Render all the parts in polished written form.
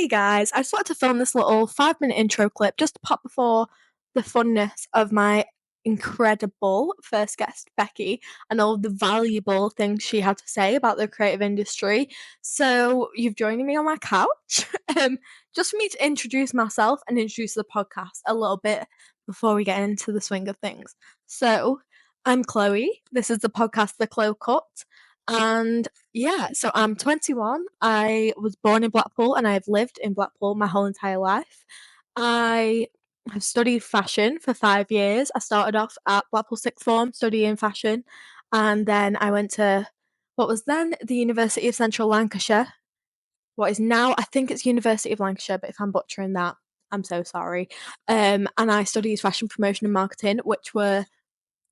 Hey guys, I just wanted to film this little 5 minute intro clip just to pop before the funness of my incredible first guest, Becky, and all the valuable things she had to say about the creative industry. So, you've joined me on my couch just for me to introduce myself and introduce the podcast a little bit before we get into the swing of things. So, I'm Chloe. This is the podcast, The Chlo Cut. And yeah, so I'm 21. I was born in Blackpool and I've lived in Blackpool my whole entire life. I have studied fashion for 5 years. I started off at Blackpool Sixth Form studying fashion, and then I went to what was then the University of Central Lancashire. What is now, I think it's University of Lancashire, but if I'm butchering that, I'm so sorry. And I studied fashion promotion and marketing, which were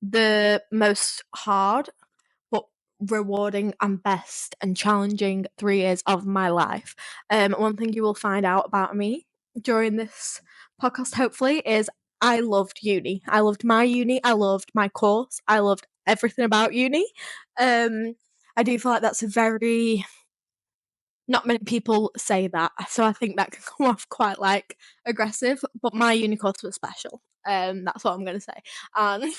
the most hard but rewarding and best and challenging 3 years of my life. One thing you will find out about me during this podcast, hopefully, is I loved uni. I loved my uni. I loved my course. I loved everything about uni. I do feel like that's a very not many people say that, so I think that can come off quite like aggressive. But my uni course was special. That's what I'm gonna say. And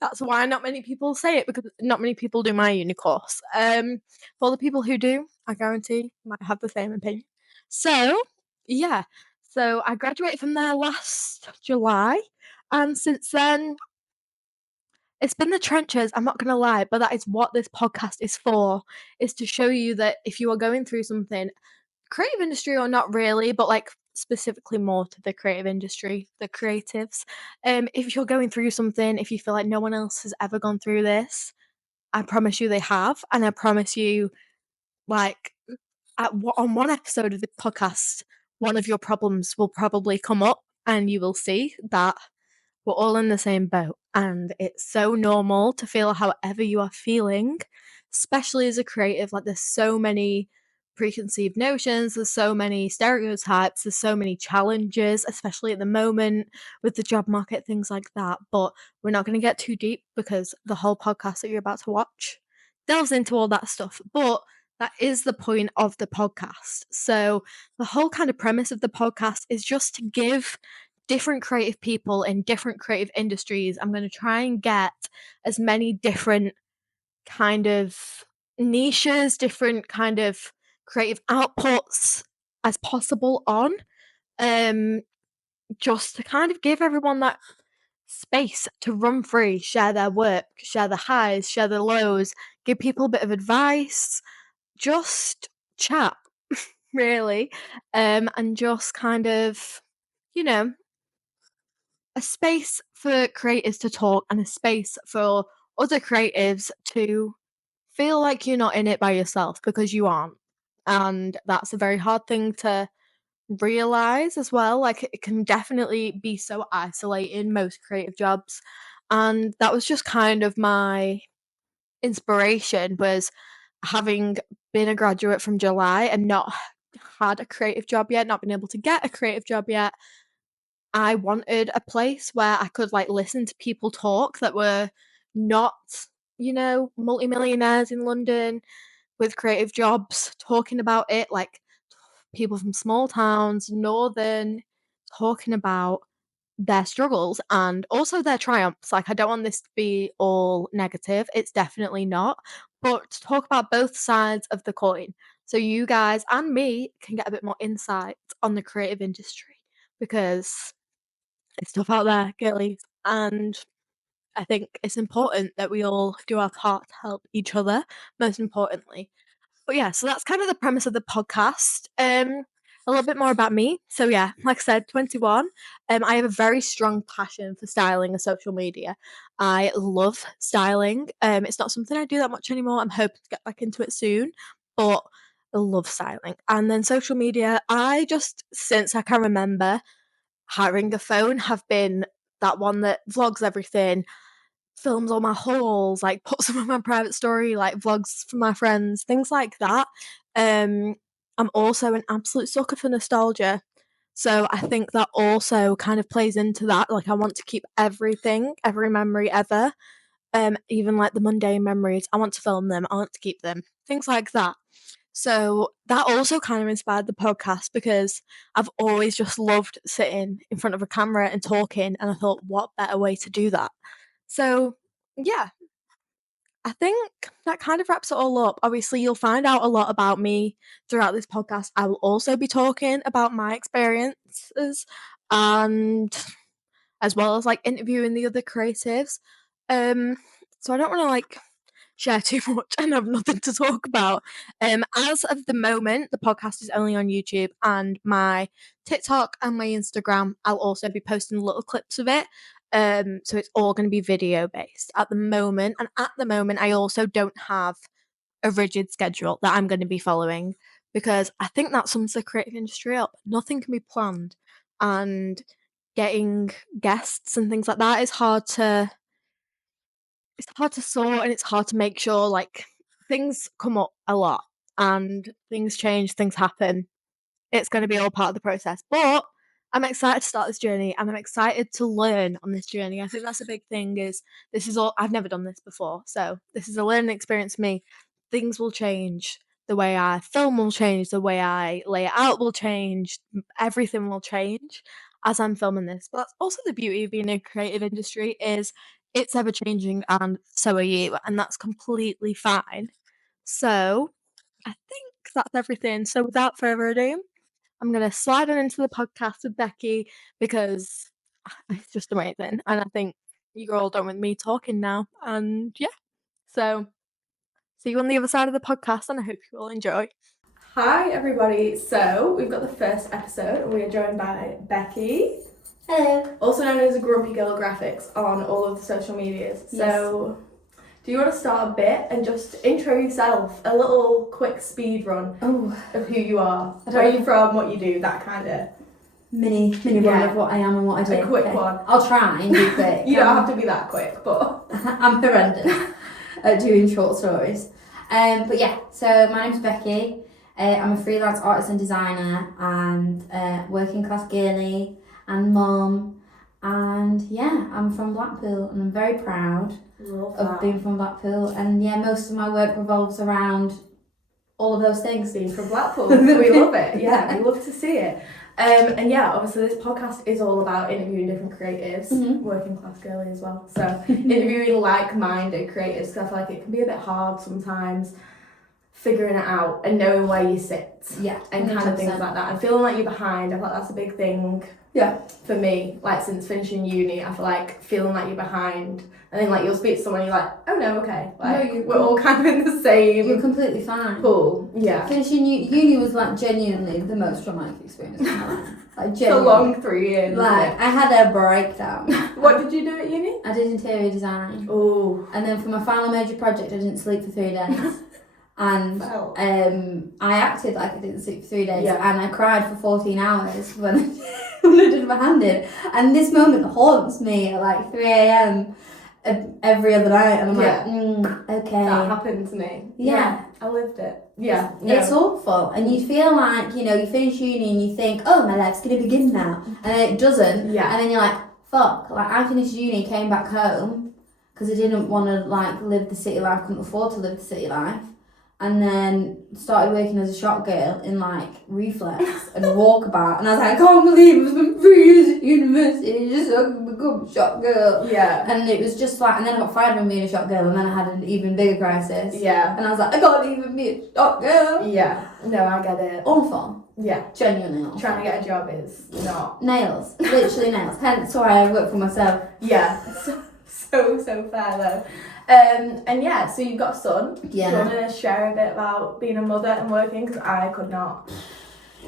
that's why not many people say it, because not many people do my uni course. For the people who do, I guarantee might have the same opinion. So, yeah. So I graduated from there last July, and since then it's been the trenches, I'm not gonna lie, but that is what this podcast is for, is to show you that if you are going through something, creative industry or not really, but like specifically more to the creative industry, the creatives. If you're going through something, if you feel like no one else has ever gone through this, I promise you they have, and I promise you, like, on one episode of the podcast, one of your problems will probably come up, and you will see that we're all in the same boat, and it's so normal to feel however you are feeling, especially as a creative. Like, there's so many preconceived notions, there's so many stereotypes, there's so many challenges, especially at the moment with the job market, things like that. But we're not going to get too deep because the whole podcast that you're about to watch delves into all that stuff. But that is the point of the podcast. So, the whole kind of premise of the podcast is just to give different creative people in different creative industries. I'm going to try and get as many different kind of niches, different kind of creative outputs as possible on, um, just to kind of give everyone that space to run free, share their work, share the highs, share the lows, give people a bit of advice, just chat, really, and just kind of, you know, a space for creators to talk and a space for other creatives to feel like you're not in it by yourself, because you aren't. And that's a very hard thing to realize as well. Like, it can definitely be so isolating, most creative jobs. And that was just kind of my inspiration, was having been a graduate from July and not had a creative job yet, not been able to get a creative job yet. I wanted a place where I could, like, listen to people talk that were not, multimillionaires in London with creative jobs, talking about it, like people from small towns, northern, talking about their struggles and also their triumphs. Like, I don't want this to be all negative. It's definitely not. But to talk about both sides of the coin. So you guys and me can get a bit more insight on the creative industry, because it's tough out there, girlies. And I think it's important that we all do our part to help each other, most importantly. But yeah, so that's kind of the premise of the podcast. A little bit more about me. So yeah, like I said, 21. I have a very strong passion for styling and social media. I love styling. It's not something I do that much anymore. I'm hoping to get back into it soon, but I love styling. And then social media, I just, since I can remember, having a phone, have been that one that vlogs everything, films all my hauls, like puts them on my private story, like vlogs for my friends, things like that. I'm also an absolute sucker for nostalgia. So I think that also kind of plays into that. Like, I want to keep everything, every memory ever. Even like the mundane memories, I want to film them, I want to keep them, things like that. So that also kind of inspired the podcast because I've always just loved sitting in front of a camera and talking, and I thought, what better way to do that? So, yeah, I think that kind of wraps it all up. Obviously, you'll find out a lot about me throughout this podcast. I will also be talking about my experiences and as well as like interviewing the other creatives. So I don't want to like share too much and have nothing to talk about. As of the moment, the podcast is only on YouTube and my TikTok and my Instagram. I'll also be posting little clips of it. So it's all going to be video based at the moment. And at the moment, I also don't have a rigid schedule that I'm going to be following because I think that sums the creative industry up. Nothing can be planned, and getting guests and things like that is hard to sort, and it's hard to make sure like things come up a lot and things change, things happen. It's going to be all part of the process, but I'm excited to start this journey and I'm excited to learn on this journey. I think that's a big thing. Is this is all I've never done this before, so this is a learning experience for me. Things will change. The way I film will change. The way I lay it out will change. Everything will change as I'm filming this. But that's also the beauty of being in a creative industry is it's ever changing and so are you, and that's completely fine. So I think that's everything. So without further ado, I'm gonna slide on into the podcast with Becky because it's just amazing, and I think you're all done with me talking now. And yeah, so see you on the other side of the podcast, and I hope you all enjoy. Hi everybody. So we've got the first episode, and we are joined by Becky. Hello. Also known as Grumpy Girl Graphics on all of the social medias. Yes. So, do you want to start a bit and just intro yourself? A little quick speed run of who you are, where you're from, what you do, that kind of mini run of what I am and what I do. A quick one. I'll try and be quick. You don't have to be that quick, but I'm horrendous at doing short stories. But yeah, so my name's Becky. I'm a freelance artist and designer and working class girly and mum. And yeah, I'm from Blackpool and I'm very proud of being from Blackpool. And yeah, most of my work revolves around all of those things. Being from Blackpool. We love it. Yeah, we love to see it. And yeah, obviously this podcast is all about interviewing different creatives, working class girly as well. So interviewing like-minded creatives, because I feel like it can be a bit hard sometimes figuring it out and knowing where you sit. Yeah. And 100%. Kind of things like that. And feeling like you're behind, I feel like that's a big thing. Yeah. For me, like since finishing uni, I feel like feeling like you're behind. And then like you'll speak to someone and you're like, oh no, okay. Like no, we're all kind of in the same. You're completely fine. Pool. Yeah. Finishing uni was like genuinely the most traumatic experience of my life. Like genuinely. It's a long 3 years. Like I had a breakdown. What did you do at uni? I did interior design. Oh. And then for my final major project, I didn't sleep for 3 days. And I acted like I didn't sleep for 3 days, and I cried for 14 hours when I did my hand in. And this moment haunts me at like 3 a.m. every other night, and I'm like, okay. That happened to me. Yeah. I lived it. Yeah. It's awful. And you feel like, you finish uni and you think, oh, my life's going to begin now. And then it doesn't. Yeah. And then you're like, fuck. Like, I finished uni, came back home, because I didn't want to, like, live the city life, couldn't afford to live the city life. And then started working as a shop girl in like Reflex and Walkabout, and I was like, I can't believe I've been 3 years at university just so I can become a shop girl. Yeah. And it was just like, and then I got fired from being a shop girl, and then I had an even bigger crisis. Yeah. And I was like, I can't even be a shop girl. Yeah. No, I get it. Awful. Yeah. Genuinely awful. Trying to get a job is not. Nails. Literally nails. Hence why I work for myself. Yeah. So fair though. And yeah, so you've got a son. Yeah. Do you want to share a bit about being a mother and working? Because I could not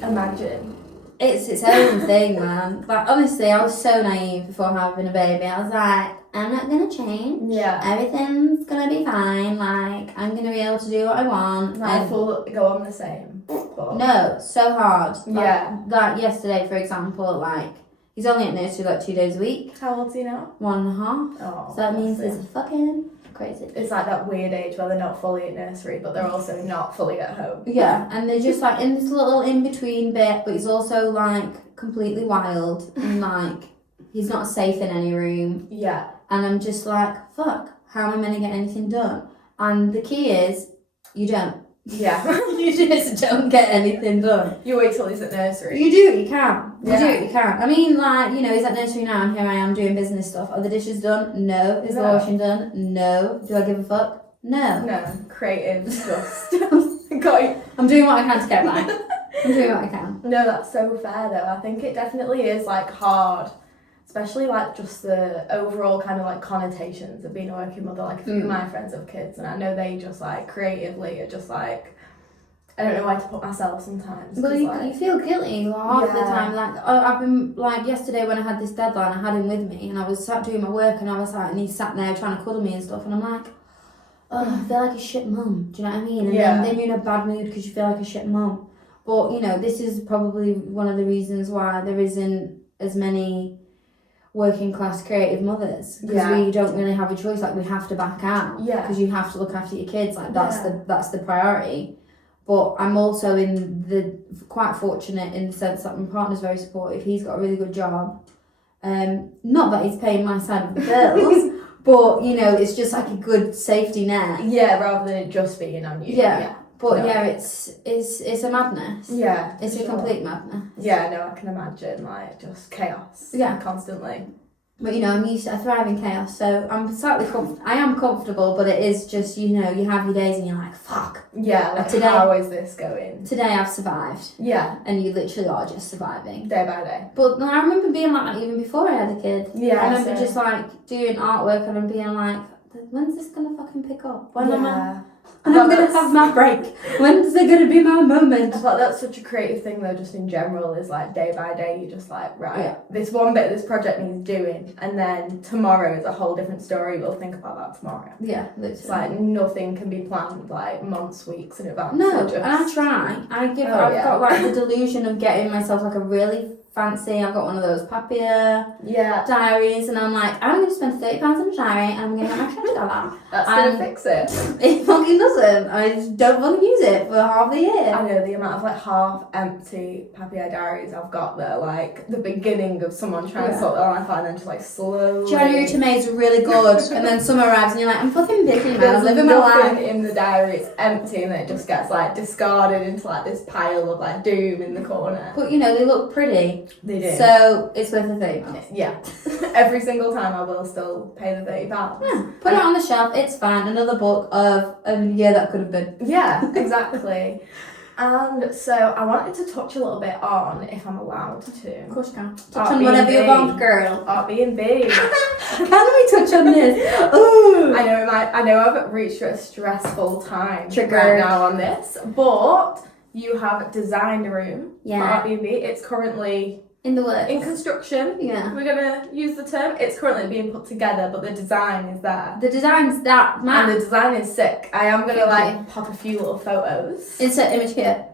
imagine. It's its own thing, man. Like, honestly, I was so naive before having a baby. I was like, I'm not going to change. Yeah. Everything's going to be fine. Like, I'm going to be able to do what I want. I full go on the same. But... No, so hard. Like, yeah. Like, yesterday, for example, like, he's only at nursery like 2 days a week. How old's he now? 1.5. Oh, so that means he's fucking crazy. It's like that weird age where they're not fully at nursery, but they're also not fully at home. Yeah, and they're just like in this little in-between bit, but he's also like completely wild and like he's not safe in any room. Yeah. And I'm just like, fuck, how am I meant to get anything done? And the key is, you don't. Yeah. You just don't get anything done. You wait till he's at nursery. You do, you can. Yeah. You can. I mean, like, you know, he's at nursery now and here I am doing business stuff. Are the dishes done? No. Is the No. washing done? No. Do I give a fuck? No. No. Creative just got I'm doing what I can to get by. I'm doing what I can. No, that's so fair though. I think it definitely is like hard, especially like just the overall kind of like connotations of being a working mother. Like a few of my friends have kids and I know they just like creatively are just like, I don't know where to put myself sometimes. Well, you feel guilty half the time. Like, I've been, like, yesterday when I had this deadline, I had him with me and I was sat doing my work and I was like, and he sat there trying to cuddle me and stuff and I'm like, oh, I feel like a shit mum. Do you know what I mean? And then you're in a bad mood because you feel like a shit mum. But, you know, this is probably one of the reasons why there isn't as many working class creative mothers. Because we don't really have a choice. Like, we have to back out. Yeah. Because you have to look after your kids. Like, that's the priority. But I'm also quite fortunate in the sense that my partner's very supportive. He's got a really good job. Not that he's paying my side of the bills, but, you know, it's just like a good safety net. Yeah, rather than it just being on you. Yeah. But it's a madness. Yeah. It's a complete madness. Yeah, no, I can imagine, like, just chaos. Yeah. Constantly. But, you know, I thrive in chaos, so I'm slightly I am comfortable, but it is just, you know, you have your days and you're like, fuck. Yeah, like, today, how is this going? Today I've survived. Yeah. And you literally are just surviving. Day by day. But I remember being like that even before I had a kid. Yeah. I remember just, like, doing artwork and I'm being like, when's this going to fucking pick up? When am I? And I'm going to have my break. When's it going to be my moment? I thought that's such a creative thing though, just in general, is like day by day you're just like, right, this one bit of this project needs doing and then tomorrow is a whole different story, we'll think about that tomorrow. Yeah, literally. It's like nothing can be planned like months, weeks in advance. No, and I try. I've got like the delusion of getting myself like a really fancy, I've got one of those papier diaries and I'm like, I'm going to spend £30 on a diary and I'm going to get my shit together. That's going to fix it. It fucking doesn't. I just don't want to use it for half the year. I know the amount of like half empty papier diaries I've got that are like the beginning of someone trying to sort their life out and then just like slowly. January to May is really good and then summer arrives and you're like, I'm fucking busy man, I'm living my life. In the diary, it's empty and then it just gets like discarded into like this pile of like doom in the corner. But you know, they look pretty. They do. So it's worth the £30. Yeah. Every single time I will still pay the £30. Yeah. Put it on the shelf, it's fine. Another book of a year that could have been. Yeah, exactly. And so I wanted to touch a little bit on, if I'm allowed to. Of course you can. Touch on whatever you want, girl. Airbnb. Can we touch on this? Ooh. I know I've reached a stressful time Triggered. right now on this, but you have designed a room for Airbnb. It's currently in the works. In construction. Yeah. We're gonna use the term. It's currently being put together, but the design is there. The design's that mad. And the design is sick. I am gonna pop a few little photos. Insert image here.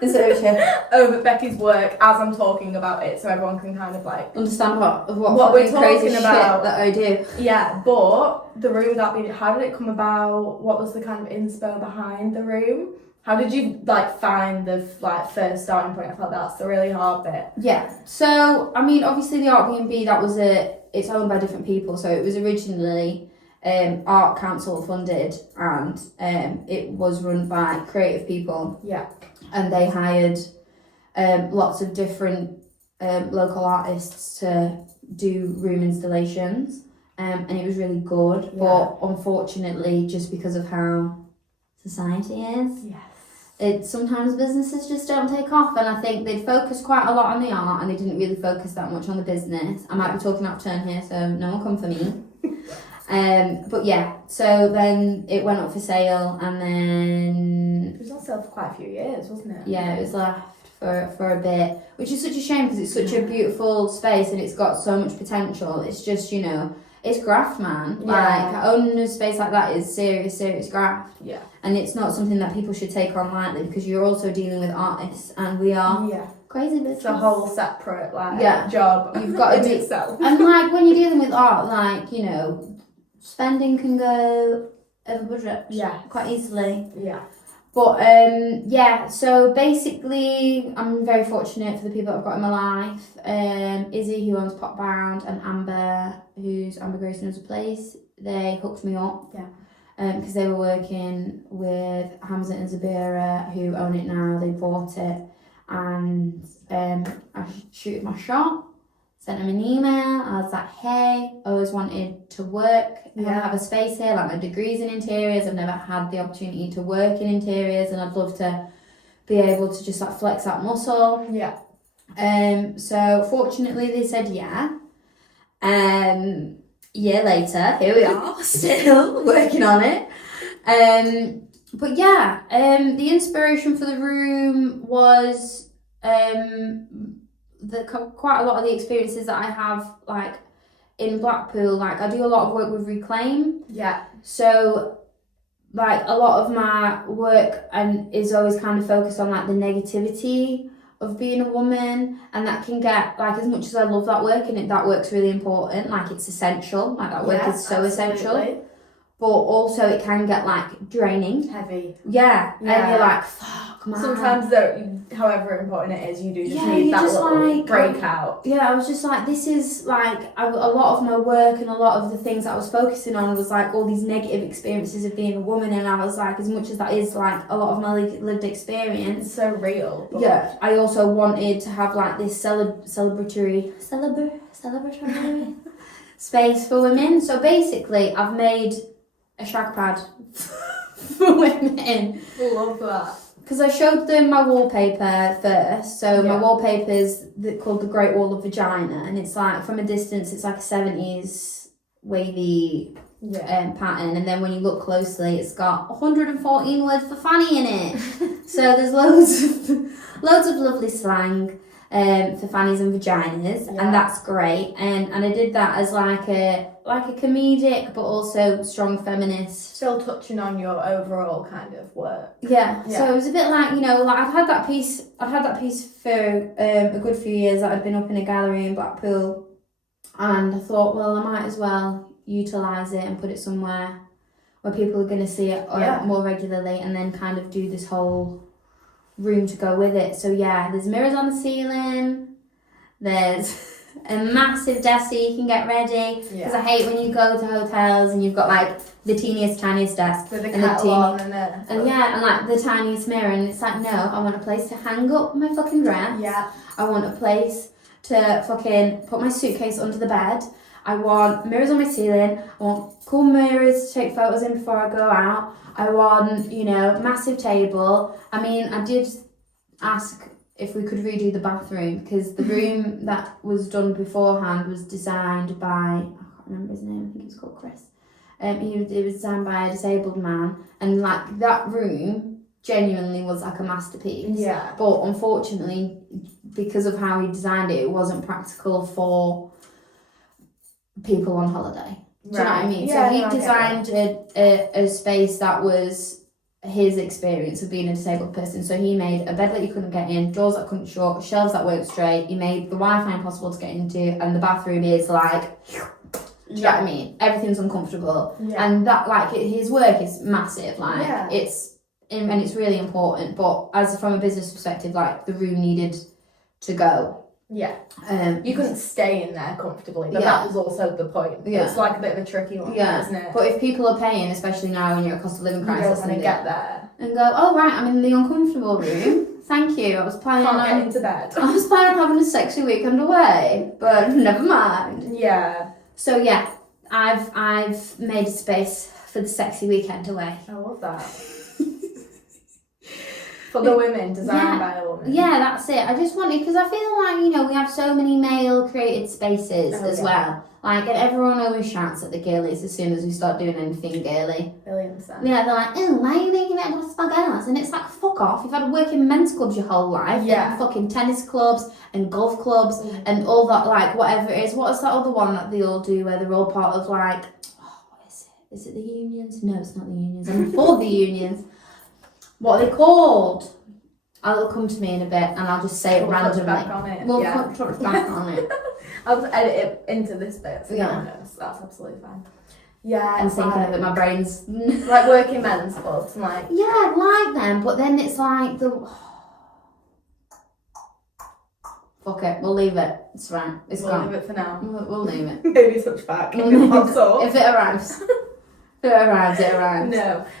Insert image here. Over Becky's work as I'm talking about it, so everyone can kind of like understand what we're talking crazy about shit that I do. Yeah, but the room that we how did it come about? What was the kind of inspo behind the room? How did you like find the like first starting point? I felt that's the really hard bit. Yeah. So I mean, obviously the Airbnb it's owned by different people. So it was originally Art Council funded, and it was run by creative people. Yeah. And they hired lots of different local artists to do room installations, and it was really good. Yeah. But unfortunately, just because of how society is. Yes. Sometimes businesses just don't take off, and I think they'd focus quite a lot on the art and they didn't really focus that much on the business. I might be talking out of turn here, so no one come for me. But yeah, so then it went up for sale and then... It was on sale for quite a few years, wasn't it? Yeah, it was left for a bit, which is such a shame because it's such a beautiful space and it's got so much potential. It's just, you know, it's graft, man. Like, owning a space like that is serious graft. Yeah. And it's not something that people should take on lightly because you're also dealing with artists and we are crazy bitches. It's a whole separate, job. You've got to do itself. And, like, when you're dealing with art, like, you know, spending can go over budget. Yeah. Quite easily. Yeah. But, so basically, I'm very fortunate for the people I've got in my life. Izzy, who owns Pop Bound, and Amber, who's Amber Grace Knows a Place. They hooked me up. Yeah. because they were working with Hamza and Zabira, who own it now. They bought it, and I shooted my shot. Sent them an email. I was like, hey, I always wanted to work. I have a space here. Like, my degree's in interiors. I've never had the opportunity to work in interiors, and I'd love to be able to just like flex that muscle. Yeah. So fortunately they said yeah. Year later, here we are, still working on it. But yeah, the inspiration for the room was quite a lot of the experiences that I have, like in Blackpool. Like, I do a lot of work with Reclaim. Yeah. So like a lot of my work and is always kind of focused on like the negativity of being a woman, and that can get, like, as much as I love that work and that work's really important, like it's essential, like that work is so essential, but also it can get like draining, heavy. Yeah. And you're like, fuck man. Sometimes though, however important it is, you do just need that little like, breakout. I was just like, this is like a lot of my work and a lot of the things that I was focusing on was like all these negative experiences of being a woman, and I was like, as much as that is like a lot of my lived experience, it's so real. Yeah, I also wanted to have like this celebratory space for women. So basically, I've made a shag pad for women. Love that. Because I showed them my wallpaper first. So my wallpaper is called the Great Wall of Vagina, and it's like, from a distance, it's like a 70s wavy pattern, and then when you look closely, it's got 114 words for fanny in it. So there's loads of lovely slang for fannies and vaginas, and that's great. And I did that as like a comedic, but also strong feminist. Still touching on your overall kind of work. Yeah. So it was a bit like, you know, like I've had that piece for a good few years that I'd been up in a gallery in Blackpool, and I thought, well, I might as well utilise it and put it somewhere where people are going to see it more regularly, and then kind of do this whole room to go with it. So there's mirrors on the ceiling, there's a massive desk so you can get ready, because I hate when you go to hotels and you've got like the teeniest tiniest desk with a catalogue and like the tiniest mirror, and it's like, no, I want a place to hang up my fucking dress. I want a place to fucking put my suitcase under the bed. I want mirrors on my ceiling. I want cool mirrors to take photos in before I go out. I want, you know, massive table. I mean, I did ask if we could redo the bathroom, because the room that was done beforehand was designed by, I can't remember his name, I think it was called Chris. It was designed by a disabled man, and like that room genuinely was like a masterpiece. Yeah. But unfortunately, because of how he designed it, it wasn't practical for people on holiday. Do you know what I mean? So he designed a space that was his experience of being a disabled person. So he made a bed that you couldn't get in, doors that couldn't shut, shelves that weren't straight. He made the Wi-Fi impossible to get into, and the bathroom is like, do you know what I mean? Everything's uncomfortable. Yeah. And that, like, his work is massive. Like, it's really important. But as from a business perspective, like, the room needed to go. Yeah. You couldn't stay in there comfortably, but that was also the point. Yeah. It's like a bit of a tricky one, isn't it? But if people are paying, especially now when you're at cost of living crisis, you don't want to get there and go, oh right, I'm in the uncomfortable room. Thank you. I was planning on getting into bed. I was planning on having a sexy weekend away, but never mind. Yeah. So I've made a space for the sexy weekend away. I love that. For the women, designed by a woman. Yeah, that's it. I just wanted, because I feel like, you know, we have so many male created spaces as well. Like, and everyone always shouts at the girlies as soon as we start doing anything girly. 1,000,000%. Yeah, they're like, oh, why are you making it just for girls? And it's like, fuck off. You've had to work in men's clubs your whole life. Yeah. And fucking tennis clubs and golf clubs and all that, like, whatever it is. What is that other one that they all do where they're all part of, like, what is it? Is it the unions? No, it's not the unions. I'm for the unions. What are they called? It'll come to me in a bit, and I'll just say it randomly. Back on it. We'll touch back on it. I'll just edit it into this bit, so no one knows. That's absolutely fine. Yeah, I'm thinking of it, my brain's like working men's clubs, like like them, but then it's like the fuck it, we'll leave it. It's right. It's gone. We'll leave it for now. We'll leave it. Maybe touch back if it pops up. If it arrives. It arrives.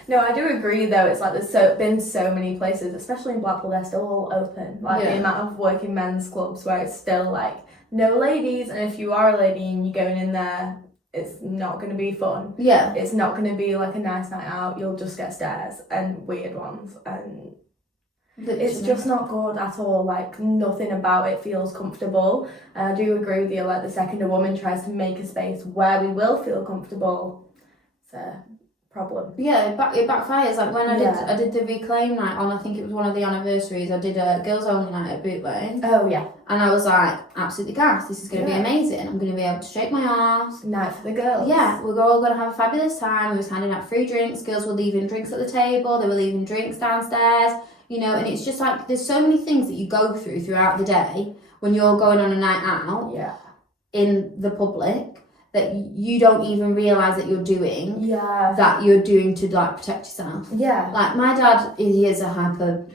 No, I do agree though. It's like there's been so many places, especially in Blackpool, they're still all open. Like the amount of working men's clubs where it's still like no ladies, and if you are a lady and you're going in there, it's not going to be fun. Yeah. It's not going to be like a nice night out. You'll just get stares and weird ones, and it's just not good at all. Like nothing about it feels comfortable. And I do agree with you. Like the second a woman tries to make a space where we will feel comfortable, it's a problem. Yeah, it backfires. Like when I did the Reclaim night on, I think it was one of the anniversaries. I did a girls only night at Boot Lane. Oh yeah. And I was like, absolutely gassed. This is going to be amazing. I'm going to be able to shake my arse. Night for the girls. Yeah, we're all going to have a fabulous time. We was handing out free drinks. Girls were leaving drinks at the table. They were leaving drinks downstairs. You know, and it's just like there's so many things that you go through throughout the day when you're going on a night out in the public that you don't even realise that you're doing. Yeah. That you're doing to like protect yourself. Yeah. Like my dad, he is a hyper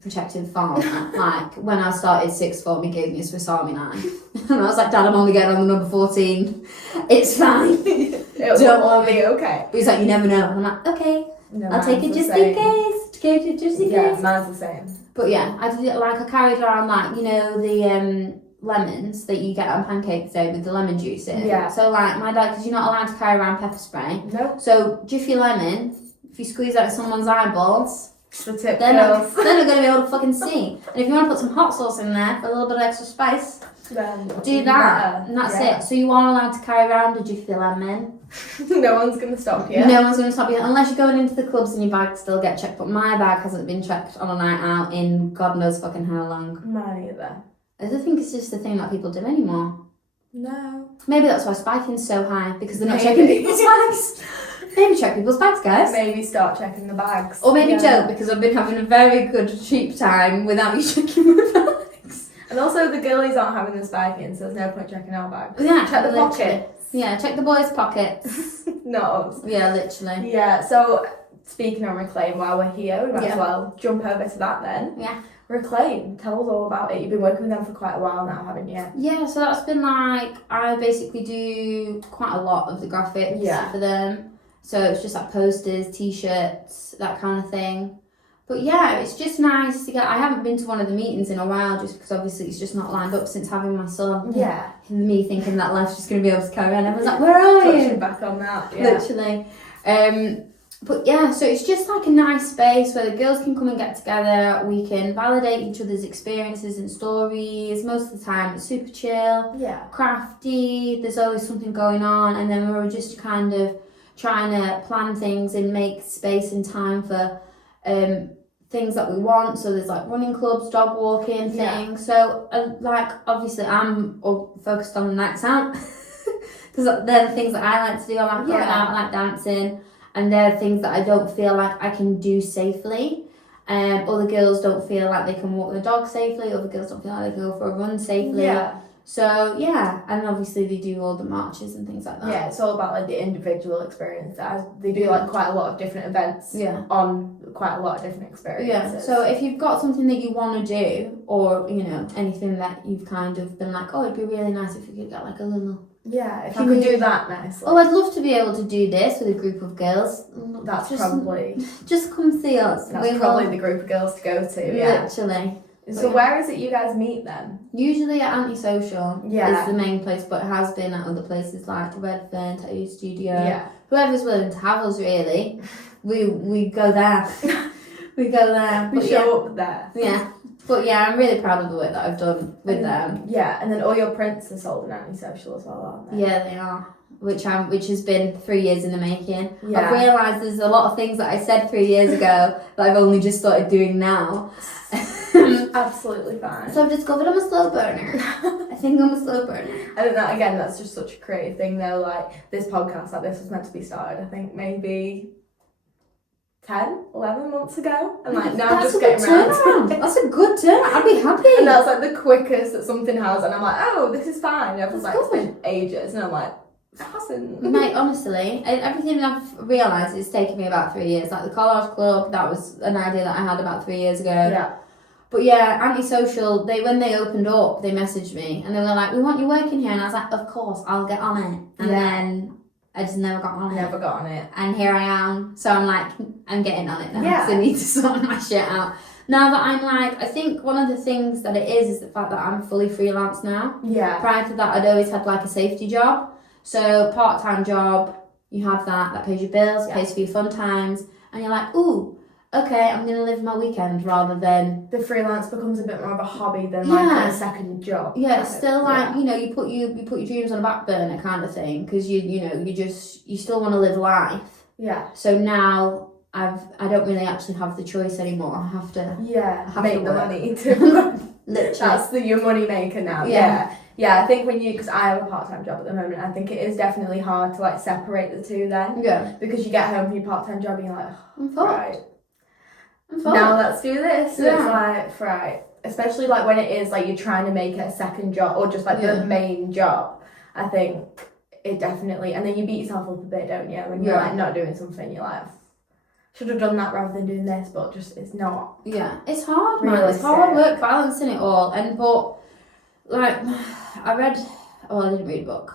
protective farmer. Like when I started sixth form, he gave me a Swiss Army knife, and I was like, Dad, I'm only getting on the number 14. It's fine. It'll all be okay. But he's like, you never know. And I'm like, okay, no, I'll take it just in case. Yeah, mine's the same. But yeah, I did it like I carried around like, you know, the lemons that you get on Pancake Day with the lemon juice in. Yeah. So like my dad, because you're not allowed to carry around pepper spray. Nope. So Jiffy lemon, if you squeeze out someone's eyeballs, the tip they're not going to be able to fucking see. And if you want to put some hot sauce in there for a little bit of extra spice, then do that. And that's it. So you are allowed to carry around a Jiffy lemon. No one's going to stop you. No one's going to stop you unless you're going into the clubs and your bag still get checked. But my bag hasn't been checked on a night out in God knows fucking how long. Mine either. I don't think it's just a thing that people do anymore. No. Maybe that's why spiking's so high, because they're not checking people's bags. Maybe check people's bags, guys. Maybe start checking the bags. Or maybe don't, because I've been having a very good cheap time without you checking my bags. And also the girlies aren't having the spiking, so there's no point checking our bags. Yeah, check the literally. pockets. Yeah, check the boys' pockets. Not us. Yeah, literally. Yeah, so speaking of Reclaim, while we're here, we might as well jump over to that then. Yeah. Reclaim, tell us all about it. You've been working with them for quite a while now, haven't you? Yeah, so that's been like, I basically do quite a lot of the graphics for them. So it's just like posters, t-shirts, that kind of thing. But yeah, it's just nice to get, I haven't been to one of the meetings in a while just because obviously it's just not lined up since having my son. Yeah. And me thinking that life's just going to be able to carry on. Everyone's like, where are you? Touching back on that, yeah. Literally. But yeah, so it's just like a nice space where the girls can come and get together. We can validate each other's experiences and stories. Most of the time it's super chill, crafty, there's always something going on, and then we're just kind of trying to plan things and make space and time for things that we want. So there's like running clubs, dog walking things. So like obviously I'm focused on the nights out because they're the things that I like to do. I like going out, I like dancing. And they're things that I don't feel like I can do safely. Other girls don't feel like they can walk the dog safely. Other girls don't feel like they can go for a run safely. Yeah. So, yeah. And obviously they do all the marches and things like that. Yeah, it's all about like the individual experience. They do like quite a lot of different events on quite a lot of different experiences. Yeah, so if you've got something that you want to do, or, you know, anything that you've kind of been like, oh, it'd be really nice if you could get like a little... Yeah, if you could do that nicely. Oh, I'd love to be able to do this with a group of girls. That's probably... Just come see us. That's probably the group of girls to go to, Literally. So where is it you guys meet then? Usually at Antisocial is the main place, but it has been at other places like Redfern, Tattoo Studio. Yeah. Whoever's willing to have us, really. We go there. We go there. We show up there. Yeah. But yeah, I'm really proud of the work that I've done with them. Yeah, and then all your prints are sold in Antisocial as well, aren't they? Yeah, they are. Which has been 3 years in the making. Yeah. I've realised there's a lot of things that I said 3 years ago that I've only just started doing now. Absolutely fine. So I've discovered I'm a slow burner. I think I'm a slow burner. I think that, again, that's just such a creative thing though. Like, this podcast like this was meant to be started, I think, maybe 10, 11 months ago, and like now I'm just getting around. That's a good turnaround. I'd be happy. And that's like the quickest that something has, and I'm like, oh, this is fine. Everyone's like, it's been ages, and I'm like, it hasn't. Mate, honestly, everything I've realised is taking me about 3 years. Like the Collage Club, that was an idea that I had about 3 years ago. Yeah. But yeah, Antisocial, when they opened up, they messaged me and they were like, we want you working here, and I was like, of course, I'll get on it. And then I just never got on it. Never got on it. And here I am. So I'm like, I'm getting on it now. Yeah. So I need to sort my shit out. Now that I'm like, I think one of the things that it is the fact that I'm fully freelance now. Yeah. Prior to that, I'd always had like a safety job. So part-time job, you have that pays your bills, pays for your fun times. And you're like, ooh, okay, I'm going to live my weekend rather than... The freelance becomes a bit more of a hobby than like a second job. Yeah, it's still like, you know, you put your dreams on a back burner kind of thing because you still want to live life. Yeah. So now I don't really actually have the choice anymore. I have to make the money to literally. That's your money maker now. Yeah, I think because I have a part-time job at the moment, I think it is definitely hard to like separate the two then. Yeah. Because you get home from your part-time job and you're like, I'm fucked. Right. I'm fucked. Now let's do this. Yeah. It's like, right. Especially like when it is like you're trying to make it a second job or just like the main job. I think it definitely, and then you beat yourself up a bit, don't you? When you're like not doing something, you're like, should have done that rather than doing this, but just it's not. Yeah, it's hard, man. It's hard work balancing it all. But like, I didn't read a book.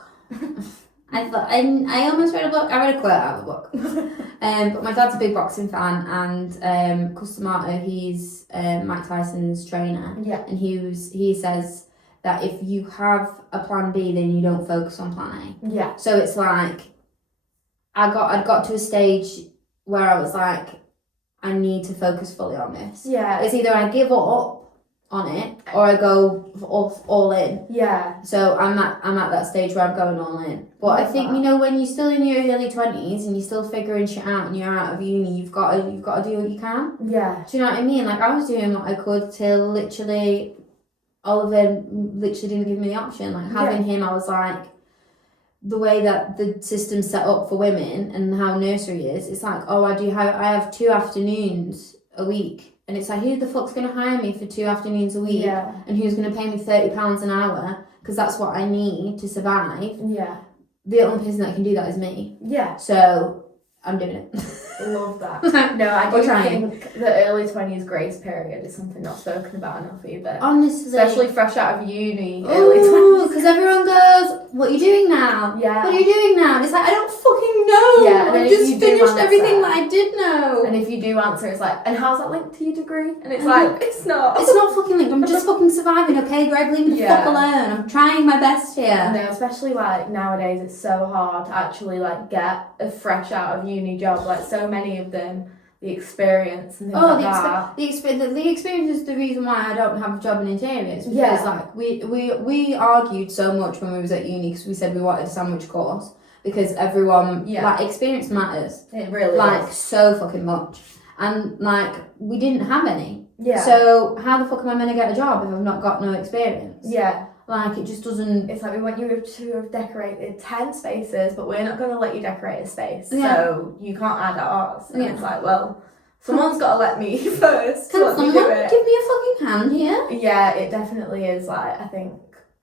I almost read a book. I read a quote out of a book. But my dad's a big boxing fan, and Cus D'Amato, he's Mike Tyson's trainer. Yeah. And he says that if you have a plan B, then you don't focus on plan A. Yeah. So it's like, I'd got to a stage where I was like, I need to focus fully on this. Yeah. It's either I give up on it or I go all in. Yeah. So I'm at that stage where I'm going all in. But I think, when you're still in your early 20s and you're still figuring shit out and you're out of uni, you've got to do what you can. Yeah. Do you know what I mean? Like, I was doing what I could till literally Oliver literally didn't give me the option. Like, having him, I was like, the way that the system's set up for women and how nursery is, it's like, I have 2 afternoons a week. And it's like, who the fuck's going to hire me for 2 afternoons a week? Yeah. And who's going to pay me £30 an hour? Because that's what I need to survive. Yeah. The only person that can do that is me. Yeah. So, I'm doing it. Love that. No, I do think the early 20s grace period is something not spoken about enough either. Honestly. Especially fresh out of uni, early 20s. Because everyone goes, what are you doing now? Yeah. What are you doing now? And it's like, I don't fucking know. Yeah, and then I've if just you do finished answer, everything that I did know. And if you do answer, it's like, and how's that linked to your degree? And it's like, it's not. It's not fucking linked. I'm just fucking surviving, okay, Greg? Leave me the fuck alone. I'm trying my best here. No, especially like nowadays, it's so hard to actually like get a fresh out of uni job. Like so many of them, the experience and things like that. The experience is the reason why I don't have a job in interiors. Because like we argued so much when we was at uni because we said we wanted a sandwich course because everyone like experience matters. It really like so fucking much. And like we didn't have any. Yeah. So how the fuck am I meant to get a job if I've not got no experience? Yeah. Like, it just doesn't... It's like, we want you to have decorated 10 spaces, but we're not going to let you decorate a space. Yeah. So you can't add ours. And it's like, well, someone's got to let me first. Can someone give me a fucking hand here? Yeah, it definitely is, like, I think,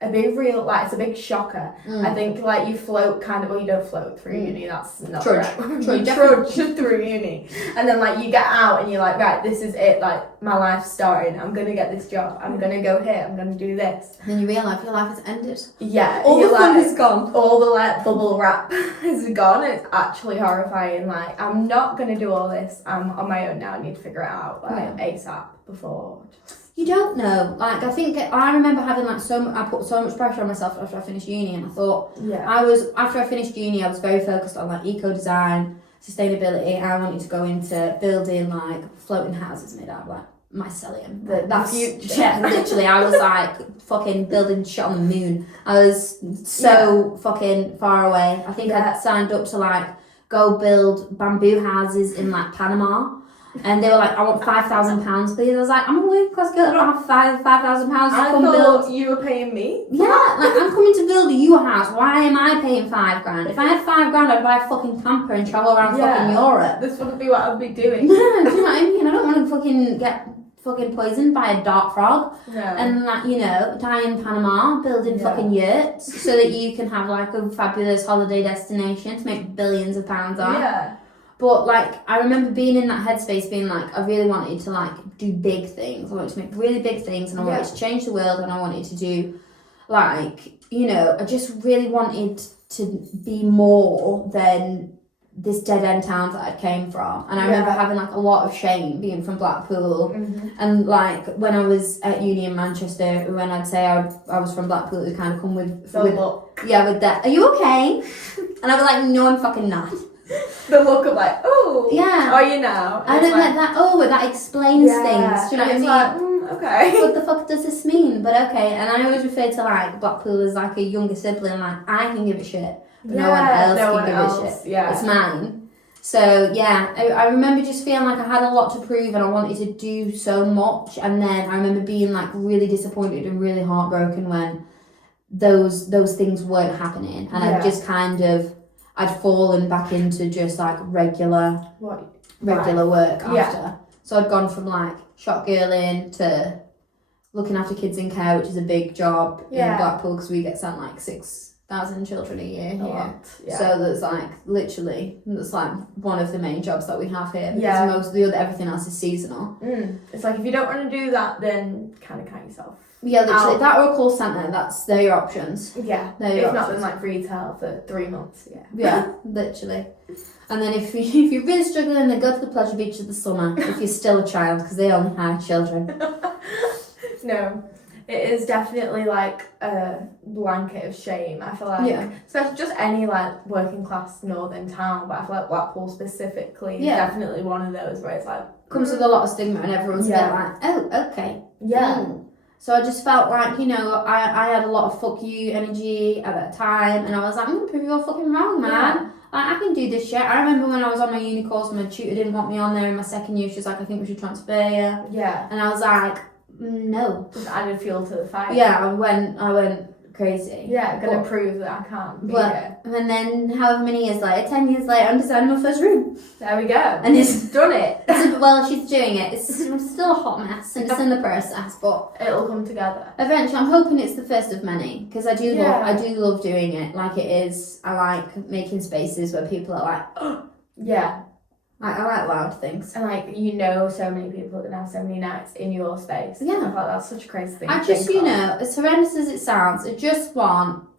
a big it's a big shocker. I think, like, you float you don't float through uni, that's not trudge. You trudge through uni. And then, like, you get out and you're like, right, this is it, like, my life's starting, I'm going to get this job, I'm going to go here, I'm going to do this. And then you realise your life has ended. Yeah. All the fun is gone. All the, like, bubble wrap is gone. It's actually horrifying. Like, I'm not going to do all this. I'm on my own now. I need to figure it out, like, ASAP before. You don't know. Like, I remember having, like, I put so much pressure on myself after I finished uni, and I thought, after I finished uni, I was very focused on, like, eco-design, sustainability. I wanted to go into building, like, floating houses made out of, like, mycelium. That's future. Yeah, literally. I was, like, fucking building shit on the moon. I was so fucking far away. I think I signed up to, like, go build bamboo houses in, like, Panama. And they were like, I want £5,000, please. I was like, I'm a working class girl, I don't have £5,000 to come build. I thought you were paying me. Yeah, like, I'm coming to build you a house. Why am I paying £5,000? If I had £5,000, I'd buy a fucking camper and travel around fucking Europe. This wouldn't be what I'd be doing. Yeah, do you know what I mean? I don't want to fucking get fucking poisoned by a dart frog. No. And, like, die in Panama, building fucking yurts so that you can have, like, a fabulous holiday destination to make billions of pounds on. Yeah. But, like, I remember being in that headspace being like, I really wanted to, like, do big things. I wanted to make really big things and I wanted to change the world and I wanted to do, like, I just really wanted to be more than this dead end town that I came from. And I remember having like a lot of shame being from Blackpool. And like when I was at uni in Manchester, when I'd say I was from Blackpool, it would kind of come with that. Are you okay? And I'd be like, no, I'm fucking not. The look of like, oh, yeah, are you now? I don't like that. Oh, that explains things. Do you know what I mean? Like, okay. What the fuck does this mean? But okay, and I always refer to like Blackpool as like a younger sibling. Like I can give a shit, but no one else can give a shit. Yeah, it's mine. So yeah, I remember just feeling like I had a lot to prove and I wanted to do so much. And then I remember being like really disappointed and really heartbroken when those things weren't happening, and I just kind of. I'd fallen back into just like regular work after. Yeah. So I'd gone from like shop girling to looking after kids in care, which is a big job in Blackpool because we get sent like 6,000 children a year here. So that's like that's like one of the main jobs that we have here. Because most of the other everything else is seasonal. It's like if you don't want to do that, then kind of count yourself. Yeah, literally. That or a call centre, they're your options. Yeah. If not, then like retail for 3 months. Yeah, literally. And then if you're really struggling, then go to the pleasure beach of the summer if you're still a child, because they only hire children. No, it is definitely like a blanket of shame. I feel like, especially just any like working class northern town, but I feel like Blackpool specifically is definitely one of those where it's like comes with a lot of stigma and everyone's a bit like, oh, okay. Yeah. So I just felt like, I had a lot of fuck you energy at that time, and I was like, I'm gonna prove you all fucking wrong, man. Yeah. Like, I can do this shit. I remember when I was on my uni course, my tutor didn't want me on there in my second year. She was like, I think we should transfer you. Yeah. And I was like, no. Just added fuel to the fire. Yeah, I went crazy. Yeah, gonna prove that I can't be here. And then however many years later, 10 years later, I'm designing my first room. There we go. And it's done it. Well, she's doing it. It's still a hot mess and it's in the process, but it'll come together. Eventually, I'm hoping it's the first of many, because I do love doing it. Like it is. I like making spaces where people are like, oh. Yeah. I like loud things. And like, so many people are going to have so many nights in your space. Yeah. I thought that's such a crazy thing. I just, as horrendous as it sounds, I just want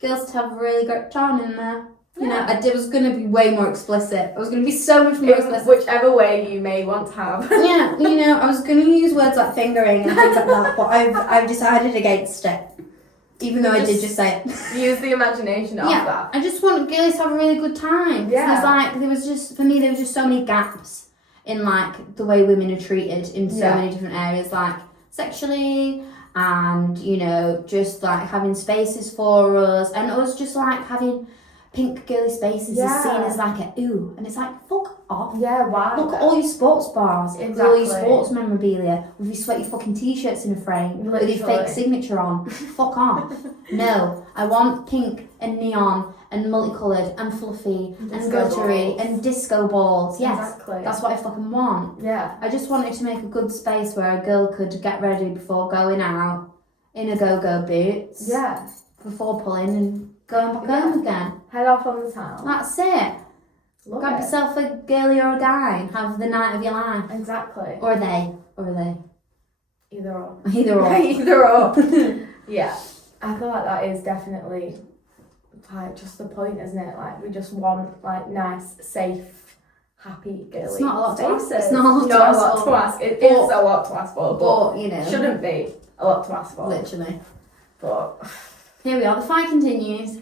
girls to have a really great time in there. I was going to be way more explicit. I was going to be so much more explicit. Whichever way you may want to have. Yeah, I was going to use words like fingering and things like that, but I've decided against it. Even though I did just say it. Use the imagination of that. I just want girls to have a really good time. Yeah. There was just so many gaps in like the way women are treated in so many different areas, like sexually and, just like having spaces for us, and us just like having pink girly spaces is seen as like a ooh, and it's like fuck off. Yeah, why? Look at all your sports bars, exactly. All your sports memorabilia with your sweaty fucking t-shirts in a frame with your fake signature on. Fuck off. No, I want pink and neon and multicoloured and fluffy and glittery and disco balls. Yes, exactly. That's what I fucking want. Yeah. I just wanted to make a good space where a girl could get ready before going out in a go-go boots. Yeah. Before pulling and going back home again. Head off on the town. That's it. Grab yourself a girlie or a guy and have the night of your life. Exactly. Or they. Either or. Either or. Yeah. I feel like that is definitely like just the point, isn't it? Like we just want like nice, safe, happy girly. It's not a lot spaces. to ask. It's not a lot to ask. It is a lot to ask for, but shouldn't be a lot to ask for. Literally. But here we are. The fight continues.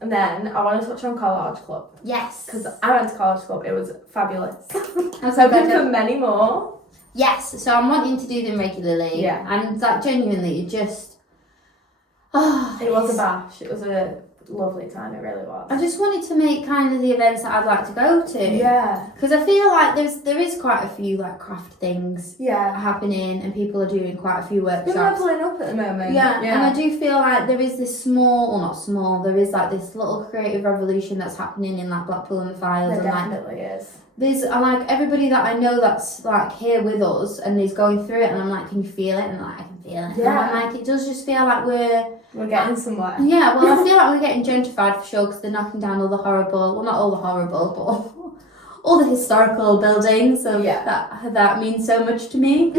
And then I want to touch on College Club. Yes. Because I went to College Club. It was fabulous. I was hoping for many more. Yes. So I'm wanting to do them regularly. Yeah. And like genuinely, it just. It was a bash. It was a lovely time. It really was. I just wanted to make kind of the events that I'd like to go to. Yeah. Because I feel like there is quite a few like craft things happening, and people are doing quite a few workshops. They're leveling up at the moment. Yeah. And I do feel like there is this there is like this little creative revolution that's happening in like Blackpool and the Files. There definitely is. There's like everybody that I know that's like here with us and is going through it, and I'm like, can you feel it? And I'm like, I can feel it. Yeah. And I'm like, it does just feel like we're getting somewhere. Yeah, well, I feel like we're getting gentrified for sure, because they're knocking down all the horrible, well, not all the horrible, but all the historical buildings. So that means so much to me.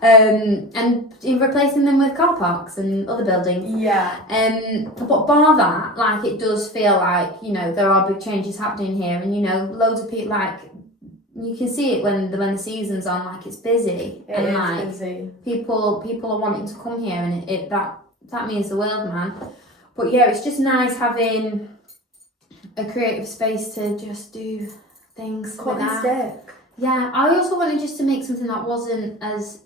And replacing them with car parks and other buildings. Yeah. But bar that, like, it does feel like, you know, there are big changes happening here, and, you know, loads of people, like, you can see it when the season's on, like, it's busy. It is like, busy. People are wanting to come here, and that means the world, man. But yeah, it's just nice having a creative space to just do things. Cut and stick. Yeah, I also wanted just to make something that wasn't as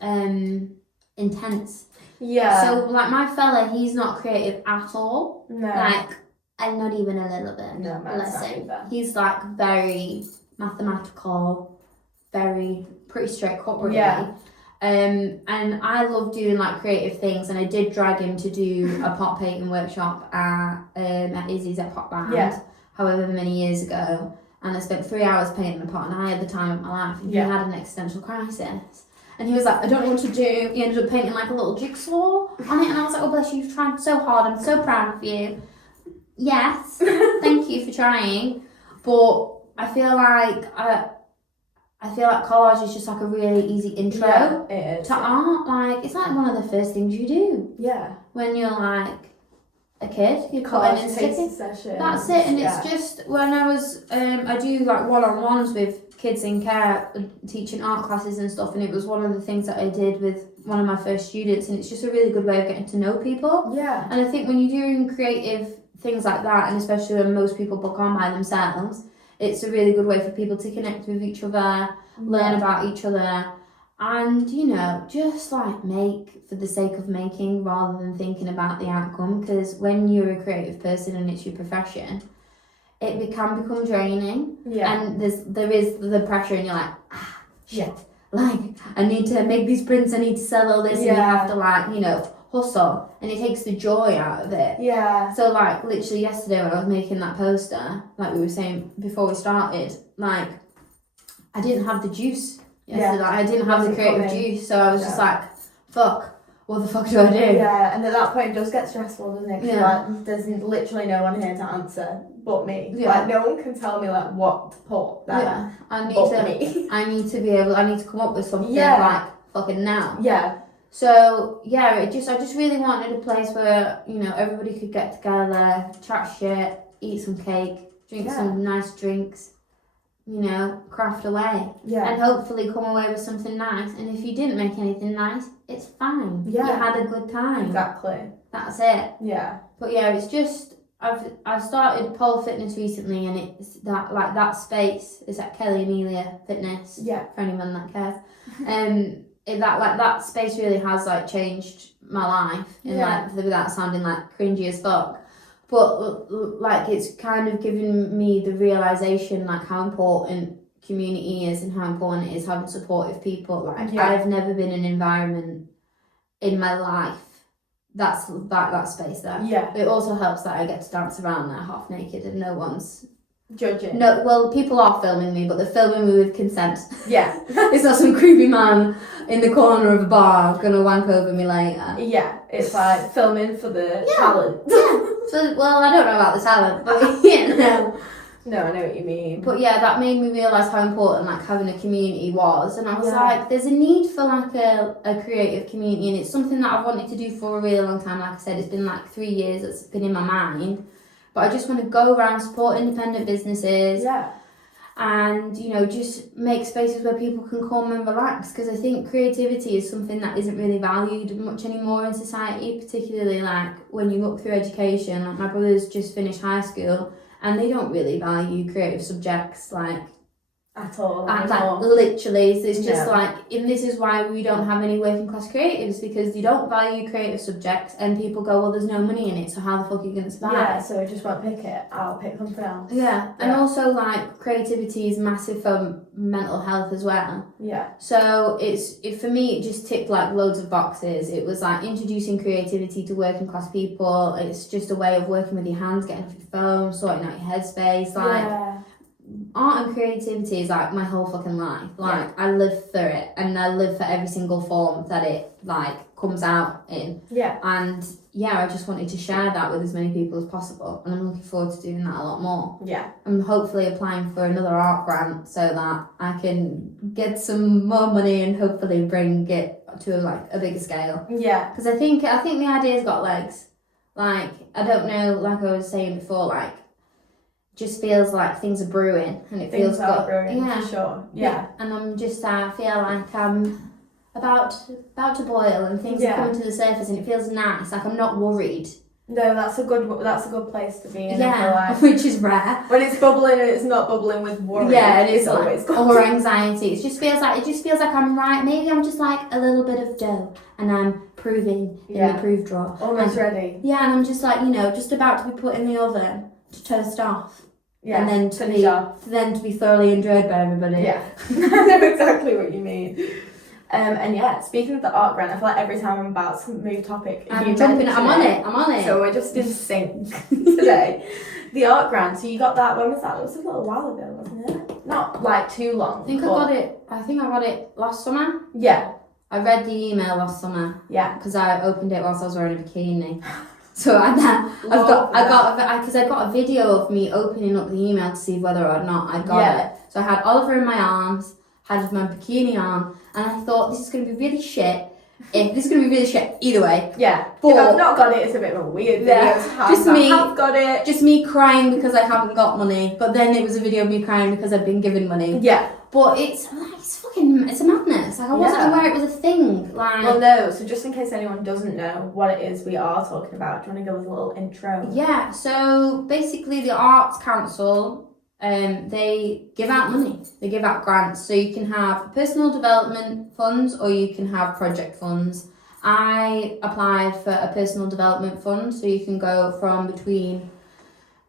intense. Yeah. So, like, my fella, he's not creative at all. No. Like, and not even a little bit. No, Let's not say. either. He's, like, very mathematical, pretty straight cut, really. Yeah. And I love doing, like, creative things, and I did drag him to do a pot painting workshop at Izzy's at Pot Band, however many years ago, and I spent 3 hours painting the pot, and I had the time of my life, and he had an existential crisis, and he was like, I don't know what to do. He ended up painting, like, a little jigsaw on it, and I was like, oh bless you, you've tried so hard, I'm so proud of you. Yes, thank you for trying, but I feel like collage is just, like, a really easy intro to art. Like, it's like one of the first things you do. Yeah. When you're, like, a kid, you're cutting and sticking. That's it, and it's just, when I was, I do, like, one-on-ones with kids in care, teaching art classes and stuff, and it was one of the things that I did with one of my first students, and it's just a really good way of getting to know people. Yeah. And I think when you're doing creative things like that, and especially when most people book on by themselves, it's a really good way for people to connect with each other, learn about each other, and, you know, just, like, make for the sake of making rather than thinking about the outcome. Because when you're a creative person and it's your profession, it can become draining. Yeah. And there is the pressure, and you're like, shit, like, I need to make these prints, I need to sell all this, and you have to, like, you know, hustle, and it takes the joy out of it. Yeah. So, like, literally yesterday when I was making that poster, like we were saying before we started, like, I didn't have the juice yesterday. Like, I didn't have the creative juice, so I was just like, fuck, what the fuck do I do? Yeah, and at that point it does get stressful, doesn't it? 'Cause like, there's literally no one here to answer but me. Yeah. Like, no one can tell me, like, what to put. Like, I need to come up with something, like, fucking now. Yeah. So, yeah, I just really wanted a place where, you know, everybody could get together, chat shit, eat some cake, drink some nice drinks, you know, craft away. Yeah. And hopefully come away with something nice. And if you didn't make anything nice, it's fine. Yeah. You had a good time. Exactly. That's it. Yeah. But yeah, it's just, I've started pole fitness recently, and it's that space is at Kelly Amelia Fitness. Yeah. For anyone that cares. That space really has, like, changed my life, and like, without sounding, like, cringy as fuck, but, like, it's kind of given me the realization, like, how important community is and how important it is having supportive people. Like, I've never been in an environment in my life that's that space there. Yeah. It also helps that I get to dance around there half naked and no one's judging. No, well, people are filming me, but they're filming me with consent. Yeah. It's not some creepy man in the corner of a bar gonna wank over me later. Yeah, it's like filming for the talent. Yeah. So, well, I don't know about the talent, but you know. No, I know what you mean. But yeah, that made me realise how important, like, having a community was, and I was like, there's a need for, like, a creative community, and it's something that I've wanted to do for a really long time. Like I said, it's been like 3 years that's been in my mind. But I just want to go around, support independent businesses. Yeah. And, you know, just make spaces where people can come and relax. Because I think creativity is something that isn't really valued much anymore in society, particularly, like, when you look through education. Like, my brother's just finished high school, and they don't really value creative subjects, like, at all. Literally, so it's just like, and this is why we don't have any working class creatives, because they don't value creative subjects, and people go, well, there's no money in it, so how the fuck are you going to survive? Yeah, so I just won't pick it, I'll pick something else. Yeah, and also, like, creativity is massive for mental health as well. Yeah. So for me, it just ticked, like, loads of boxes. It was like introducing creativity to working class people. It's just a way of working with your hands, getting off your phone, sorting out your headspace, like, art and creativity is like my whole fucking life. Like I live for it, and I live for every single form that it like comes out in. Yeah. And yeah, I just wanted to share that with as many people as possible, and I'm looking forward to doing that a lot more. Yeah. I'm hopefully applying for another art grant so that I can get some more money and hopefully bring it to a bigger scale. Yeah. Because I think the idea's got legs. Like, I don't know, like I was saying before, like, just feels like things are brewing, and it feels good. Brewing, for sure. Yeah. And I'm just, I feel like I'm about to boil, and things are coming to the surface, and it feels nice. Like, I'm not worried. No, that's a good place to be in. Yeah, which is rare. When it's bubbling and it's not bubbling with worry. Yeah, and it's always good. Or anxiety. It just feels like I'm right. Maybe I'm just like a little bit of dough, and I'm proving in the proof drawer. Almost ready. Yeah, and I'm just like, just about to be put in the oven to toast off. Yeah, and then to be thoroughly enjoyed by everybody. Yeah, I know exactly what you mean. And yeah, speaking of the art grant, I feel like every time I'm about to move topic, I'm on it. So we're just in sync today. The art grant, so you got that, when was that? It was a little while ago, wasn't it? Not like too long. I think I got it last summer. Yeah. I read the email last summer. Yeah. Because I opened it whilst I was wearing a bikini. So I got a video of me opening up the email to see whether or not I got it. So I had Oliver in my arms, had my bikini on, and I thought this is going to be really shit. Either way. Yeah. But if I've not got it, it's a bit of a weird video. I've got it. Just me crying because I haven't got money. But then it was a video of me crying because I've been given money. Yeah. But it's a madness. Like I wasn't aware it was a thing. Like, well, no. So just in case anyone doesn't know what it is we are talking about, do you want to give us a little intro? Yeah. So basically, the Arts Council, they give out money. They give out grants. So you can have personal development funds or you can have project funds. I applied for a personal development fund, so you can go from between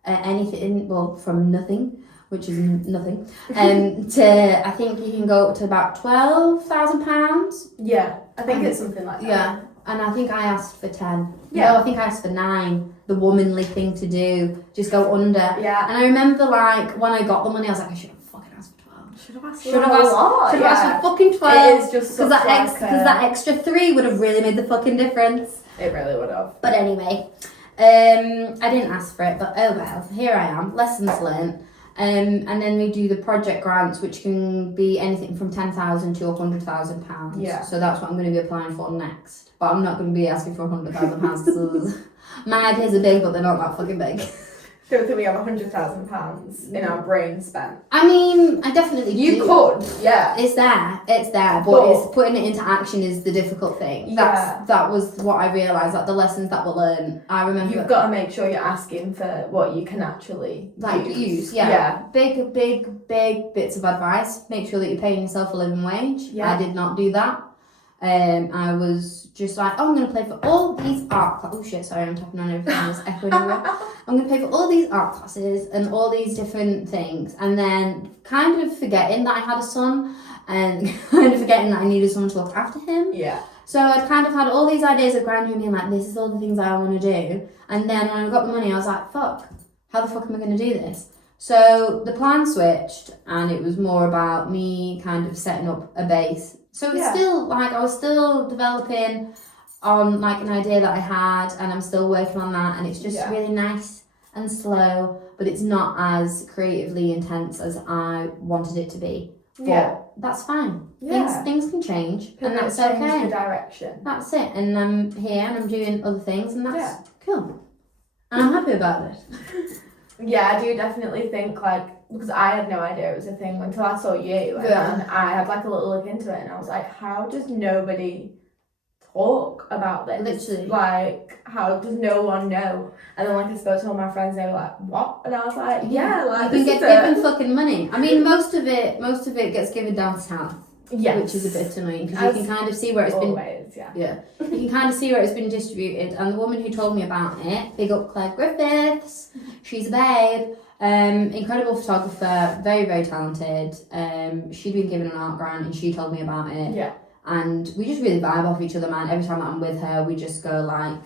from nothing, which is nothing, to I think you can go up to about £12,000. Yeah, I think it's something like that. Yeah, and I think I asked for 10. Yeah. No, I think I asked for 9. The womanly thing to do, just go under. Yeah. And I remember like when I got the money, I was like, I should have fucking asked for 12. Should have asked for fucking 12. It is just because that extra 3 would have really made the fucking difference. It really would have. But anyway, I didn't ask for it, but oh well, here I am. Lessons learned. And then we do the project grants, which can be anything from £10,000 to £100,000. Yeah. So that's what I'm going to be applying for next. But I'm not going to be asking for £100,000 because my ideas are big, but they're not that fucking big. Don't think we have £100,000 in our brain spent. I mean, I definitely do. You could, yeah. It's there, but it's putting it into action is the difficult thing. Yeah. That was what I realised, like the lessons that were learned. I remember you've got to make sure you're asking for what you can actually use. Yeah. Big bits of advice. Make sure that you're paying yourself a living wage. Yeah. I did not do that. I was just like, I'm going to pay for all these art classes. Oh shit, sorry, I'm tapping on everything. I was echoing everywhere. I'm going to pay for all these art classes and all these different things. And then kind of forgetting that I had a son and kind of forgetting that I needed someone to look after him. Yeah. So I'd kind of had all these ideas of grandeur being like, this is all the things I want to do. And then when I got the money, I was like, fuck, how the fuck am I going to do this? So the plan switched and it was more about me kind of setting up a base. So it's still like I was still developing on like an idea that I had, and I'm still working on that, and it's just really nice and slow, but it's not as creatively intense as I wanted it to be. But that's fine. Yeah. Things can change, and that's change okay. The direction. That's it, and I'm here and I'm doing other things, and that's cool. And I'm happy about it. Yeah, I do definitely think because I had no idea it was a thing until I saw you, and then I had like a little look into it, and I was like, how does nobody talk about this? Literally. Like, how does no one know? And then like I spoke to all my friends, they were like, what? And I was like, yeah, like you can get given fucking money. I mean, most of it gets given down south. Yes. Which is a bit annoying because you can kind of see where it's always, been. Yeah. You can kind of see where it's been distributed. And the woman who told me about it, big up Claire Griffiths, she's a babe, incredible photographer, very, very talented. She'd been given an art grant and she told me about it. Yeah. And we just really vibe off each other, man. Every time that I'm with her, we just go like,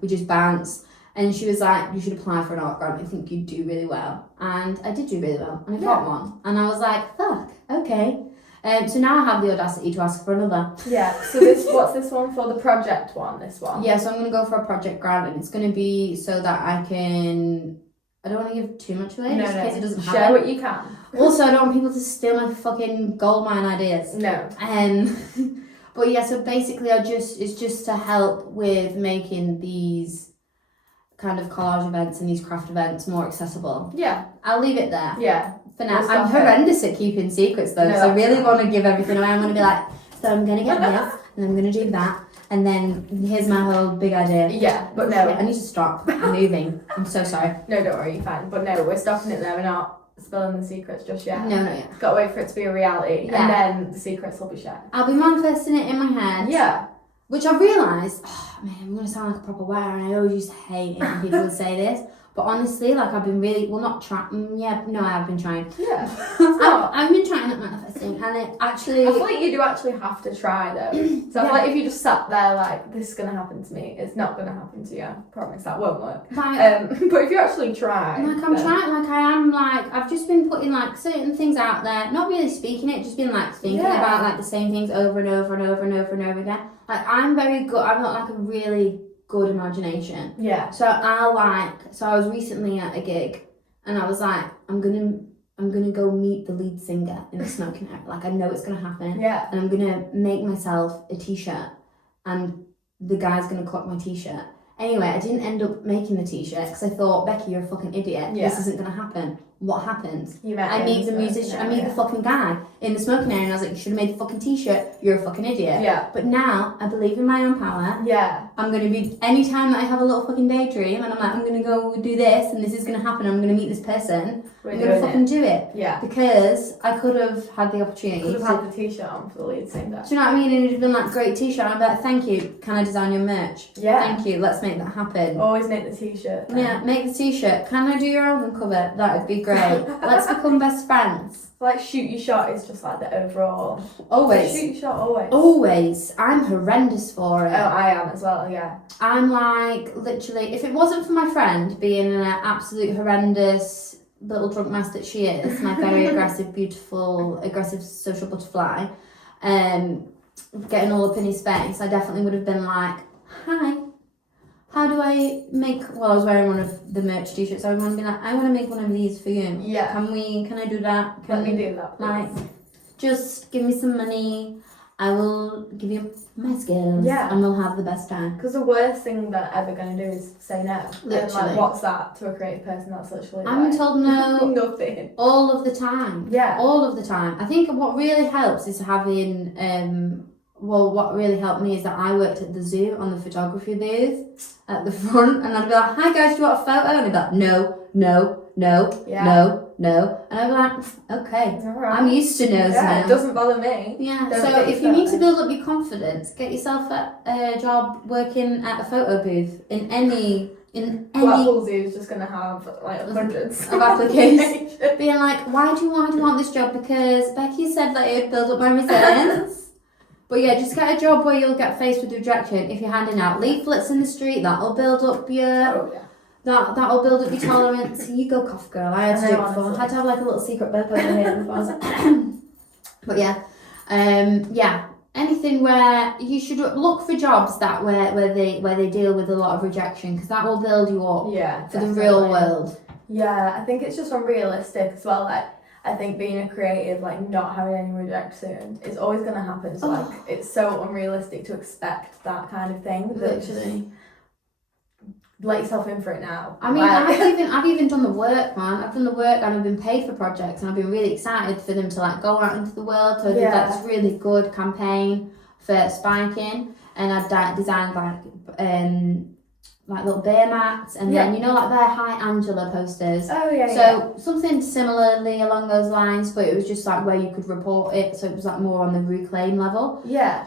we just bounce. And she was like, you should apply for an art grant. I think you'd do really well. And I did do really well. And I got one. And I was like, fuck, okay. So now I have the audacity to ask for another. Yeah. So what's this one for? The project one, this one? Yeah, so I'm going to go for a project grant. And it's going to be so that I can... I don't want to give too much away, just in case it doesn't happen. Share what you can. Also, I don't want people to steal my fucking goldmine ideas. No. But yeah, so basically it's just to help with making these kind of collage events and these craft events more accessible. Yeah. I'll leave it there. Yeah. For now. I'm horrendous at keeping secrets though, so I really want to give everything away. I'm going to be like, so I'm going to get this, and I'm going to do that, and then here's my whole big idea. Yeah, but no. I need to stop. I'm moving. I'm so sorry. No, don't worry, you're fine. But no, we're stopping it there. We're not spilling the secrets just yet. No, not yet. Got to wait for it to be a reality, and then the secrets will be shared. I'll be manifesting it in my head. Yeah. Which I realised, oh man, I'm going to sound like a proper wear, and I always used to hate it when people would say this. But honestly, like I've been really, well not trying, I have been trying. Yeah. I've been trying at manifesting, and it actually... I feel like you do actually have to try though. So I feel like if you just sat there like, this is going to happen to me, it's not going to happen to you. I promise that won't work. But if you actually try... Like I'm trying, like I am like, I've just been putting like certain things out there, not really speaking it, just been like thinking about like the same things over and over and over and over and over again. Like I'm very good, I've got like a really good imagination. Yeah. So I was recently at a gig and I was like, I'm gonna go meet the lead singer in the smoking area. Like I know it's gonna happen. Yeah. And I'm gonna make myself a t-shirt and the guy's gonna clock my t-shirt. Anyway, I didn't end up making the t-shirt because I thought, Becky, you're a fucking idiot. Yeah. This isn't gonna happen. What happens? I meet the musician, I meet the fucking guy in the smoking area and I was like, you should have made the fucking t-shirt, you're a fucking idiot. Yeah. But now, I believe in my own power. Yeah. I'm going to be, anytime that I have a little fucking daydream and I'm like, I'm going to go do this and this is going to happen, I'm going to meet this person, I'm going to fucking do it. Yeah. Because I could have had the opportunity. Could have had the t-shirt on for the lead singer. Do you know what I mean? And it'd have been like, great t-shirt. I'd be like, thank you, can I design your merch? Yeah. Thank you, let's make that happen. Always make the t-shirt. Then. Yeah, make the t-shirt. Can I do your album cover? That would be great. Let's become best friends. Like shoot your shot is just like the overall. Always. Shoot your shot always. Always. I'm horrendous for it. Oh, I am as well, yeah. I'm like, literally, if it wasn't for my friend being an absolute horrendous little drunk mess that she is, my very aggressive social butterfly, getting all up in his face, I definitely would have been like, hi. How do I make, well I was wearing one of the merch t-shirts, so I want to be like, I want to make one of these for you. Yeah. Can I do that? Let me do that, please. Like, just give me some money, I will give you my skills, and we'll have the best time. Because the worst thing they're ever going to do is say no. Literally. And like, what's that to a creative person? That's literally I'm like, told no. Nothing. All of the time. Yeah. All of the time. I think what really helps is having, what really helped me is that I worked at the zoo on the photography booth at the front, and I'd be like, hi guys, do you want a photo? And they'd be like, no. And I'd be like, okay, right. I'm used to no's now. It doesn't bother me. Yeah, so if you need to build up your confidence, get yourself a job working at a photo booth in any Blackpool Zoo is just going to have like hundreds of applications. Being like, why do you want this job? Because Becky said that it would build up my resilience. But yeah, just get a job where you'll get faced with rejection. If you're handing out leaflets in the street, that'll build up your that'll build up your tolerance. You go cough, girl. I had to do it before. I had to have like a little secret burp over here before I was like but yeah. Anything where you should look for jobs that where they deal with a lot of rejection, because that will build you up for the real world. Yeah, I think it's just unrealistic as well. Like, I think being a creative, like not having any rejection, is always going to happen. So like, it's so unrealistic to expect that kind of thing. Literally. Let yourself in for it now. I mean, I've even done the work, man. I've done the work and I've been paid for projects, and I've been really excited for them to like go out into the world. So I did that really good campaign for spiking, and I designed like little beer mats, and then you know, like their Hi Angela posters. So something similarly along those lines, but it was just like where you could report it, so it was like more on the reclaim level.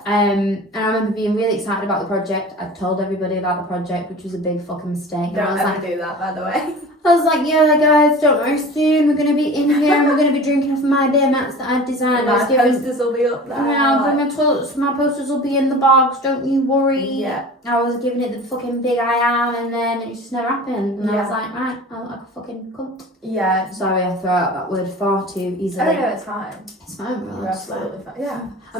And I remember being really excited about the project. I told everybody about the project, which was a big fucking mistake. Don't ever do that, by the way. I was like, yeah, guys, don't worry, soon we're going to be in here and we're going to be drinking off my beer mats that I designed. My posters will be up there. Yeah, but my posters will be in the box, don't you worry. Yeah. I was giving it the fucking big I am, and then it just never happened. And I was like, right, I look like a fucking cunt. Yeah. Sorry, I throw out that word far too easily. Oh, no, it's fine. It's fine, bro. You're absolutely fine. Yeah. I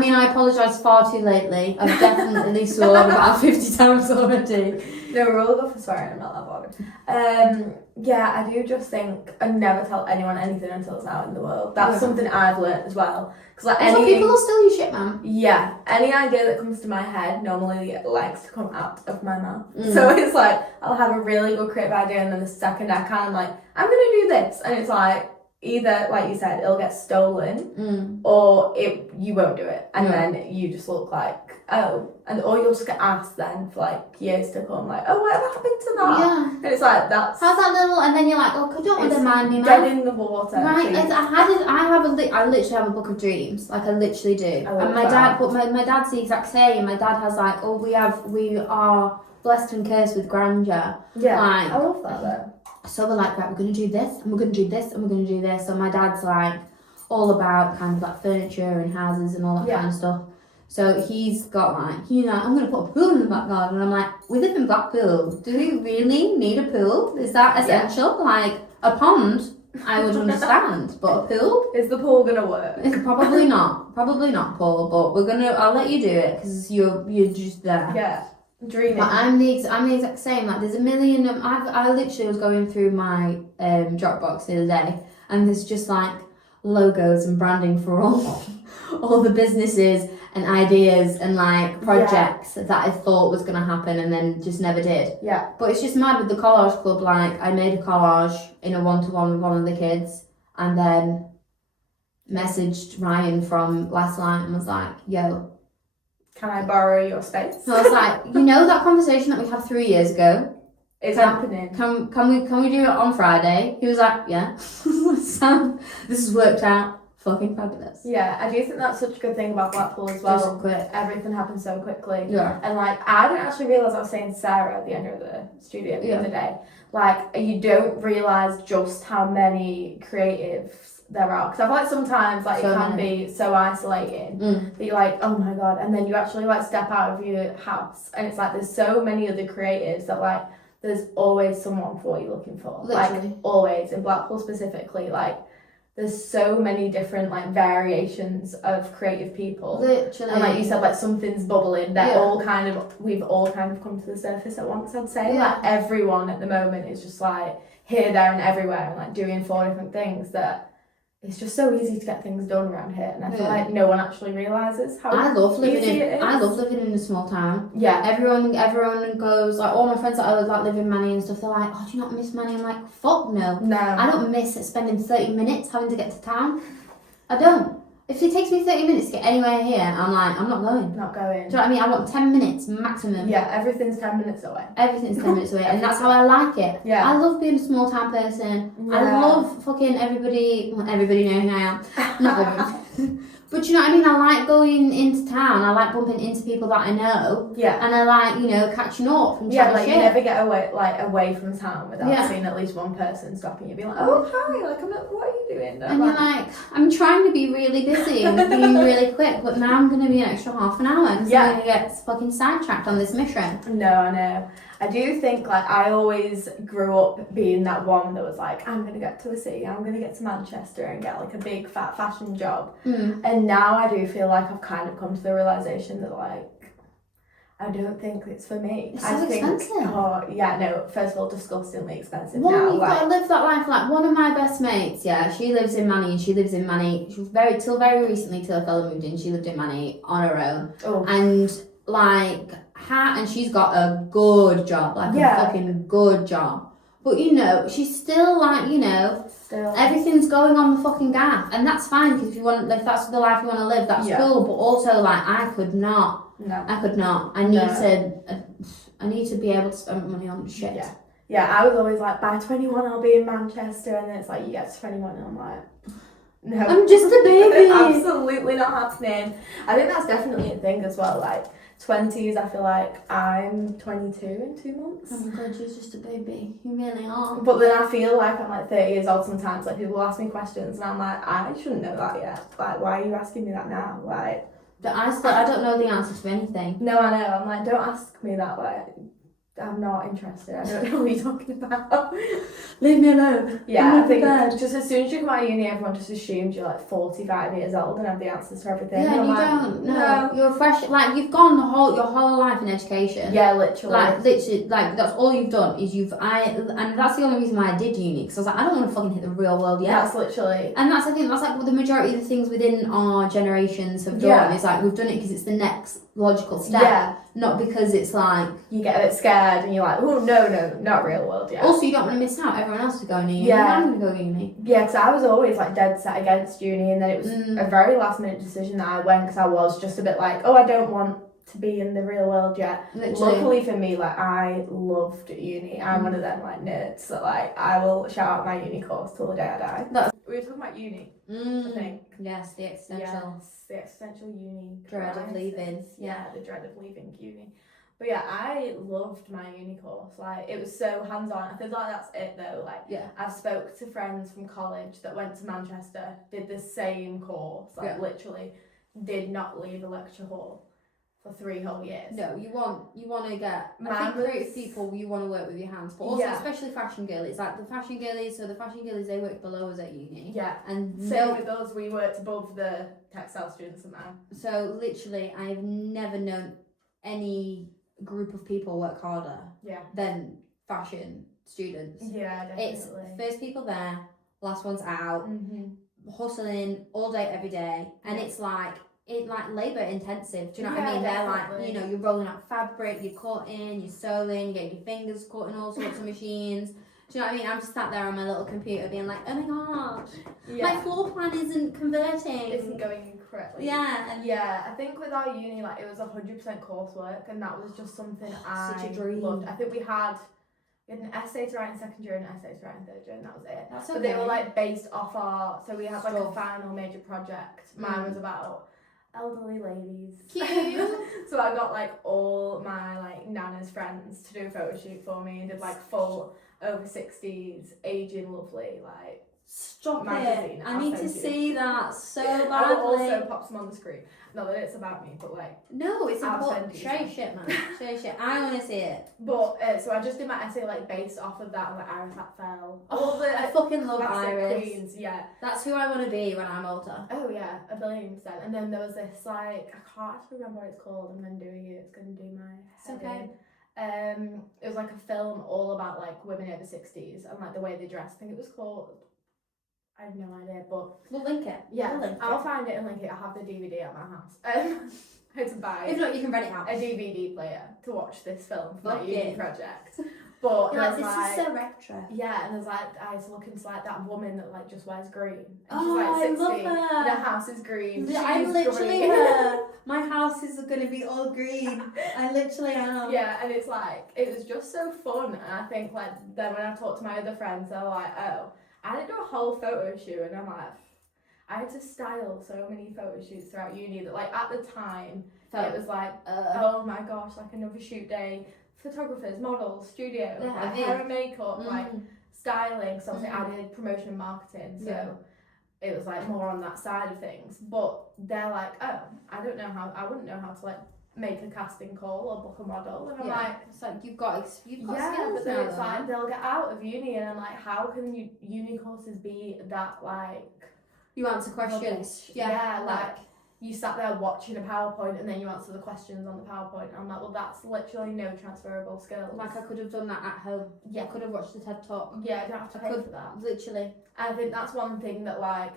mean, I apologise far too lately. I've definitely sworn about 50 times already. No, we're all good for swearing, I'm not that bothered. Yeah, I do just think I never tell anyone anything until it's out in the world. That's something I've learnt as well. Because like So people will steal your shit, man. Yeah, any idea that comes to my head normally likes to come out of my mouth. So it's like, I'll have a really good creative idea and then the second I can, I'm like, I'm going to do this. And it's like, either, like you said, it'll get stolen or you won't do it. And then you just look like, or you'll just get asked then for like years to come, like, oh, whatever happened to that? Yeah. And it's like, that's... How's that little... And then you're like, oh, don't remind me, man. Dead in the water. Right, I literally have a book of dreams, like I literally do. And my dad's the exact same. My dad has like, oh, we are blessed and cursed with grandeur. Yeah, like, I love that though. So we're like, right, we're going to do this, and we're going to do this, and we're going to do this. So my dad's like all about kind of like furniture and houses and all that kind of stuff. So he's got like, I'm going to put a pool in the back garden. And I'm like, we live in Blackpool. Do we really need a pool? Is that essential? Yeah. Like a pond, I would understand, but a pool? Is the pool going to work? It's probably not, Paul, but I'll let you do it because you're just there. Yeah. Dreaming. But I'm the exact same. Like there's a million. I literally was going through my Dropbox the other day, and there's just like logos and branding for all the businesses and ideas and like projects that I thought was gonna happen and then just never did. Yeah. But it's just mad with the collage club. Like I made a collage in a 1-to-1 with one of the kids, and then messaged Ryan from last night and was like, "Yo, can I borrow your space?" So I was like, that conversation that we had 3 years ago? It's happening. Can we do it on Friday? He was like, yeah. So this has worked out fucking fabulous. Yeah, I do think that's such a good thing about Blackpool as well. Just quick. Everything happens so quickly. Yeah. And like, I didn't actually realise, I was saying to Sarah at the end of the studio the other day, like, you don't realise just how many creatives there are, because I feel like sometimes like it can be so isolating that you're like, oh my god, and then you actually like step out of your house and it's like there's so many other creatives that like there's always someone for what you're looking for. Literally. Like always, in Blackpool specifically, like there's so many different like variations of creative people. Literally. And like you said, like something's bubbling. We've all kind of come to the surface at once, I'd say. Like everyone at the moment is just like here, there and everywhere and like doing 4 different things that it's just so easy to get things done around here, and I feel like no one actually realises how easy it is. I love living in a small town. Yeah. Everyone goes, like, all my friends that like live in Manny and stuff, they're like, oh, do you not miss Manny? I'm like, fuck no. No. I don't miss spending 30 minutes having to get to town. I don't. If it takes me 30 minutes to get anywhere here, I'm like, I'm not going. Not going. Do you know what I mean? I want 10 minutes maximum. Yeah, everything's 10 minutes away. Everything's 10 minutes away, and that's how I like it. Yeah. I love being a small town person. Yeah. I love fucking everybody knowing who I am. Not everybody. But you know what I mean? I like going into town. I like bumping into people that I know. Yeah. And I like, catching up and like shit. you never get away from town without seeing at least one person stopping you, being like, oh hi, like what are you doing? And you're like, I'm trying to be really busy and being really quick, but now I'm going to be an extra half an hour because I'm going to get fucking sidetracked on this mission. No, I know. I do think, like, I always grew up being that one that was like, I'm going to get to the city, I'm going to get to Manchester and get, like, a big fat fashion job. And now I do feel like I've kind of come to the realisation that, like, I don't think it's for me. It's so expensive. Oh, yeah, no, first of all, disgustingly expensive now. You've got to live that life. Like, one of my best mates, she lives in Manny, She was very recently, till a fella moved in, she lived in Manny on her own. Oh. And, like... and she's got a good job, like a fucking good job. But she's still like, everything's going on the fucking gaff, and that's fine because if that's the life you want to live, that's cool. But also, like, I could not. No. I could not. I need to be able to spend money on shit. Yeah. Yeah, I was always like, by 21 I'll be in Manchester, and then it's like you get to 21 and I'm like, no. I'm just a baby. Absolutely not happening. I think that's definitely a thing as well, like 20s, I feel like I'm 22 in 2 months. Oh my god, you're just a baby. You really are. But then I feel like I'm like 30 years old sometimes. Like people ask me questions and I'm like, I shouldn't know that yet. Like, why are you asking me that now? Like, But I don't know the answer to anything. no, I know. I'm like, don't ask me that. Like, I'm not interested. I don't know what you're talking about. Leave me alone. Yeah, I think just as soon as you come out of uni, everyone just assumes you're like 45 years old and have the answers to everything. Yeah, and you like, don't. No, you're fresh. Like you've gone your whole life in education. Yeah, literally. Like that's all you've done is and that's the only reason why I did uni, because I was like, I don't want to fucking hit the real world yet. That's literally. And that's the thing. That's like what the majority of the things within our generations have done. Yeah. Is like we've done it because it's the next logical step. Yeah. Not because it's like You get a bit scared and you're like, oh no, not real world yet. Also, you don't want to miss out. Everyone else is going to uni. Yeah. I'm going to go to uni. Yeah, because I was always like dead set against uni, and then it was a very last minute decision that I went because I was just a bit like, oh, I don't want to be in the real world yet. Literally. Luckily for me, like I loved uni. I'm one of them like nerds that like I will shout out my uni course till the day I die. We were talking about uni, I think. Yes, the existential. Yes, the existential uni dread of crisis. leaving. Yeah, the dread of leaving uni. But yeah, I loved my uni course. Like it was so hands-on. I feel like that's it though. Like Yeah. I've spoke to friends from college that went to Manchester, did the same course, like literally did not leave a lecture hall for 3 whole years. No, you want to get. I think was- creative people, you want to work with your hands, but also especially fashion girlies. Like the fashion girlies, they work below us at uni. Yeah. And Same with us, we worked above the textile students somehow. So literally, I have never known any group of people work harder than fashion students. Yeah, definitely. It's first people there, last ones out, hustling all day every day, and it's like labour intensive. Do you know what I mean? They're definitely. like, you're rolling out fabric, you're cutting, you're sewing, you're getting your fingers caught in all sorts of machines. Do you know what I mean? I'm just sat there on my little computer being like, oh my god, my floor plan isn't converting. Isn't going correctly. Yeah. Yeah, I think with our uni, like it was 100% coursework, and that was just something Such a I dream. loved. I think we had an essay to write in second year and an essay to write in third year, and that was it. That's But they were like based off so we had like a final major project. Mine was about elderly ladies. Cute. So I got like all my like nana's friends to do a photo shoot for me and did like full over 60s aging lovely like Stop magazine. it. I need to see that so badly. I will also pop some on the screen. Not that it's about me, but like no, it's I'll important. send you Show some. shit, man. Show shit. I want to see it. But so I just did my essay like based off of that, like Iris that fell. All the I fucking love classic Iris. queens, yeah. That's who I want to be when I'm older. Oh yeah, 1,000,000%. And then there was this like I can't actually remember what it's called. I'm gonna do you. It's gonna do my head okay. in. It was like a film all about like women over 60s and like the way they dress. I think it was called. I have no idea, but We'll link it. yeah, We'll link I'll it. find it and link it. I have the DVD at my house. I had to buy If not, you can rent it out. a DVD player to watch this film for my Fuck uni it. project. But You're like, there's this is so retro. yeah, and there's like I was looking to like that woman that like just wears green. And Oh, she's like 60. I love her. The house is green. I'm she's literally green. her. My house is going to be all green. I literally am. Yeah, and it's like it was just so fun, and I think like then when I talked to my other friends, they're like, oh, I didn't do a whole photo shoot, and I'm like, I had to style so many photo shoots throughout uni that like at the time it was like, oh my gosh, like another shoot day, photographers, models, studio, like, hair and makeup, like styling. So obviously I did promotion and marketing, so it was like more on that side of things. But they're like, oh, I wouldn't know how to like make a casting call or book a model, and I'm like, it's like you've got skills but then now, it's like they'll get out of uni, and I'm like, how can uni courses be that like you answer questions? Yeah, like you sat there watching a PowerPoint and then you answer the questions on the PowerPoint, and I'm like, well, that's literally no transferable skills. Like I could have done that at home. Yeah. I could have watched the TED Talk. Yeah, I don't have to pay for that. Literally. And I think that's one thing that like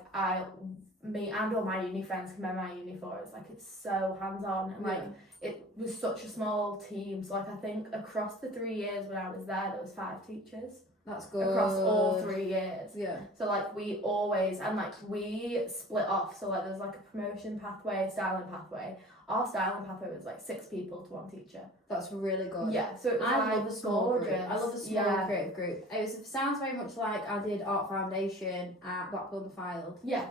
me and all my uni friends commend my uni for. It's like it's so hands-on, and like it was such a small team. So like I think across the 3 years when I was there was 5 teachers. That's good. Across all 3 years. Yeah. So like we always, and like we split off. So like there's like a promotion pathway, styling pathway. Our styling pathway was like 6 people to 1 teacher. That's really good. Yeah. So it was I love a small gorgeous. group. I love a small creative group. It sounds very much like I did art foundation at Blackpool the Filed. Yeah.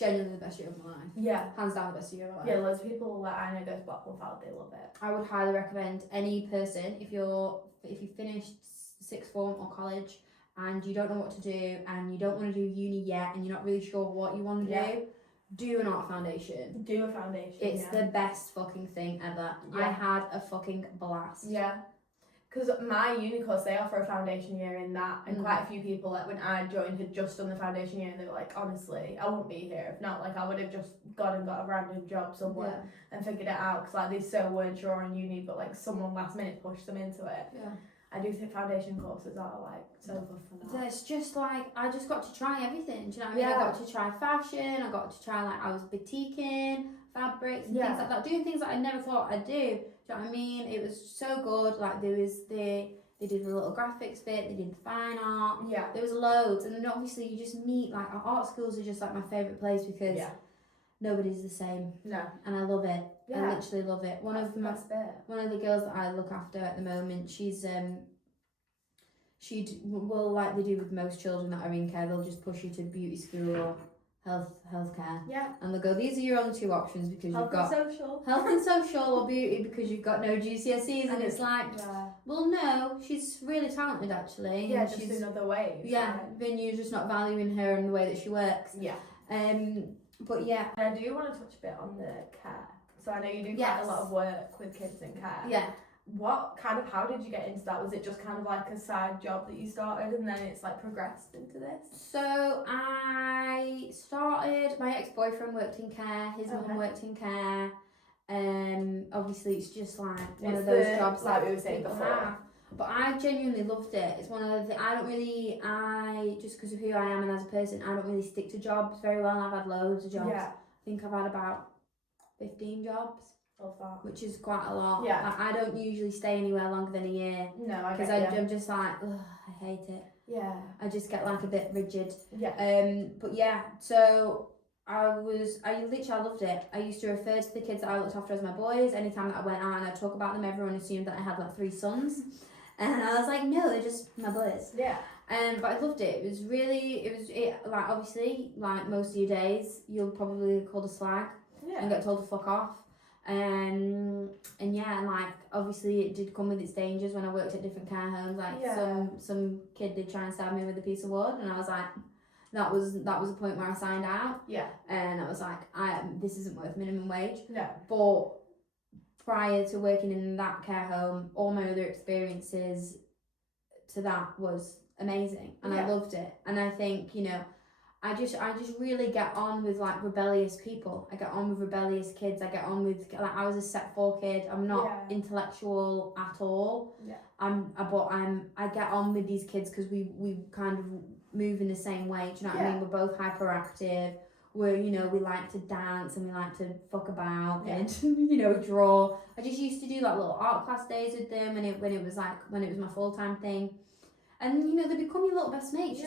genuinely the best year of my life. Yeah. Hands down the best year of my life. Yeah, loads of people that I know go to Blackpool Felt, they love it. I would highly recommend any person, if you finished sixth form or college and you don't know what to do and you don't want to do uni yet and you're not really sure what you want to do an art foundation. Do a foundation. It's the best fucking thing ever. Yeah. I had a fucking blast. Yeah. Because my uni course, they offer a foundation year in that, and quite a few people, like when I joined, had just done the foundation year, and they were like, honestly, I wouldn't be here if not. Like, I would have just gone and got a random job somewhere and figured it out, because like they so weren't sure on uni, but like someone last minute pushed them into it. Yeah. I do think foundation courses are like so good for that. It's just like, I just got to try everything. Do you know what I mean? I got to try fashion, I got to try, like, I was batiking, fabrics and things like that, doing things that I never thought I'd do. Do you know what I mean? It was so good. Like, there was they did the little graphics bit, they did the fine art. Yeah. There was loads, and then obviously you just meet, like, our art schools are just like my favourite place because nobody's the same. No. And I love it. Yeah. I literally love it. One of the girls that I look after at the moment, she'd well, like they do with most children that are in care, they'll just push you to beauty school or healthcare. Yeah. And they'll go, these are your only two options because you've got health and social or beauty because you've got no GCSEs, and it's like, well, no, she's really talented actually. Yeah, and just she's another way. Yeah, then you're just not valuing her and the way that she works. Yeah. But yeah. I do want to touch a bit on the care. So I know you do quite a lot of work with kids in care. Yeah. How did you get into that? Was it just kind of like a side job that you started and then it's like progressed into this? So I started, my ex-boyfriend worked in care, his mum worked in care. Obviously it's just like one of those jobs like we were saying before. Have. But I genuinely loved it. It's one of the just because of who I am and as a person, I don't really stick to jobs very well. I've had loads of jobs. Yeah. I think I've had about 15 jobs. Love that. Which is quite a lot. Yeah. Like, I don't usually stay anywhere longer than a year. No, I because I'm just like, ugh, I hate it. Yeah. I just get like a bit rigid. Yeah. But yeah, so I loved it. I used to refer to the kids that I looked after as my boys. Anytime that I went out and I'd talk about them, everyone assumed that I had like 3 sons. And I was like, no, they're just my boys. Yeah. But I loved it. Like, obviously, like most of your days, you'll probably call the slag and get told to fuck off. And like obviously it did come with its dangers when I worked at different care homes. Like some kid did try and stab me with a piece of wood, and I was like, that was the point where I signed out. Yeah. And I was like, this isn't worth minimum wage. No. But prior to working in that care home, all my other experiences to that was amazing, and I loved it. And I think, you know, I just really get on with like rebellious people. I get on with rebellious kids. I get on with, like, I was a set 4 kid. I'm not intellectual at all. Yeah. I get on with these kids because we kind of move in the same way. Do you know what I mean? We're both hyperactive. We like to dance and we like to fuck about and draw. I just used to do like little art class days with them when it was my full-time thing. And, they become your little best mates.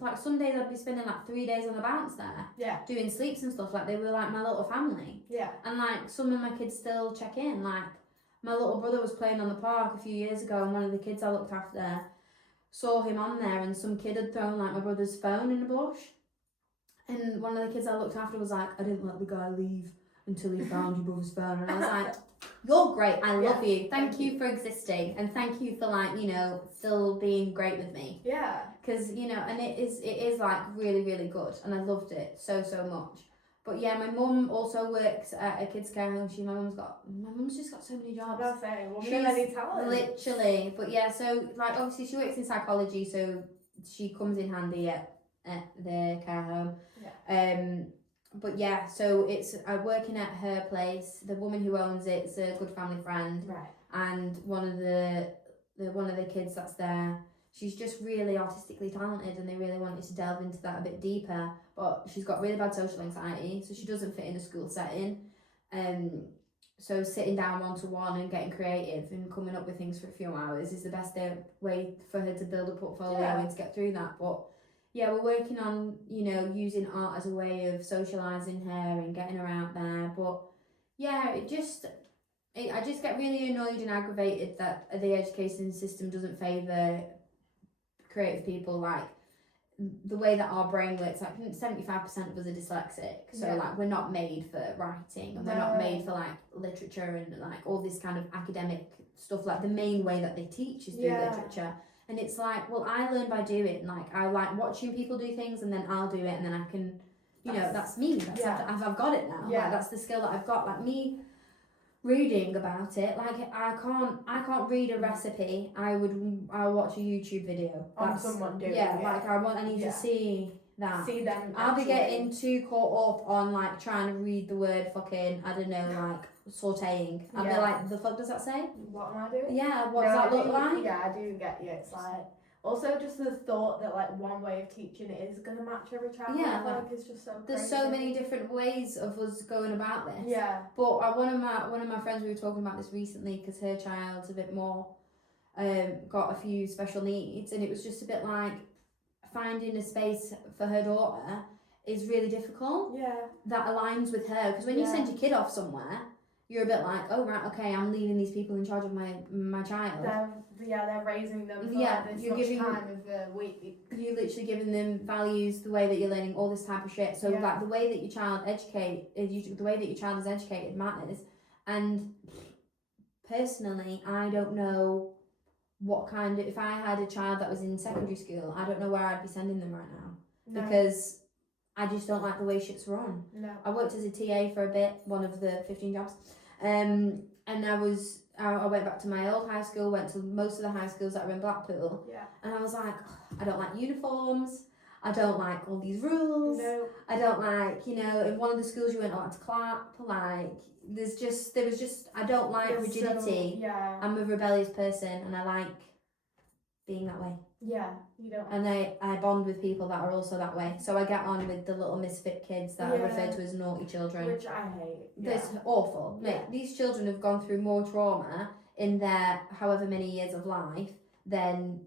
Like some days I'd be spending like 3 days on the bounce there. Yeah. Doing sleeps and stuff. Like, they were like my little family. Yeah. And like some of my kids still check in. Like, my little brother was playing on the park a few years ago, and one of the kids I looked after saw him on there, and some kid had thrown like my brother's phone in the bush. And one of the kids I looked after was like, I didn't let the guy leave until he found your brother's phone. And I was like, you're great. I love you. Thank you for existing. And thank you for still being great with me. Yeah. Because, and it is like really, really good. And I loved it so, so much. But yeah, my mum also works at a kids' care home. My mum's just got so many jobs. I was saying, many talents. Literally. But yeah, so like obviously she works in psychology, so she comes in handy at the care home. Yeah. But yeah, so it's working at her place. The woman who owns it's a good family friend. Right. And one of the kids that's there, she's just really artistically talented, and they really wanted to delve into that a bit deeper. But she's got really bad social anxiety, so she doesn't fit in a school setting. So sitting down one-to-one and getting creative and coming up with things for a few hours is the best way for her to build a portfolio and to get through that. But yeah, we're working on, using art as a way of socialising her and getting her out there. But yeah, I just get really annoyed and aggravated that the education system doesn't favour creative people. Like, the way that our brain works, like 75% of us are dyslexic, so like we're not made for writing, and we're not made for like literature and like all this kind of academic stuff. Like the main way that they teach is through literature, and it's like, well, I learn by doing. Like I like watching people do things, and then I'll do it, and then I can, that's me. I've got it now. Like that's the skill that I've got. Like me reading about it, like I can't read a recipe. I'll watch a YouTube video on someone doing it. Like I need to see that. See them. I'll be getting too caught up on like trying to read the word fucking, I don't know, like sauteing. I'll be like, the fuck does that say? What am I doing? Yeah, what does that look like? Yeah, I do get you. It's like, also just the thought that like one way of teaching it is going to match every child. Yeah, like it's just so crazy. There's so many different ways of us going about this. Yeah. But one of my friends, we were talking about this recently because her child's a bit more got a few special needs, and it was just a bit like finding a space for her daughter is really difficult. Yeah. That aligns with her, because when you send your kid off somewhere, you're a bit like, oh right, okay, I'm leaving these people in charge of my child. They're raising them for this much time of the week. You're literally giving them values, the way that you're learning all this type of shit. So like the way that your child is educated matters. And personally, I don't know what kind of, if I had a child that was in secondary school, I don't know where I'd be sending them right now. No. Because I just don't like the way shit's run. No. I worked as a TA for a bit, one of the 15 jobs. And I went back to my old high school, went to most of the high schools that were in Blackpool. Yeah. And I was like, I don't like uniforms. I don't like all these rules. No. I don't like, in one of the schools you weren't allowed to clap. Like, I don't like rigidity. I'm a rebellious person, and I like being that way. Yeah, you don't. And I bond with people that are also that way. So I get on with the little misfit kids that are referred to as naughty children. Which I hate. It's awful. Yeah. Mate, these children have gone through more trauma in their however many years of life than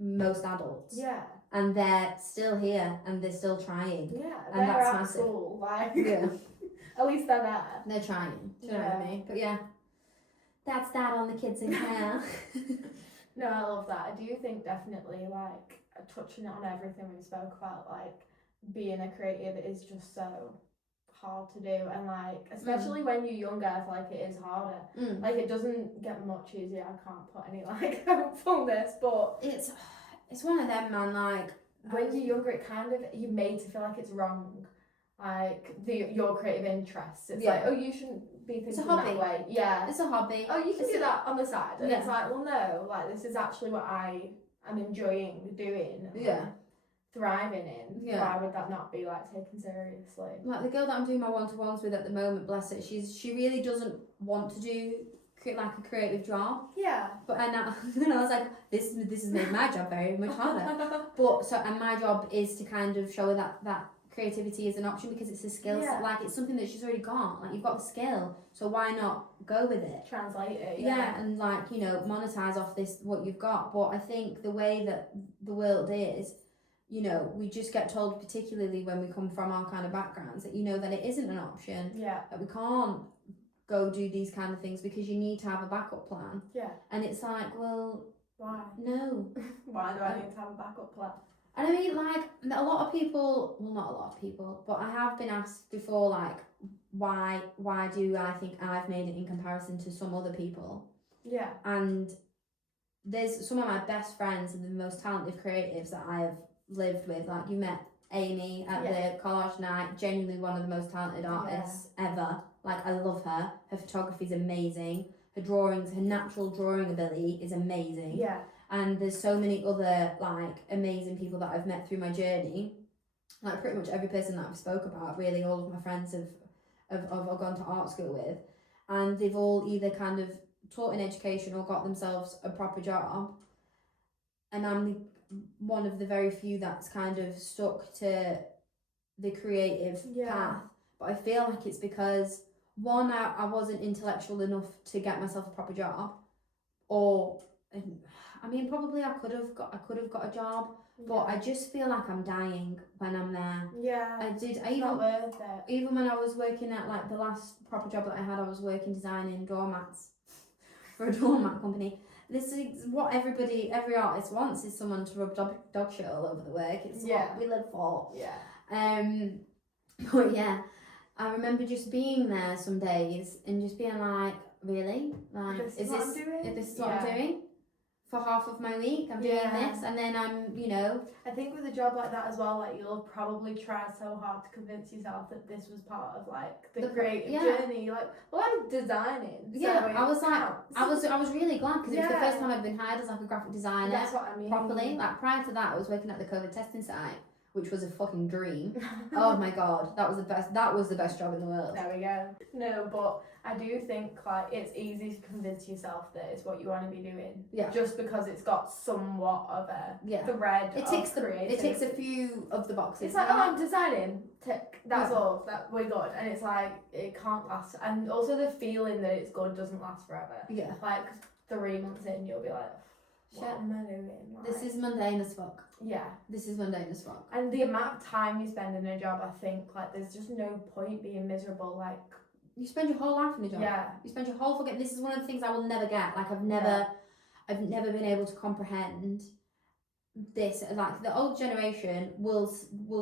most adults. Yeah. And they're still here, and they're still trying. Yeah, and they're that's at massive. school, like, yeah. At least they're there. They're trying. Do you know what I mean? But yeah, that's that on the kids in care. No, I love that. I do think definitely, like, touching on everything we spoke about, like, being a creative is just so hard to do, and like, especially when you're younger, I feel like it is harder. Like, it doesn't get much easier. I can't put any like hopefulness, but it's one of them, man. Like, when you're younger, it kind of, you're made to feel like it's wrong. Like your creative interests, it's like, oh, you shouldn't be thinking that way. Yeah, it's a hobby. Oh, you can do that on the side, and it's like, well, no, like this is actually what I am enjoying doing. Thriving in. Why would that not be like taken seriously? Like the girl that I'm doing my one-to-ones with at the moment, bless her, she really doesn't want to do like a creative job. Yeah. But and I was like, this has made my job very much harder. And my job is to kind of show her that creativity is an option, because it's a skill. Like, it's something that she's already got. Like, you've got the skill, so why not go with it? Translate it. And like, monetize off this what you've got. But I think the way that the world is, we just get told, particularly when we come from our kind of backgrounds, that that it isn't an option. Yeah. That we can't go do these kind of things because you need to have a backup plan. Yeah. And it's like, well, why? No. Why do I need to have a backup plan? And I mean, like, a lot of people, well, not a lot of people, but I have been asked before, like, why do I think I've made it in comparison to some other people? Yeah. And there's some of my best friends and the most talented creatives that I have lived with. Like, you met Amy at the collage night, genuinely one of the most talented artists ever. Like, I love her. Her photography is amazing. Her drawings, her natural drawing ability is amazing. Yeah. And there's so many other, like, amazing people that I've met through my journey. Like, pretty much every person that I've spoke about, really, all of my friends have gone to art school with. And they've all either kind of taught in education or got themselves a proper job. And I'm one of the very few that's kind of stuck to the creative path. But I feel like it's because, one, I wasn't intellectual enough to get myself a proper job. Or... I mean, probably I could have got a job, but I just feel like I'm dying when I'm there. Yeah. Not worth it. Even when I was working at, like, the last proper job that I had, I was working designing doormats for a doormat company. This is what every artist wants, is someone to rub dog shit all over the work. It's what we live for. Yeah. But yeah, I remember just being there some days and just being like, really? Like, This is what I'm doing? Is this what I'm doing? For half of my week, I'm doing this, and then I'm, you know. I think with a job like that as well, like, you'll probably try so hard to convince yourself that this was part of, like, the creative journey. You're like, well, I'm designing. So I was like, I was really glad, because it was the first time I'd been hired as like a graphic designer. That's what I mean. Properly. Like, prior to that, I was working at the COVID testing site, which was a fucking dream. Oh my god, that was the best job in the world. There we go. No, but I do think, like, it's easy to convince yourself that it's what you want to be doing. Yeah. Just because it's got somewhat of a thread. It ticks a few of the boxes. It's like, oh, I'm designing. Tick. That's all. That we're good. And it's like, it can't last. And also the feeling that it's good doesn't last forever. Yeah. Like 3 months in, you'll be like, what am I doing? Like, this is mundane as fuck. Yeah. This is mundane as fuck. And the amount of time you spend in a job, I think, like, there's just no point being miserable. Like, you spend your whole life in a job. Yeah. You spend your whole fucking. This is one of the things I will never get. Like, I've never been able to comprehend this. Like, the old generation will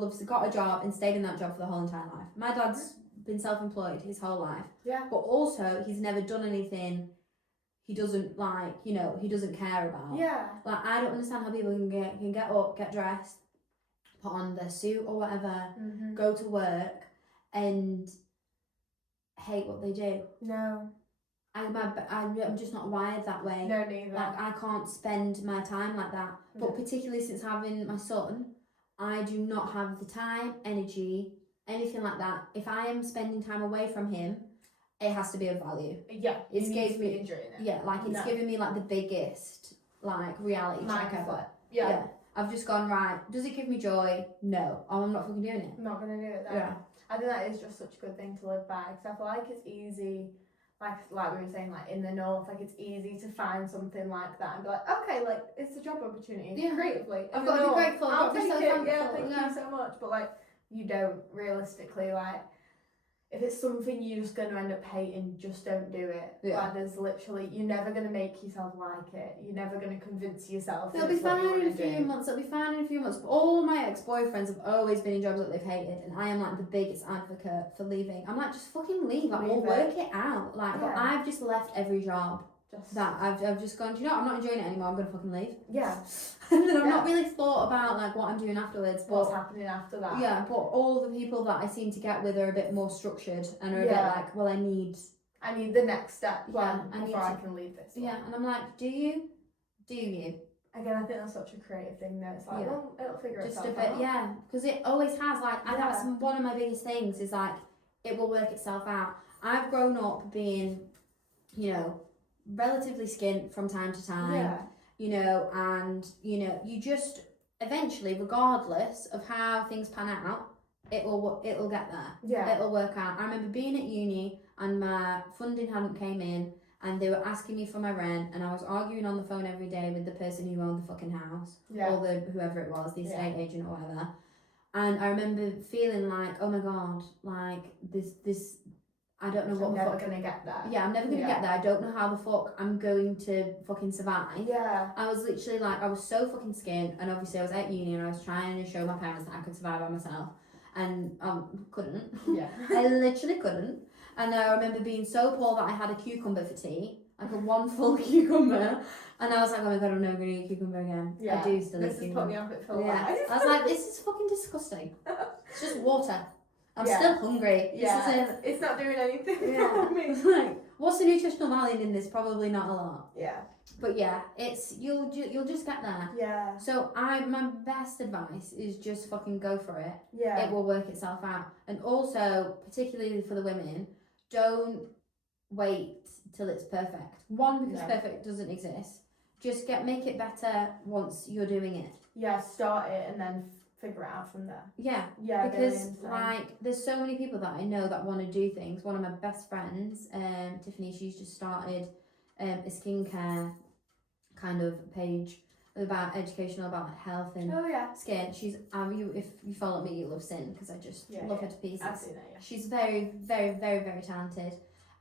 have got a job and stayed in that job for the whole entire life. My dad's been self-employed his whole life. Yeah. But also, he's never done anything he doesn't like, you know, he doesn't care about. Yeah. Like, I don't understand how people can get up, get dressed, put on their suit or whatever, go to work, and hate what they do. No. I'm just not wired that way. No, neither. Like, I can't spend my time like that. But particularly since having my son, I do not have the time, energy, anything like that. If I am spending time away from him, it has to be of value. Yeah, it's gave me enjoying it. Yeah, like, it's given me like the biggest like reality check ever. Yeah. I've just gone, right, does it give me joy? No. Oh, I'm not fucking doing it. I'm not gonna do it then. Yeah. I think that is just such a good thing to live by, because I feel like it's easy, like we were saying, like in the north, like it's easy to find something like that and be like, okay, like it's a job opportunity creatively. I've got to be grateful. I'll take so it. thankful. Yeah, thank you so much. But like, you don't realistically, like, if it's something you're just going to end up hating, just don't do it. Yeah. Like, there's literally, you're never going to make yourself like it. You're never going to convince yourself. They'll be fine in a few months. They'll be fine in a few months. But all my ex-boyfriends have always been in jobs that they've hated, and I am like the biggest advocate for leaving. I'm like, just fucking leave. Like, we'll work it out. Like, but I've just left every job. That I've just gone, do you know what? I'm not enjoying it anymore. I'm going to fucking leave. Yeah. And then I've not really thought about like what I'm doing afterwards. But, what's happening after that. Yeah, but all the people that I seem to get with are a bit more structured and are a bit like, well, I need the next step before I can leave this one. Yeah, and I'm like, do you? Again, I think that's such a creative thing though. It's like, well, it'll figure just itself a bit, out. yeah, because it always has. Like, and that's one of my biggest things is like, it will work itself out. I've grown up being, you know, relatively skint from time to time, you know, and you know, you just eventually, regardless of how things pan out, it'll get there. Yeah, it'll work out. I remember being at uni and my funding hadn't came in, and they were asking me for my rent, and I was arguing on the phone every day with the person who owned the fucking house, or whoever it was, the estate agent or whatever. And I remember feeling like, oh my god, like this. I don't know what the fuck. I'm never gonna get there. Yeah, I'm never gonna get there. I don't know how the fuck I'm going to fucking survive. Yeah. I was literally like, I was so fucking scared, and obviously I was at uni and I was trying to show my parents that I could survive by myself, and couldn't. Yeah. I literally couldn't. And I remember being so poor that I had a cucumber for tea, like a one full cucumber, and I was like, oh my god, I'm never gonna eat a cucumber again. Yeah. I do still eat cucumber. This has put me off it for life. I was like, this is fucking disgusting. It's just water. I'm still hungry. It's not doing anything for me. Like, what's the nutritional value in this? Probably not a lot. Yeah. But yeah, it's you'll just get there. Yeah. So my best advice is just fucking go for it. Yeah. It will work itself out. And also, particularly for the women, don't wait till it's perfect. One, because perfect doesn't exist. Just make it better once you're doing it. Yeah, start it and then figure it out from there. Yeah, because like there's so many people that I know that want to do things. One of my best friends, Tiffany, she's just started a skincare kind of page about educational about health and skin. She's if you follow me, you'll have seen because I just love her to pieces. I've seen it. Yeah. She's very, very, very, very talented,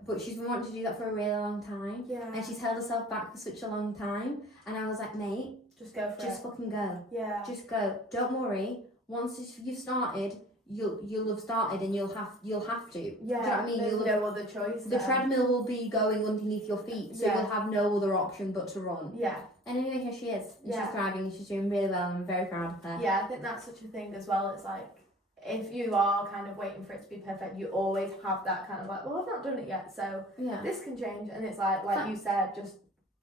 but she's been wanting to do that for a really long time. Yeah. And she's held herself back for such a long time. And I was like, mate, Just go for just it. fucking go. Yeah. Just go. Don't worry. Once you've started, you'll have started, and you'll have to. Yeah. Do you know what I mean? There's no other choice. The treadmill will be going underneath your feet, so Yeah. you'll have no other option but to run. Yeah. And anyway, here she is. And Yeah. she's thriving, and she's doing really well, and I'm very proud of her. Yeah, I think that's such a thing as well. It's like, if you are kind of waiting for it to be perfect, you always have that kind of like, well, I've not done it yet, so Yeah. this can change. And it's like you said, just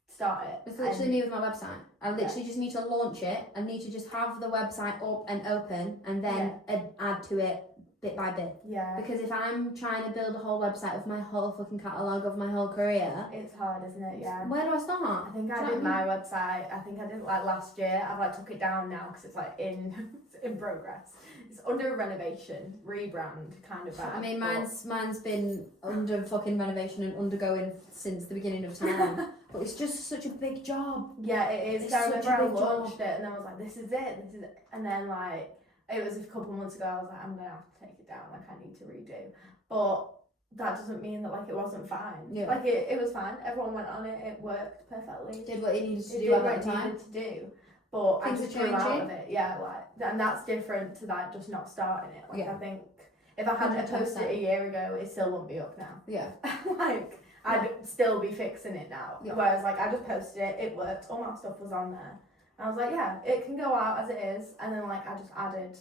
start it. It's literally me with my website. I literally just need to launch it. I need to just have the website up and open, and then add to it bit by bit. Yeah. Because if I'm trying to build a whole website of my whole fucking catalogue of my whole career, It's hard, isn't it? Yeah. where do I start? I think I did my website. I think I did it like last year. I've like took it down now because it's like it's in progress. It's under renovation, rebrand kind of. I mean, mine's been under fucking renovation and undergoing since the beginning of time. But it's just such a big job. Yeah, it is. It's So I such remember a I big launched it, and then I was like, "This is it," and then like it was a couple months ago. I was like, "I'm gonna have to take it down. Like I need to redo," but that doesn't mean that like it wasn't fine. Yeah. Like it was fine. Everyone went on it. It worked perfectly. Did what it needed to It do did at what that it time. needed to do. But Things I just are grew out changing. of it. Yeah, like and that's different to that just not starting it. Like Yeah. I think if I hadn't 100%. posted it a year ago, it still wouldn't be up now. Yeah. Like I'd still be fixing it now. Yeah. Whereas like I just posted it, it worked, all my stuff was on there. And I was like, yeah, it can go out as it is, and then like I just added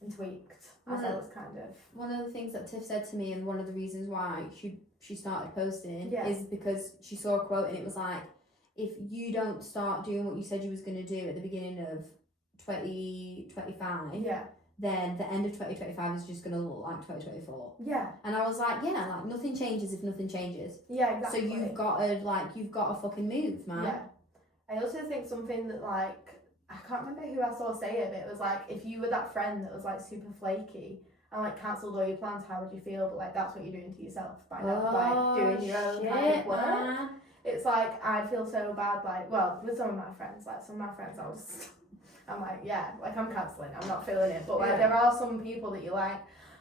and tweaked as I was kind of. One of the things that Tiff said to me, and one of the reasons why she started posting, Yeah. is because she saw a quote and it was like, if you don't start doing what you said you was going to do at the beginning of 2025, Yeah. then the end of 2025 is just going to look like 2024. Yeah. And I was like, yeah, like nothing changes if nothing changes. Yeah, exactly. So you've got to fucking move, man. Yeah. I also think something that like I can't remember who I saw say it, but it was like if you were that friend that was like super flaky and like cancelled all your plans, how would you feel? But like that's what you're doing to yourself by not like doing your own kind of work. Man. It's like I'd feel so bad, like well, with some of my friends, I'm like, yeah, like I'm cancelling, I'm not feeling it. But like there are some people that you're like,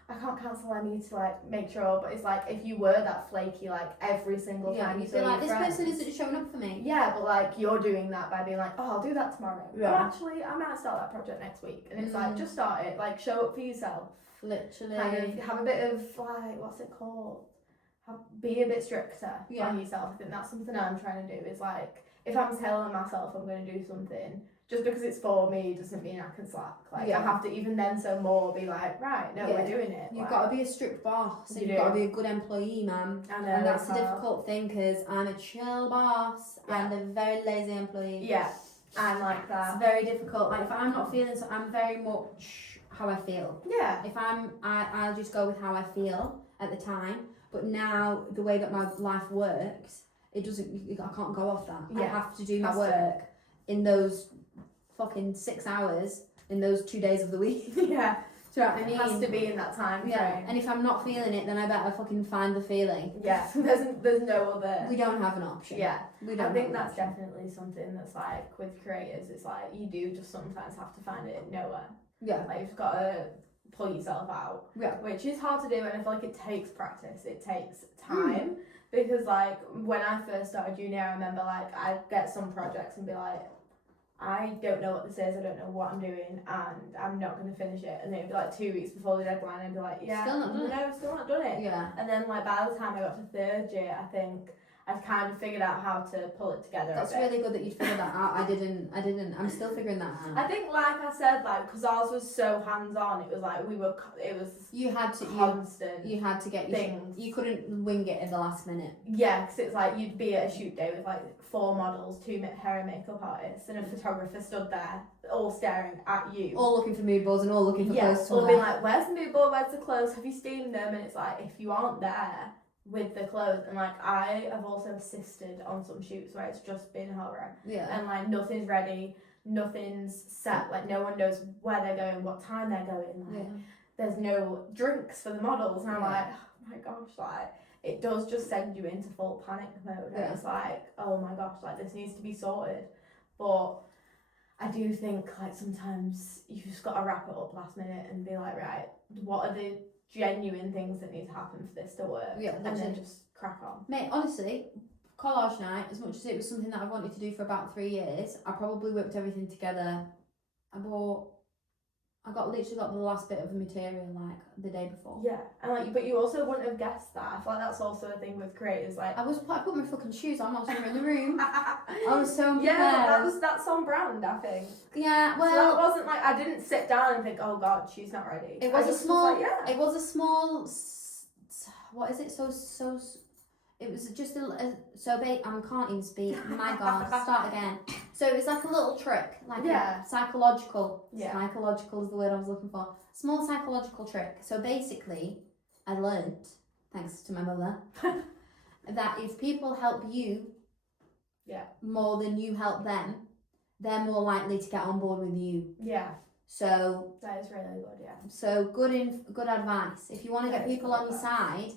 I can't cancel, I need to like make sure. But it's like if you were that flaky like every single time you feel saw like your this friends, person isn't showing up for me. yeah, but like you're doing that by being like, oh, I'll do that tomorrow. Yeah. Or actually, I might start that project next week. And it's like, just start it. Like, show up for yourself. Literally. Kind of have a bit of like, what's it called? Be a bit stricter on yourself. I think that's something I'm trying to do. Is like, if I'm telling myself I'm going to do something, just because it's for me doesn't mean I can slack. Like, I have to even then so more be like, right, no, we're doing it. You've like, got to be a strict boss, and You you've got to do. be a good employee, man. I know, And that's the hard. difficult thing, because I'm a chill boss and a very lazy employee. Yeah, I'm like It's that. very difficult. Like, if I'm not feeling so, I'm very much how I feel. Yeah. If I'll just go with how I feel at the time. But now, the way that my life works, I can't go off that. I Yeah. have to do my Has to. work in those fucking 6 hours in those 2 days of the week. Yeah. Do you know what I mean? It has to be in that time frame. Yeah, and if I'm not feeling it, then I better fucking find the feeling. Yeah, there's no other. We don't have an option. Yeah, We don't. I think have an that's option. definitely something that's like with creators. It's like you do just sometimes have to find it nowhere. Yeah. Like you've got to pull yourself out. Yeah. Which is hard to do, and I feel like it takes practice. It takes time because like when I first started uni, I remember like I'd get some projects and be like, I don't know what this is, I don't know what I'm doing, and I'm not going to finish it. And then it'd be like 2 weeks before the deadline, and I'd be like, yeah, Still not done it. no, still not done it. Yeah. And then like by the time I got to third year, I think I've kind of figured out how to pull it together. That's a bit. really good that you figured that out. I didn't. I'm still figuring that out. I think, like I said, like because ours was so hands-on, it was like it was You had to. constant. You had to get your things. You couldn't wing it in the last minute. Yeah, because it's like you'd be at a shoot day with like 4 models, 2 hair and makeup artists, and a photographer stood there, all staring at you. All looking for mood boards and all looking for posts. all being like, "Where's the mood board? Where's the clothes? Have you steamed them?" And it's like if you aren't there with the clothes, and like I have also assisted on some shoots where it's just been horror, Yeah. and like nothing's ready, nothing's set, like no one knows where they're going, what time they're going, like there's no drinks for the models, and I'm like, oh my gosh, like it does just send you into full panic mode. And it's like, oh my gosh, like this needs to be sorted. But I do think like sometimes you just got to wrap it up last minute and be like, right, what are the genuine things that need to happen for this to work? Yeah, and then just crack on. Mate, honestly, collage night, as much as it was something that I wanted to do for about 3 years, I probably whipped everything together. I literally got the last bit of the material like the day before. Yeah, and like, but you also wouldn't have guessed that. I feel like that's also a thing with creators. Like, I put my fucking shoes on whilst we were in the room. I was so unprepared. yeah, that's on brand, I think. Yeah, well, so that wasn't like I didn't sit down and think, oh god, she's not ready. It was a small. yeah. It was a small. What is it? It was just I can't even speak. My God, start again. So it was like a little trick, like a psychological. Yeah. Psychological is the word I was looking for. Small psychological trick. So basically, I learned, thanks to my mother, that if people help you, more than you help them, they're more likely to get on board with you. Yeah. So that is really good. Yeah. So good advice. If you want to get people on your side,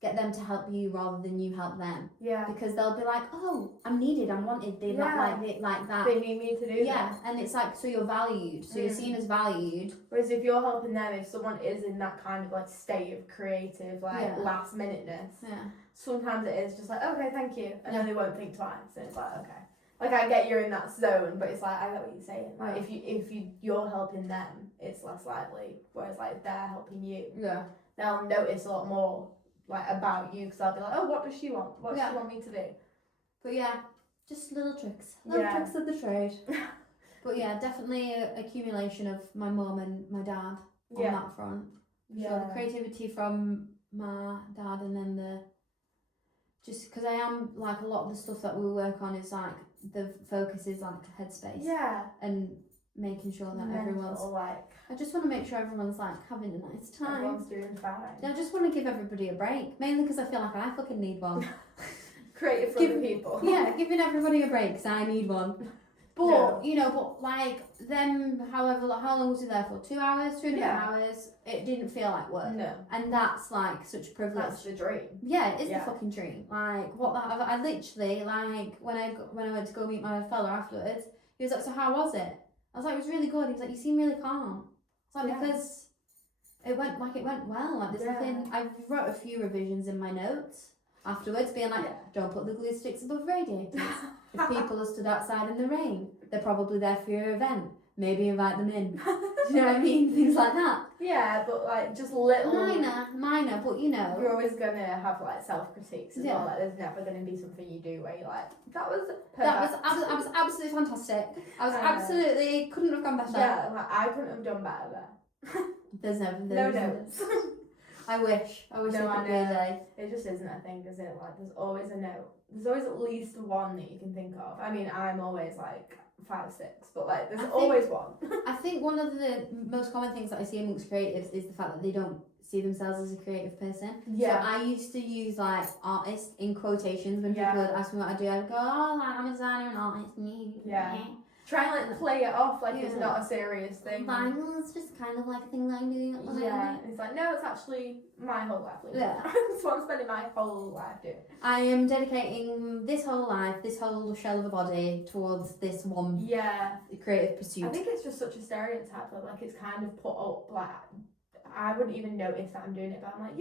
get them to help you rather than you help them. Yeah. Because they'll be like, oh, I'm needed, I'm wanted. They like that. They need me to do that. And it's like, so you're valued. So you're seen as valued. Whereas if you're helping them, if someone is in that kind of like state of creative, like last minuteness, sometimes it is just like, okay, thank you. And then they won't think twice. And it's like, okay. Like I get you're in that zone, but it's like I get what you're saying. Like if you're helping them, it's less likely. Whereas like if they're helping you, they'll notice a lot more like about you because they'll be like, oh, what does she want? What does she want me to do? But just little tricks tricks of the trade. But definitely a accumulation of my mum and my dad on that front. So the creativity from my dad, and then just because I am like a lot of the stuff that we work on is like the focus is like headspace. Yeah. And making sure that everyone's like. I just want to make sure everyone's like having a nice time. Everyone's doing fine. I just want to give everybody a break, mainly because I feel like I fucking need one. Creative for other people. Yeah, giving everybody a break because I need one. But but like them, however, how long was he there for? 2 hours, 2.5 hours. It didn't feel like work. No. And that's like such a privilege. That's the dream. Yeah, it is the fucking dream. Like I literally like when I went to go meet my fella afterwards, he was like, "So how was it?" I was like, "It was really good." He was like, "You seem really calm." It's like because it went well. Like there's nothing. I wrote a few revisions in my notes afterwards, being like, "Don't put the glue sticks above radiators. If people are stood outside in the rain, they're probably there for your event. Maybe invite them in." Do you know what I mean? Things like that. Yeah, but like just little minor, but you're always gonna have like self-critiques as well. Like there's never gonna be something you do where you're like, that was perfect. I was absolutely fantastic. I was absolutely couldn't have gone better. Yeah, like I couldn't have done better there. There's never no notes. I wish no, it could be a day. It just isn't a thing, is it? Like there's always a note. There's always at least one that you can think of. I mean, I'm always like 5, 6, but like there's always one. I think one of the most common things that I see amongst creatives is the fact that they don't see themselves as a creative person. Yeah. So I used to use like artist in quotations when people would ask me what I do. I'd go, "Oh, like, I'm a designer and artist." Yeah. Try and like play it off like it's not a serious thing. Like, well, it's just kind of like a thing that I'm doing. It's like, no, it's actually my whole life. Yeah. That's what I'm spending my whole life doing. I am dedicating this whole life, this whole shell of a body towards this one creative pursuit. I think it's just such a stereotype that like it's kind of put up, like I wouldn't even notice that I'm doing it, but I'm like,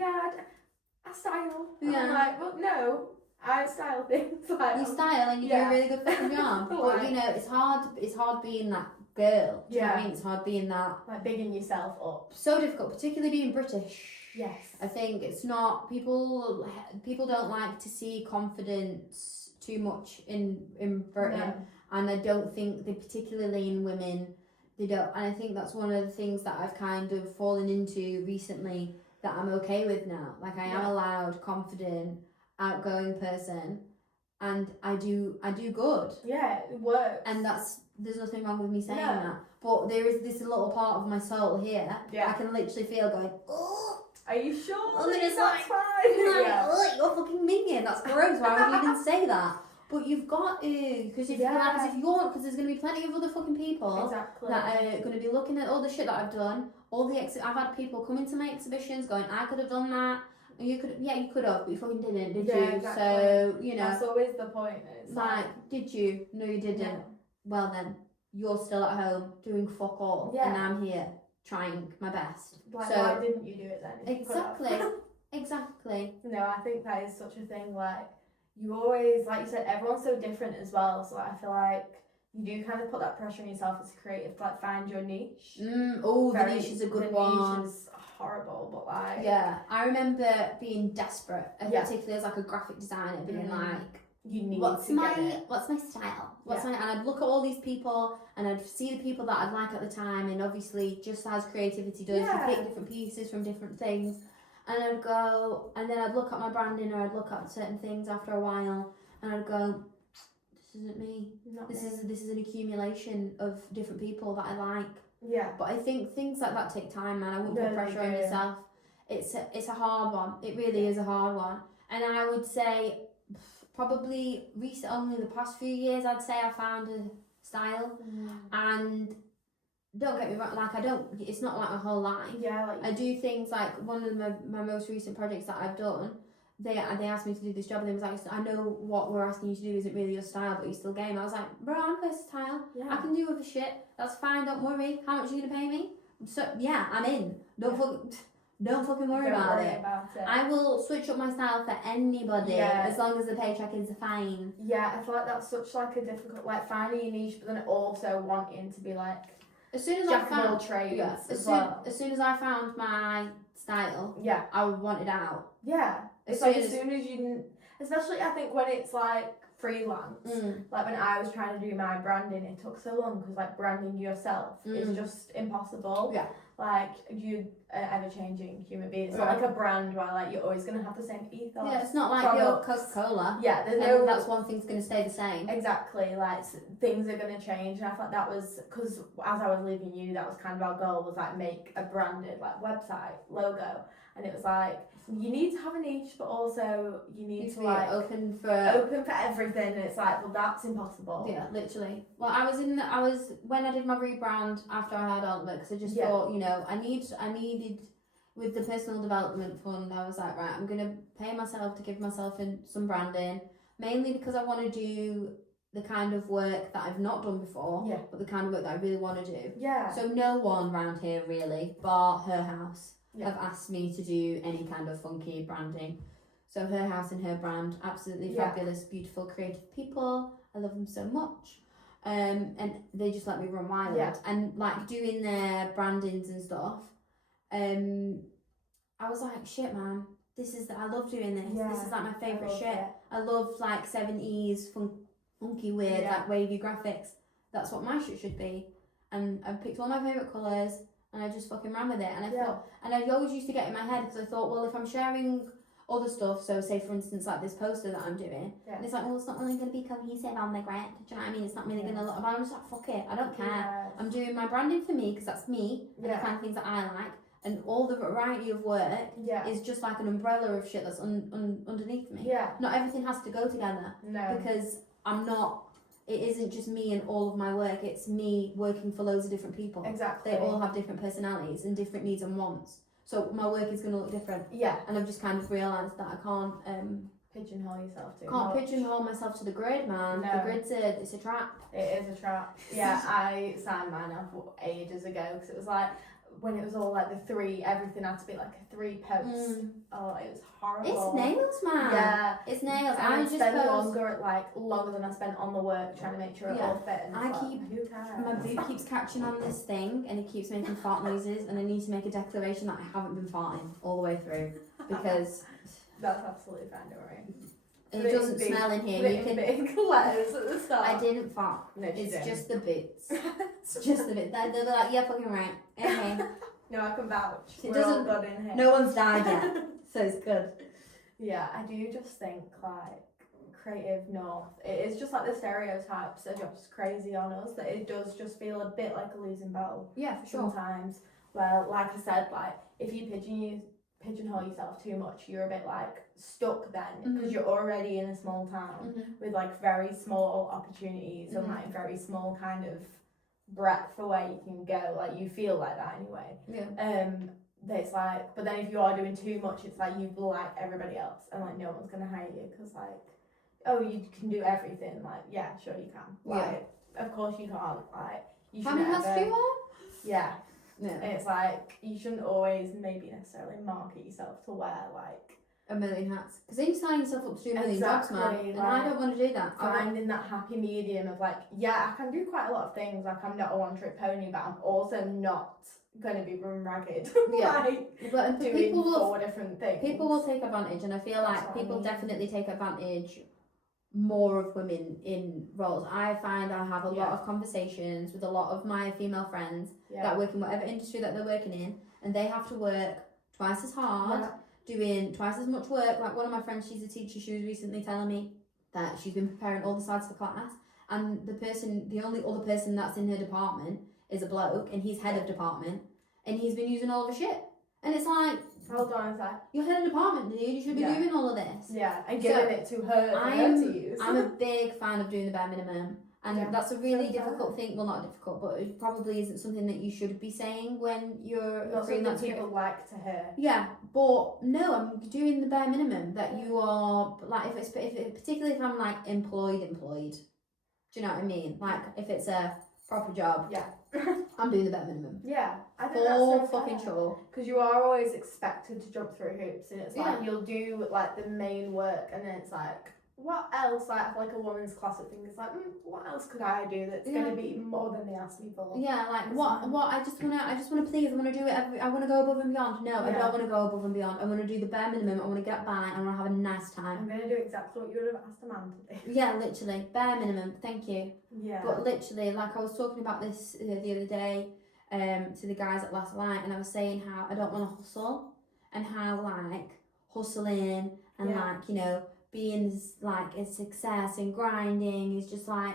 I style. Yeah. I'm like, well, no. I style things like you style and you do a really good fucking job. But it's hard being that girl. Do you know what I mean? It's hard being that like bigging yourself up. So difficult, particularly being British. Yes. I think it's not people don't like to see confidence too much in Britain. No. And I don't think they particularly in women they don't, and I think that's one of the things that I've kind of fallen into recently that I'm okay with now. Like I am a loud, confident, outgoing person, and I do good. Yeah, it works. And there's nothing wrong with me saying that. But there is this little part of my soul here. I can literally feel going, oh. Are you sure? Oh, that's fine. Oh, you're fucking minging. That's gross. Why would you even say that? But you've got to, because if because there's going to be plenty of other fucking people that are going to be looking at all the shit that I've done. I've had people come into my exhibitions going, I could have done that. You could have, but you fucking didn't, did you? Exactly. So, that's always the point. It's like, did you? No, you didn't. Yeah. Well then, you're still at home doing fuck all, and I'm here trying my best. Like, so, why didn't you do it then? Exactly. Exactly. No, I think that is such a thing. Like, you always, like you said, everyone's so different as well. So I feel like you do kind of put that pressure on yourself as a creative to like find your niche. The niche is a good one. The niche is horrible, but like, yeah, I remember being desperate, Yeah. particularly as like a graphic designer, being like, you need what's to my get it. what's my style? What's Yeah. my, and I'd look at all these people and I'd see the people that I'd like at the time, and obviously just as creativity does, Yeah. you pick different pieces from different things, and I'd go, and then I'd look at my branding, or I'd look at certain things after a while, and I'd go, this isn't me. This is an accumulation of different people that I like. Yeah. But I think things like that take time, man. I wouldn't put pressure on yourself. It's a hard one. It really is a hard one. And I would say probably only the past few years, I'd say I found a style. And don't get me wrong, like it's not like my whole life. Yeah, like I do things like one of my most recent projects that I've done. They asked me to do this job, and they was like, I know what we're asking you to do isn't really your style, but you still game. I was like, bro, I'm versatile. Yeah. I can do other shit. That's fine. Don't worry. How much are you gonna pay me? So yeah, I'm in. Don't fucking worry about it. I will switch up my style for anybody as long as the paycheck is fine. Yeah, I feel like that's such like a difficult, like finding your niche, but then also wanting to be like as soon as jack of all trades. As soon as I found my style, I wanted out. Yeah, it's like as soon as you didn't, especially I think when it's like freelance, like when I was trying to do my branding, it took so long because like branding yourself is just impossible. Yeah. Like you ever-changing human being. It's not like a brand where like you're always gonna have the same ethos. Yeah, it's not like your Coca-Cola. Yeah, there's no. That's one thing's gonna stay the same. Exactly, like things are gonna change, and I thought that was because as I was leaving uni, that was kind of our goal, was like make a branded like website logo, and it was like you need to have a niche, but also you need to like open for everything, and it's like, well, that's impossible. Yeah, literally. Well, I was when I did my rebrand after I had all of it, because I just thought, I needed with the personal development fund, I was like, right, I'm gonna pay myself to give myself some branding, mainly because I want to do the kind of work that I've not done before, but the kind of work that I really want to do. Yeah. So no one around here really, bar her house, have asked me to do any kind of funky branding. So her house and her brand, absolutely fabulous, beautiful, creative people. I love them so much. And they just let me run wild. And like doing their brandings and stuff, I was like, shit, man, I love doing this. This is like my favourite shit. I love like 70s funky, weird, like wavy graphics. That's what my shit should be. And I picked all my favourite colours and I just fucking ran with it. And I thought, and I always used to get in my head, because I thought, well, if I'm sharing other stuff, so say for instance like this poster that I'm doing, and it's like, well, it's not really going to be cohesive on the grid, do you know what I mean? It's not really going to look, but I'm just like, fuck it, I don't care. I'm doing my branding for me, because that's me, and the kind of things that I like, and all the variety of work is just like an umbrella of shit that's underneath me. Not everything has to go together, because it isn't just me and all of my work, it's me working for loads of different people. Exactly. They all have different personalities and different needs and wants. So my work is going to look different. Yeah. And I've just kind of realised that I can't pigeonhole yourself too Can't much. pigeonhole myself to the grid, man. No. The grid's it's a trap. It is a trap. Yeah, I signed mine off ages ago because it was like, when it was all like the three, everything had to be like a 3 post. Oh, it was horrible. It's nails, man. Yeah. It's nails. And I just spent longer than I spent on the work trying to make sure it all fit. And my boot keeps catching on this thing and it keeps making fart noises, and I need to make a declaration that I haven't been farting all the way through, because that's absolutely fine, don't worry. It doesn't smell in here. You can big letters at the start. I didn't fart. No, it's just the boots. It's just the boots. They're like, yeah, fucking right. Okay. No, I can vouch. We're all good in here. No one's died yet, so it's good. Yeah, I do just think like Creative North, it is just like the stereotypes are just crazy on us, that it does just feel a bit like a losing battle. Yeah, for sure. Sometimes. Well, like I said, like if you pigeonhole yourself too much, you're a bit like stuck then, because you're already in a small town with like very small opportunities and like very small kind of breadth for where you can go. Like you feel like that anyway. It's like, but then if you are doing too much, it's like you like everybody else, and like no one's gonna hire you because like, oh, you can do everything. Like, yeah, sure you can. Like, of course you can't. Like, you should. How many hats do you have? Yeah. Yeah. It's like, you shouldn't always maybe necessarily market yourself to wear like a million hats. Because then you're signing yourself up to do a million jobs, man. Exactly, And like, I don't want to do that. finding that happy medium of like, yeah, I can do quite a lot of things. Like, I'm not a one-trick pony, but I'm also not going to be run ragged. Yeah. Like, But doing people will, 4 different things. people will take advantage, and I feel That's like what I people mean. definitely take advantage more of women in roles. I find I have a lot Yeah. of conversations with a lot of my female friends Yeah. that work in whatever industry that they're working in, and they have to work twice as hard, doing twice as much work. Like one of my friends, she's a teacher, she was recently telling me that she's been preparing all the slides for class, and the only other person that's in her department is a bloke, and he's head of department, and he's been using all of her shit. And it's like, hold on a sec. you're head of department, dude, you should be doing all of this. Yeah, and giving it to her for her to use. I'm a big fan of doing the bare minimum. And that's a really difficult thing. Well, not difficult, but it probably isn't something that you should be saying when you're not something that people like to hear. Yeah, but no, I'm doing the bare minimum. That you are like, if particularly if I'm like employed. Do you know what I mean? Like if it's a proper job. Yeah. I'm doing the bare minimum. Yeah, I think For that's so fucking sure. Because you are always expected to jump through hoops, and it's like Yeah. you'll do like the main work, and then it's like, what else? Like, I feel like a woman's classic thing is like, what else could I do that's gonna be more than they asked me for? Yeah, like what I just wanna please, I wanna do it I wanna go above and beyond. No, I don't wanna go above and beyond. I wanna do the bare minimum, I wanna get by, I wanna have a nice time. I'm gonna do exactly what you would have asked a man to do. Yeah, literally. Bare minimum, thank you. Yeah. But literally, like I was talking about this the other day, to the guys at Last Light, and I was saying how I don't wanna hustle, and how like hustling and like, you know, being like a success and grinding is just like,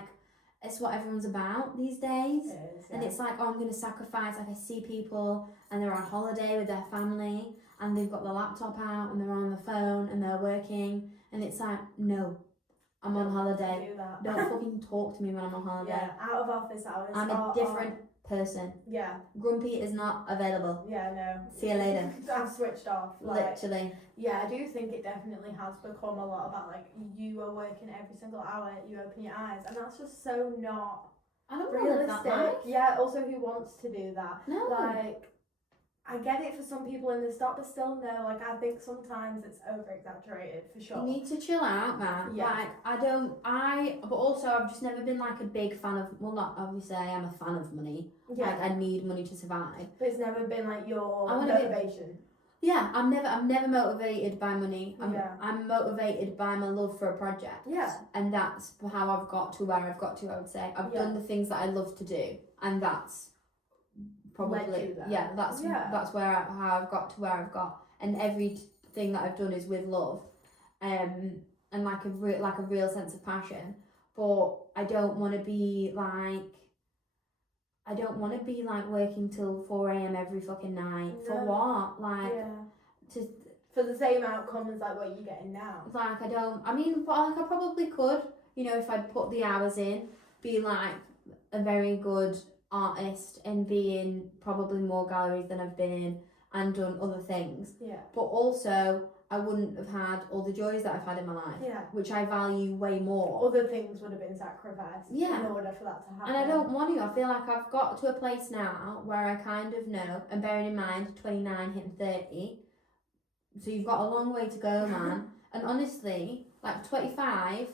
it's what everyone's about these days. It is, and it's like, oh, I'm going to sacrifice. Like I see people and they're on holiday with their family and they've got the laptop out and they're on the phone and they're working, and it's like, no, I'm on holiday. Don't fucking talk to me when I'm on holiday. Yeah, out of office hours. I'm a different person. Yeah. Grumpy is not available. Yeah, no. See you later. I've switched off. Like, Literally. yeah, I do think it definitely has become a lot about like, you are working every single hour, you open your eyes, and that's just so not I don't realistic. that life. Yeah, also who wants to do that? No. Like, I get it for some people in the start, but still no, like I think sometimes it's over exaggerated for sure. You need to chill out, man. Yeah. Like, but also I've just never been like a big fan of, well, not obviously I am a fan of money. Yeah. Like I need money to survive. But it's never been like your I wanna motivation. Yeah, I'm never motivated by money. Yeah. I'm motivated by my love for a project. Yeah. And that's how I've got to where I've got to, I would say. I've done the things that I love to do, and that's probably that's how I've got to where I've got, and everything that I've done is with love, and like a real sense of passion. But I don't want to be like working till 4 a.m. every fucking night. No. For what? Like for the same outcome as like what you're getting now. Like I probably could, you know, if I'd put the hours in, be like a very good artist and be in probably more galleries than I've been in and done other things. Yeah. But also I wouldn't have had all the joys that I've had in my life. Yeah. Which I value way more. Other things would have been sacrificed in order for that to happen. And I don't want to. I feel like I've got to a place now where I kind of know, and bearing in mind 29 hitting 30, so you've got a long way to go, man. And honestly, like 25,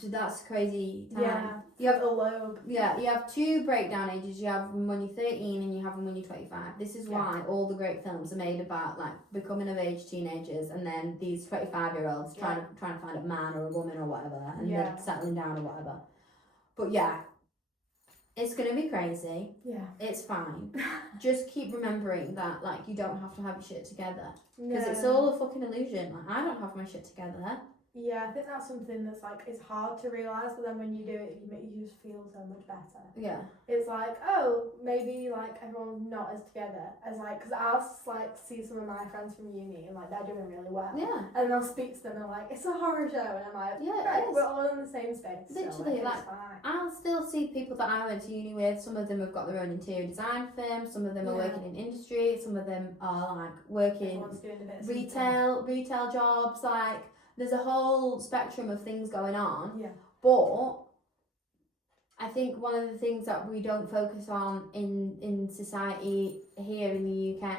so that's crazy time. Yeah. You have a lobe. Yeah, you have 2 breakdown ages. You have them when you're 13 and you have them when you're 25. This is why all the great films are made about like becoming of age teenagers, and then these 25-year-olds trying to find a man or a woman or whatever, and they're settling down or whatever. But yeah, it's gonna be crazy. Yeah. It's fine. Just keep remembering that like you don't have to have your shit together, because No. it's all a fucking illusion. Like I don't have my shit together. Yeah, I think that's something that's like, it's hard to realise, but then when you do it, you just feel so much better. Yeah. It's like, oh, maybe like everyone's not as together as like, because I'll like see some of my friends from uni and like they're doing really well. Yeah. And then I'll speak to them and I'm like, it's a horror show, and I'm like, Yeah, right, it is. we're all in the same space. Literally, so, like, it's fine. I'll still see people that I went to uni with. Some of them have got their own interior design firms. Some of them are working in industry. Some of them are like working Everyone's doing a bit of retail jobs. Like there's a whole spectrum of things going on. Yeah. But I think one of the things that we don't focus on in society here in the UK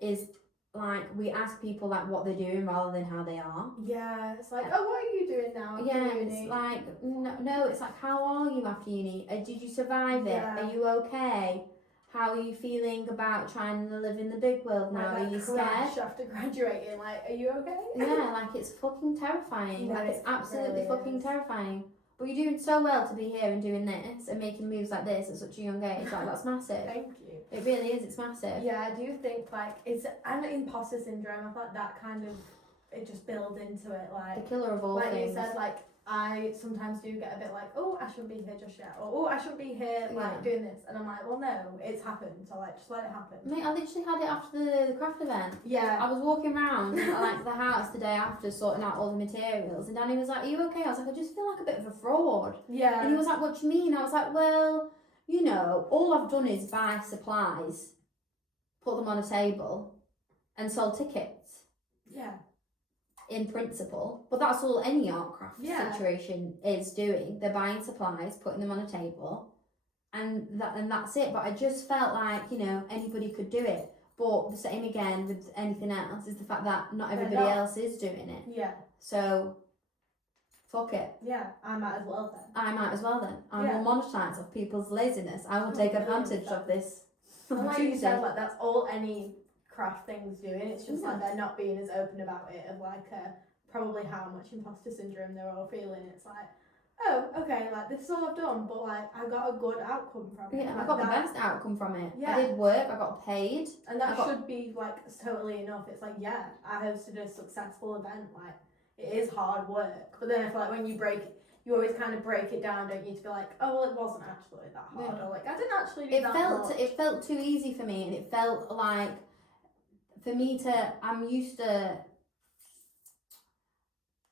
is like we ask people like what they're doing rather than how they are. Yeah, it's like, oh, what are you doing now? Yeah, it's like no, it's like, how are you after uni? Did you survive it? Yeah. Are you okay? How are you feeling about trying to live in the big world now? Like are you crash scared? after graduating? Like, are you okay? Yeah, like it's fucking terrifying. No, like it's absolutely really fucking is. terrifying. But you're doing so well to be here and doing this and making moves like this at such a young age. Like that's massive. Thank you. It really is. It's massive. Yeah, I do think like it's an imposter syndrome. I feel like that kind of it just builds into it. The Like killer of all like things. you said, like I sometimes do get a bit like, oh, I shouldn't be here just yet, or oh, I shouldn't be here like doing this, and I'm like, well, no, it's happened, so like just let it happen. Mate, I literally had it after the craft event. Yeah. I was walking around like the house the day after sorting out all the materials, and Danny was like, are you okay? I was like, I just feel like a bit of a fraud. Yeah. And he was like, what do you mean? I was like, well, you know, all I've done is buy supplies, put them on a table, and sold tickets. Yeah. In principle, but that's all any art craft situation is doing. They're buying supplies, putting them on a table, and that's it. But I just felt like, you know, anybody could do it. But the same again with anything else is the fact that not everybody else is doing it. Yeah. So fuck it. Yeah, I might as well then. I might as well then. I will monetize off people's laziness. I will take advantage of this. And like you said, like that's all any craft things doing. It's just like they're not being as open about it of like probably how much imposter syndrome they're all feeling. It's like, oh, okay, like this is all I've done, but like I got a good outcome from it. Yeah, like, I got the best outcome from it. Yeah. I did work, I got paid. And that should be like totally enough. It's like, yeah, I hosted a successful event. Like it is hard work, but then I feel like when you break it, you always kind of break it down, don't you, to be like, oh well, it wasn't actually that hard, or like I didn't actually do that much. It felt too easy for me, and it felt like for me to, I'm used to,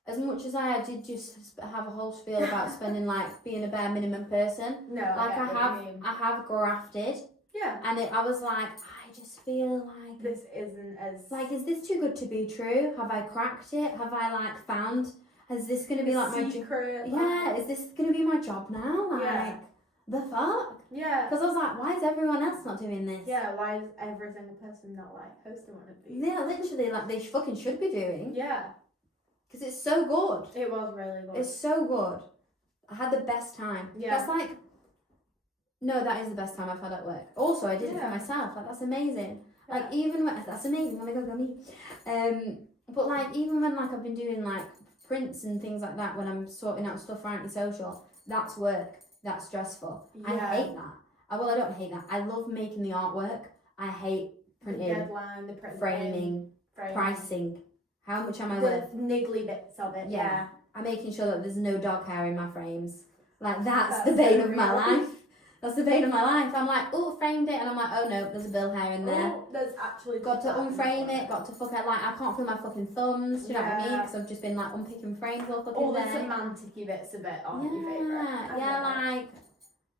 as much as I did just have a whole spiel about spending like being a bare minimum person. No, like I have grafted. Yeah. And I was like, I just feel like this isn't as like, is this too good to be true? Have I cracked it? Have I like found? Is this gonna be like my secret? Yeah. Is this gonna be my job now? Like the fuck? Yeah. Because I was like, why is everyone else not doing this? Yeah, why is every single person not like hosting one of these? Yeah, literally, like they fucking should be doing. Yeah. Because it's so good. It was really good. It's so good. I had the best time. Yeah. That's like, no, that is the best time I've had at work. Also, I did it for myself. Like that's amazing. Like even when that's amazing. Oh my god, me. But like even when like I've been doing like prints and things like that, when I'm sorting out stuff for antisocial, that's work. That's stressful. Yeah. I hate that. I don't hate that. I love making the artwork. I hate printing, the deadline, the printing, framing, pricing. How much am I worth? The niggly bits of it. Yeah. I'm making sure that there's no dog hair in my frames. Like that's the bane of my life. That's the bane of my life. I'm like, oh, framed it, and I'm like, oh no, there's a bill hair in there. Oh, there's actually got to unframe it. Got to fuck it. Like I can't feel my fucking thumbs. Do you know what I mean? Because I've just been like unpicking frames all fucking all the day. semantic-y bits of it aren't your favourite. Like.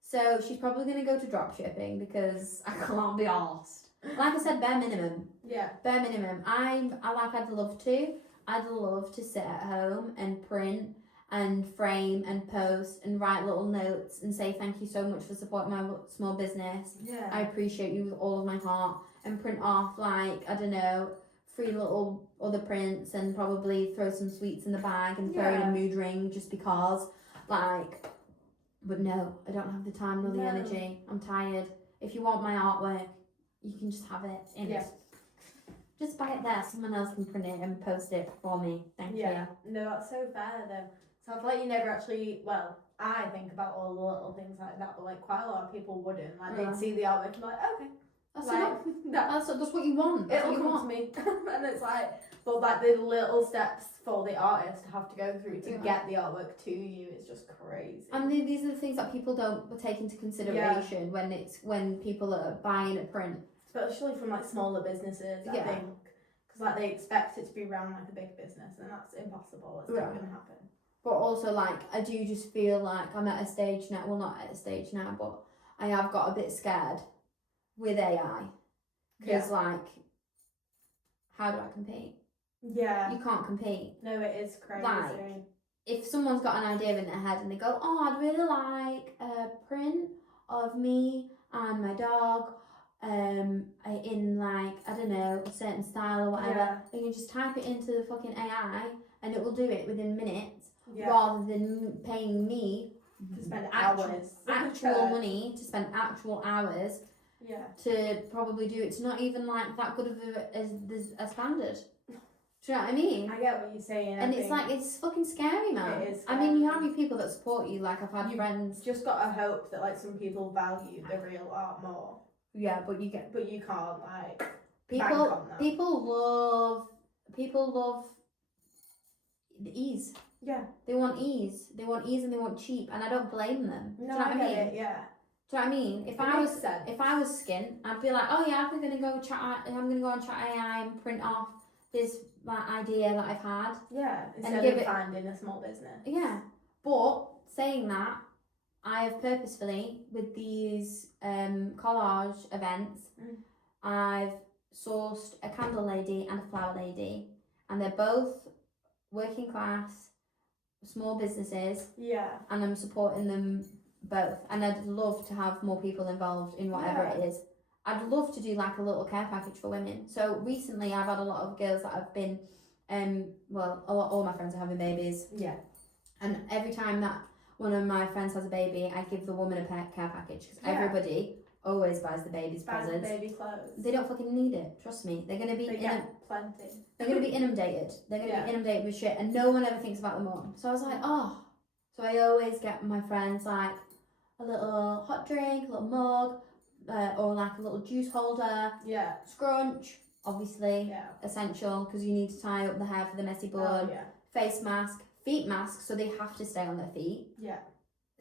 So she's probably gonna go to drop shipping because I can't be arsed. Like I said, bare minimum. Yeah. Bare minimum. I'd love to. I'd love to sit at home and print and frame and post and write little notes and say thank you so much for supporting my small business. Yeah. I appreciate you with all of my heart, and print off like, I don't know, 3 little other prints and probably throw some sweets in the bag and throw in a mood ring just because. Like, but no, I don't have the time nor the energy. I'm tired. If you want my artwork, you can just have it in. Yeah. Just buy it there. Someone else can print it and post it for me. Thank you. No, that's so fair though. So I feel like you never actually, well, I think about all the little things like that, but like quite a lot of people wouldn't. Like they'd see the artwork and be like, okay. That's like, that's what you want. That's it'll what you come to me. And it's like, but like the little steps for the artist to have to go through to get the artwork to you is just crazy. And these are the things that people don't take into consideration when people are buying a print. Especially from like smaller businesses, I think. Because like they expect it to be run like a big business, and that's impossible. It's not going to happen. But also, like, I do just feel like I'm at a stage now, well, not at a stage now, but I have got a bit scared with AI. Because, like, how do I compete? Yeah. You can't compete. No, it is crazy. Like, if someone's got an idea in their head and they go, oh, I'd really like a print of me and my dog in like, I don't know, a certain style or whatever, they can just type it into the fucking AI and it will do it within minutes, rather than paying me to spend actual money, to spend actual hours to probably do it. It's not even like that good of a standard. Do you know what I mean? I get what you're saying. And it's like, it's fucking scary, man. It is scary. I mean, you have your people that support you. Like, I've had friends. Just gotta hope that like some people value the real art more. Yeah, but you can't like people love the ease. Yeah. They want ease. They want ease and they want cheap, and I don't blame them. No, do you know what I mean? It, yeah. Do you know what I mean? If I was skint, I'd be like, oh yeah, I'm gonna go on Chat AI and print off this idea that I've had. Yeah. Instead of finding a small business. Yeah. But saying that, I have purposefully, with these collage events, I've sourced a candle lady and a flower lady, and they're both working class, small businesses. Yeah. And I'm supporting them both, and I'd love to have more people involved in whatever it is. I'd love to do like a little care package for women. So recently I've had a lot of girls that have been, all my friends are having babies. Yeah. And every time that one of my friends has a baby, I give the woman a care package, because everybody always buys the baby's presents. Baby clothes. They don't fucking need it. Trust me. They're gonna be plenty. They're gonna be inundated. They're gonna be inundated with shit, and no one ever thinks about the mum. So I was like, oh. So I always get my friends like a little hot drink, a little mug, or like a little juice holder. Yeah. Scrunch, obviously, essential, because you need to tie up the hair for the messy bun. Oh, yeah. Face mask, feet mask, so they have to stay on their feet. Yeah.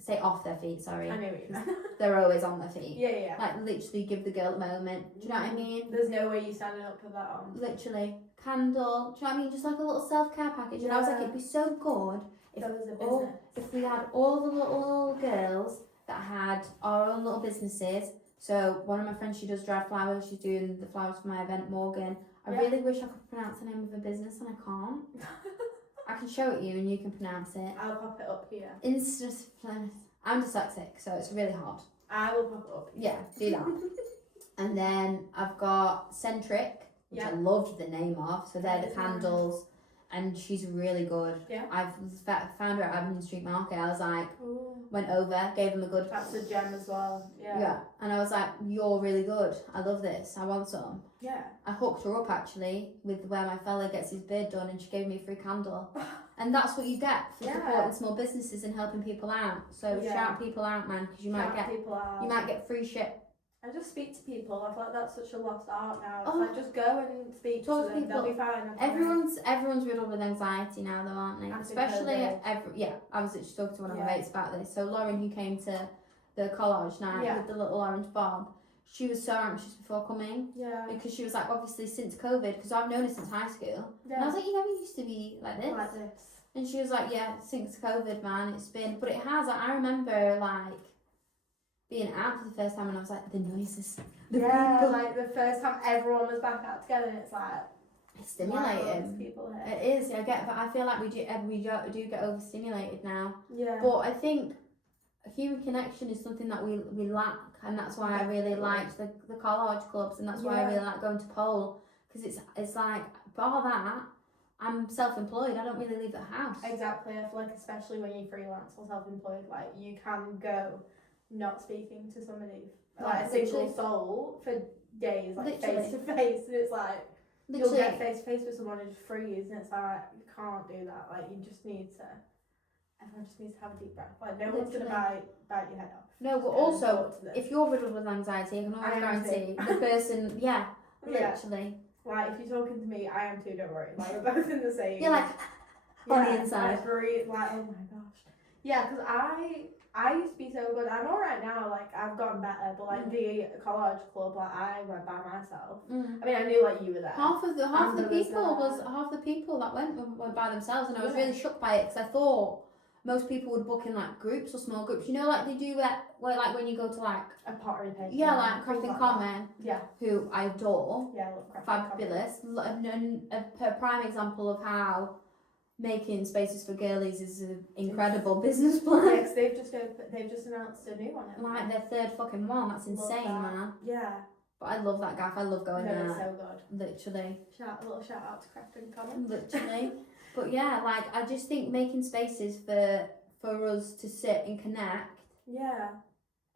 Stay off their feet, sorry. I know what you mean. They're always on their feet. Yeah. Like, literally give the girl a moment. Do you know what I mean? There's no way you standing up for that on. Literally. Candle. Do you know what I mean? Just like a little self-care package. And I was like, it'd be so good if we had all the little girls that had our own little businesses. So one of my friends, she does dried flowers. She's doing the flowers for my event, Morgan. I really wish I could pronounce the name of her business, and I can't. I can show it you and you can pronounce it. I'll pop it up here. I'm dyslexic, so it's really hard. I will pop it up here. Yeah, do that. And then I've got Centric, which I loved the name of. So they're the candles, and she's really good. Yeah. I've found her at Abingdon Street Market. I was like, ooh. Went over, gave them a good. That's a gem as well. Yeah. Yeah, and I was like, you're really good. I love this. I want some. Yeah. I hooked her up actually with where my fella gets his beard done, and she gave me a free candle. And that's what you get for supporting small businesses and helping people out. So shout people out, man, because you might get free shit. And just speak to people. I feel like that's such a lost art now. It's like just go and speak to them. People. They'll be fine. Everyone's riddled with anxiety now, though, aren't they? Especially I was actually talking to one of my mates about this. So Lauren, who came to the collage night with the little orange bob, she was so anxious before coming. Yeah. Because she was like, obviously since COVID, because I've known her since high school. Yeah. And I was like, you never used to be like this. Like this. And she was like, yeah, since COVID, man, it's been. But it has. Like, I remember like being out for the first time, and I was like, the noises. The people. Like the first time everyone was back out together, and it's like. It's stimulating. People here. It is. I get, but I feel like we do get overstimulated now. Yeah. But I think human connection is something that we lack, and that's why I really liked the college clubs, and that's why I really like going to pole, because it's like, bar that, I'm self-employed. I don't really leave the house. Exactly. I feel like especially when you freelance or self-employed, like you can go not speaking to somebody, like a single soul for days, like face to face, and it's like you'll get face to face with someone and just freeze, and it's like you can't do that. Like you just need to. Everyone just needs to have a deep breath. Like no one's gonna bite your head off. No, but also if you're riddled with anxiety, I can always guarantee the person. Literally. Like if you're talking to me, I am too. Don't worry. Like we're both in the same. You're like on the inside. Like oh my gosh. Yeah, because I used to be so good. I'm alright now. Like I've gotten better, but like the college club, like I went by myself. I mean, I knew like you were there. Half the people that went by themselves, and I was really shocked by it, because I thought most people would book in like groups or small groups. You know, like they do where like when you go to like a pottery painting. Yeah, like Crafting Common. Yeah. Who I adore. Yeah, I love Crafting Fabulous. And a prime example of how making spaces for girlies is an incredible business Yeah, plan. 'cause they've just announced a new one. Like their third fucking one. That's insane, man. Yeah. But I love that gaff. I love going there. It's so good. Literally. A little shout out to Crafton Common. Literally. But yeah, like I just think making spaces for us to sit and connect. Yeah.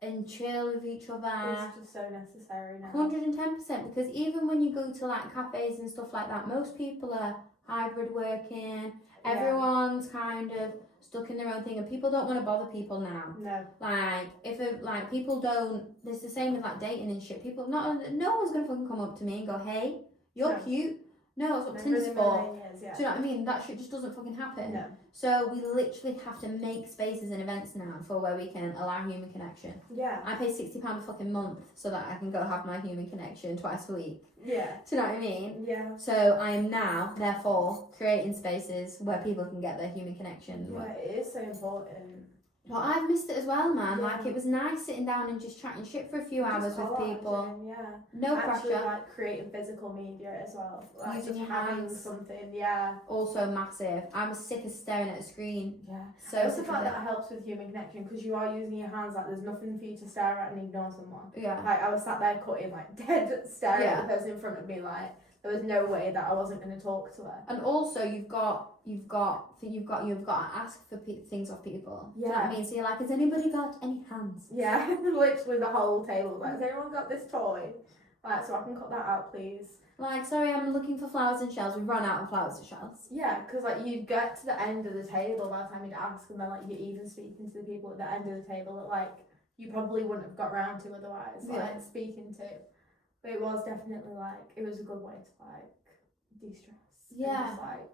And chill with each other. It's just so necessary now. 110%, because even when you go to like cafes and stuff like that, most people are hybrid working. Everyone's kind of stuck in their own thing, and people don't want to bother people now. No. Like people don't. It's the same with like dating and shit. People no one's gonna fucking come up to me and go, "Hey, you're cute." No, it's what Tinder's for. Do you know what I mean? That shit just doesn't fucking happen. No. So we literally have to make spaces and events now for where we can allow human connection. Yeah. I pay £60 a fucking month so that I can go have my human connection twice a week. Yeah. Do you know what I mean? Yeah. So I am now, therefore, creating spaces where people can get their human connection. Yeah, it is so important. Well, I've missed it as well, man. Yeah. Like, it was nice sitting down and just chatting shit for a few hours with people. Yeah. No Actually, pressure. like creating physical media as well. Like Using just your having hands. something. Yeah. Also massive. I'm sick of staring at a screen. Yeah. So I also sick feel of like it. that helps with human connection because you are using your hands. Like there's nothing for you to stare at and ignore someone. Yeah. Like I was sat there cutting, like dead, staring Yeah. at the person in front of me. Like there was no way that I wasn't going to talk to her. And also, you've got to ask for things off people. Do you know what I mean? So you're like, has anybody got any hands? Yeah, literally the whole table. Like, has anyone got this toy? Like, so I can cut that out, please. Like, sorry, I'm looking for flowers and shells. We've run out of flowers and shells. Yeah, because like you get to the end of the table by the time you'd ask, and then like you're even speaking to the people at the end of the table that like you probably wouldn't have got round to otherwise. Like speaking to. But it was definitely like it was a good way to like de-stress. Yeah. And just like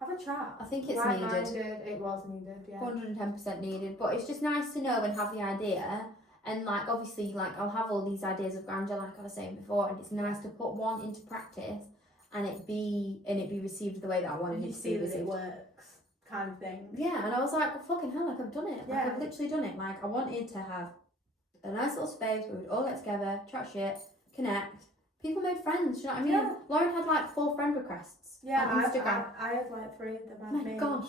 have a chat. I think it's Right-minded, needed. it was needed. Yeah. 110% needed. But it's just nice to know and have the idea. And like obviously, like I'll have all these ideas of grandeur, like I was saying before, and it's nice to put one into practice, and it be received the way that I wanted You it to see be that received. it works, kind of thing. Yeah, and I was like, well, fucking hell, like I've done it. Like Yeah. I've literally done it. Like I wanted to have a nice little space where we'd all get together, chat shit, connect. People made friends, you know what I mean? Yeah. Lauren had like 4 friend requests on Instagram. I had like 3 of them. Oh my god.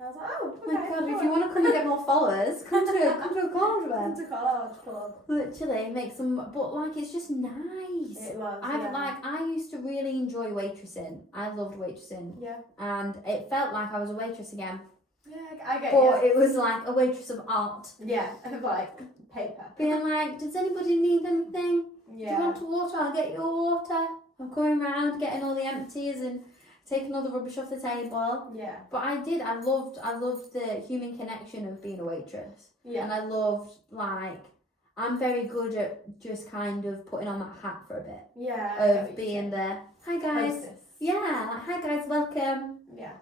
I was like, oh, Oh my god, if you want to come and get more followers, come to a college Come event. to college club. Literally, make some, but like it's just nice. It was. I used to really enjoy waitressing. I loved waitressing. Yeah. And it felt like I was a waitress again. Yeah, I get But it was like a waitress of art. Yeah, and like paper. Being like, does anybody need anything? Yeah. Do you want water? I'll get you water. I'm going around getting all the empties and taking all the rubbish off the table. Yeah. But I loved the human connection of being a waitress. Yeah. And I loved, like, I'm very good at just kind of putting on that hat for a bit. Yeah. Of being there. Hi guys. Hostess. Yeah, like, hi guys, welcome. Yeah.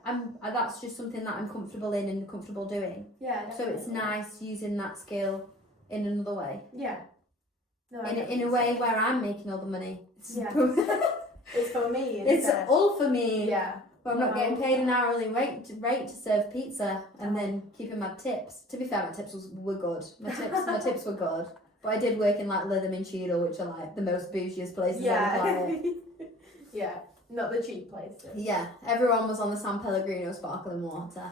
That's just something that I'm comfortable in and comfortable doing. Yeah. So it's nice using that skill in another way. Yeah. No, In a way where I'm making all the money. Yeah. It's for me. It's instead. all for me. Yeah. But I'm not getting paid an hourly rate to serve pizza and then keeping my tips. To be fair, my tips were good. My tips were good. But I did work in like Lytham Cheadle, which are like the most bougiest places on the planet. Yeah. Not the cheap places. Yeah, everyone was on the San Pellegrino sparkling water.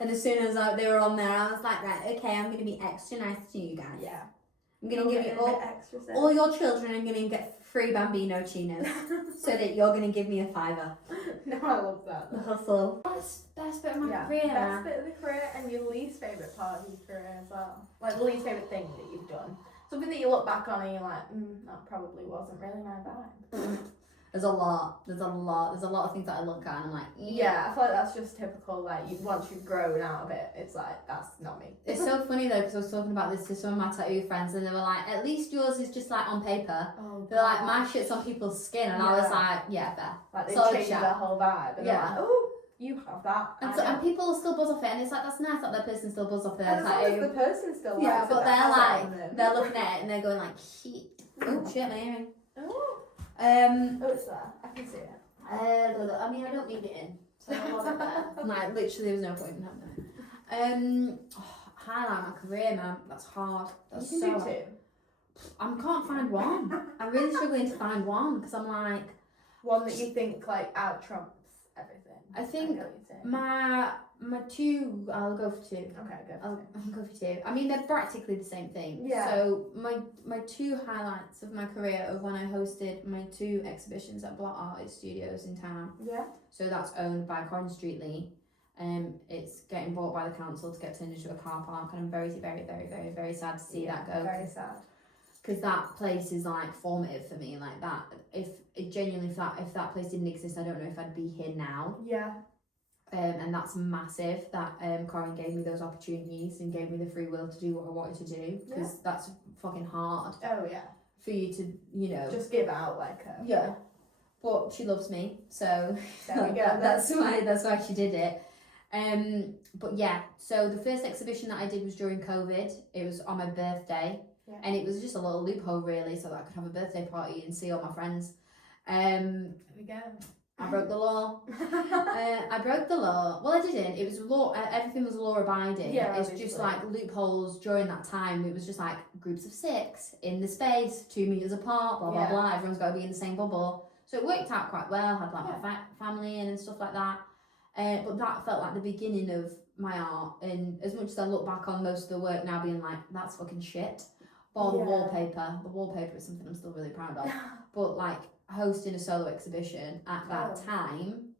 And as soon as they were on there, I was like, right, okay, I'm going to be extra nice to you guys. Yeah. I'm going to give you extra all your children are going to get free Bambino chinos. So that you're going to give me a $5. No, I love that. The hustle. Best bit of my career. Best bit of the career and your least favourite part of your career as well. Like the least favourite thing that you've done. Something that you look back on and you're like, that probably wasn't really my vibe. There's a lot of things that I look at and I'm like, Yeah, I feel like that's just typical, like, once you've grown out of it, it's like, that's not me. It's so funny though, because I was talking about this to some of my tattoo friends and they were like, at least yours is just like on paper. Oh, They're like, my shit's on people's skin, and I was Yeah. like, yeah, fair. Like, they Solid changed chat. their whole vibe. And Yeah. they're like, oh, you have that. And people still buzz off it, and it's like, that's nice that that person still buzz off it. And It's as long like, as the person still yeah, likes but it, they're that's on like, them. they're looking at it and they're going like, shit. Oh shit, my earring. Oh, it's there. I can see it. I mean, I don't need it in, so I love it there. Like, literally, there was no point in having it. Highlight my career, man. That's hard. That's You so can do hard. 2. I can't find one. I'm really struggling to find one because I'm like, One that you think, like, out trumps everything. I think get what you're saying. my two, I'll go for two. Okay, go I'll for go for two. I mean, they're practically the same thing. Yeah. So my two highlights of my career of when I hosted my two exhibitions at Blot Artist Studios in town. Yeah. So that's owned by Corin Streetley. It's getting bought by the council to get turned into a car park, and I'm very, very, very, very, very sad to see that go. Very sad. Because that place is like formative for me, like that. If that place didn't exist, I don't know if I'd be here now. Yeah. And that's massive that Corin gave me those opportunities and gave me the free will to do what I wanted to do, because that's fucking hard Oh yeah. for you to, you know, Just give out like a. yeah. But she loves me, so There we go. that's why she did it. But yeah, so the first exhibition that I did was during COVID. It was on my birthday, and it was just a little loophole really, so that I could have a birthday party and see all my friends. There we go. I broke the law. I broke the law. Well, I didn't. It was law. Everything was law abiding. Yeah, it's obviously. just like loopholes during that time. It was just like groups of 6 in the space, 2 meters apart. Blah blah Yeah. blah. Everyone's got to be in the same bubble. So it worked out quite well. Had like my family in and stuff like that. But that felt like the beginning of my art. And as much as I look back on most of the work now, being like, that's fucking shit. But the wallpaper is something I'm still really proud of. But like, hosting a solo exhibition at that time,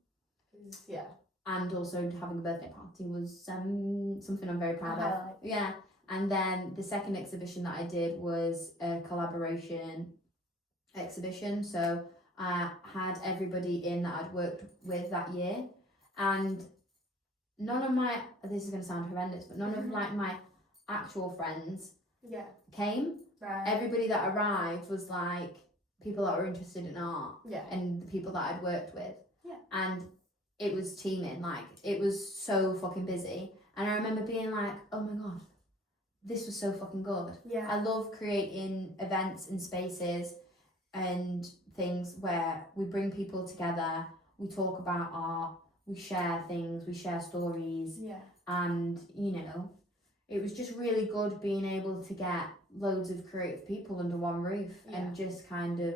and also having a birthday party was something I'm very proud of. Yeah. And then the second exhibition that I did was a collaboration exhibition. So I had everybody in that I'd worked with that year, and none of my, this is going to sound horrendous, but none of like my actual friends came. Right. Everybody that arrived was like people that were interested in art, and the people that I'd worked with, and it was teeming. Like, it was so fucking busy, and I remember being like, oh my god, this was so fucking good. I love creating events and spaces and things where we bring people together, we talk about art, we share things, we share stories, and you know, it was just really good being able to get loads of creative people under one roof and just kind of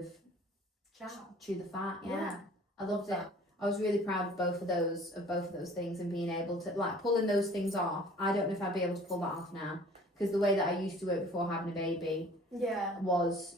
chew the fat. I loved it. I was really proud of both of those things, and being able to like pulling those things off. I don't know if I'd be able to pull that off now, because the way that I used to work before having a baby was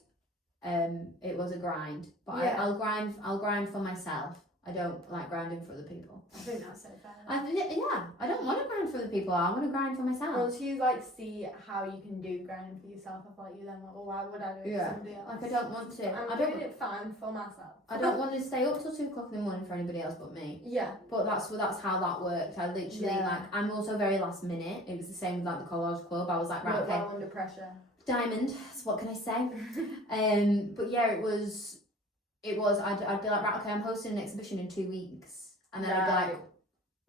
it was a grind. But I'll grind for myself. I don't like grinding for other people. I think that's so fair. I don't want to grind for other people. I want to grind for myself. Once you like see how you can do grinding for yourself, I feel like you then like, well, why would I do it for somebody else? Like, I don't want to. I'm doing it fine for myself. I don't want to stay up till 2 o'clock in the morning for anybody else but me. Yeah. But that's how that worked. I literally like, I'm also very last minute. It was the same with like the college club. I was like, right, okay. Well under pressure. Diamond. So what can I say? But yeah, it was. I'd be like, right, okay, I'm hosting an exhibition in 2 weeks, and then I'd be like,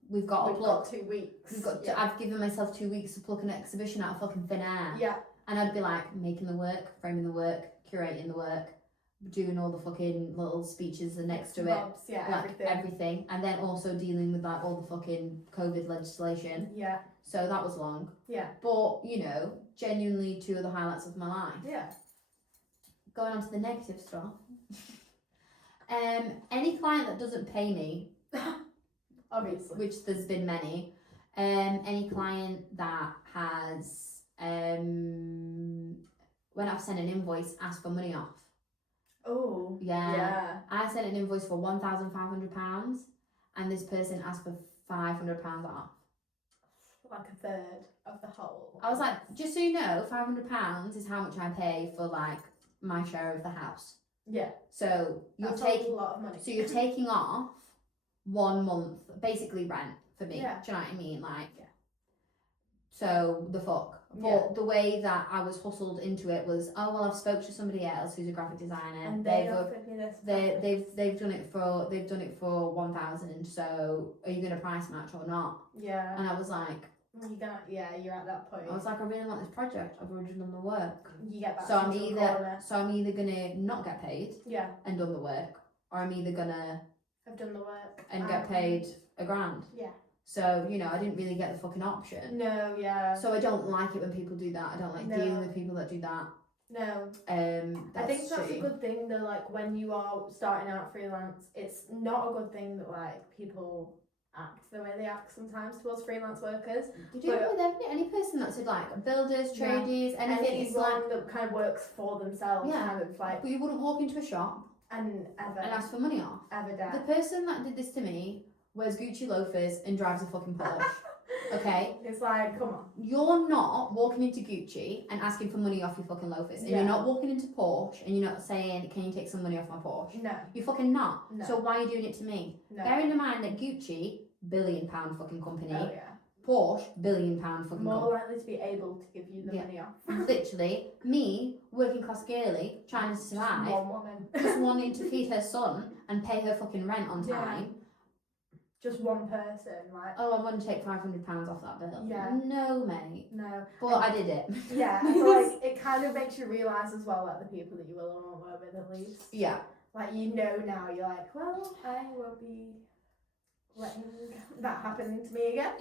we've got 2 weeks. I've given myself 2 weeks to pluck an exhibition out of fucking thin air. Yeah. And I'd be like making the work, framing the work, curating the work, doing all the fucking little speeches next to Bobs, it, like everything, and then also dealing with like all the fucking COVID legislation. Yeah. So that was long. Yeah. But you know, genuinely 2 of the highlights of my life. Yeah. Going on to the negative stuff. Any client that doesn't pay me, obviously, which there's been many, any client that has when I've sent an invoice, asked for money off. Oh. Yeah. I sent an invoice for £1,500, and this person asked for £500 off. Like a third of the whole. I was like, just so you know, £500 is how much I pay for like my share of the house. Yeah. So you're taking a lot of money. So you're taking off 1 month, basically rent for me. Yeah. Do you know what I mean? Like, yeah. So the fuck. But the way that I was hustled into it was, oh well, I've spoke to somebody else who's a graphic designer. And they've offered me this. They've done it for 1,000. So are you gonna price match or not? Yeah. And I was like, you're at that point. I was like, I really want this project. I've already done the work. You get back. So I'm either gonna not get paid. Yeah. And done the work, or I'm either gonna have done the work and get paid £1,000. Yeah. So, you know, I didn't really get the fucking option. No, yeah. So I don't like it when people do that. I don't like dealing with people that do that. No. I think that's a good thing, though, like when you are starting out freelance, it's not a good thing that like people act the way they act sometimes towards freelance workers. You do it with any person that's like builders, tradies, anything. It's Anyone like that kind of works for themselves, kind of like. But you wouldn't walk into a shop and ask for money off. Ever dare. The person that did this to me wears Gucci loafers and drives a fucking Porsche. Okay? It's like, come on. You're not walking into Gucci and asking for money off your fucking loafers. And you're not walking into Porsche and you're not saying, can you take some money off my Porsche? No. You're fucking not. No. So why are you doing it to me? No. Bearing in mind that Gucci, £1 billion fucking company. Oh, yeah. Porsche, £1 billion fucking more likely to be able to give you the money off. Literally, me, working class girly, trying to survive, one woman. just wanting to feed her son and pay her fucking rent on time. Just one person, like. Oh, I want to take £500 off that bill. Yeah. No, mate. No. But I did it. Yeah, I feel like it kind of makes you realise as well, like, the people that you will or won't work with at least. Yeah. Like, you know now, you're like, well, I won't be letting that happen to me again.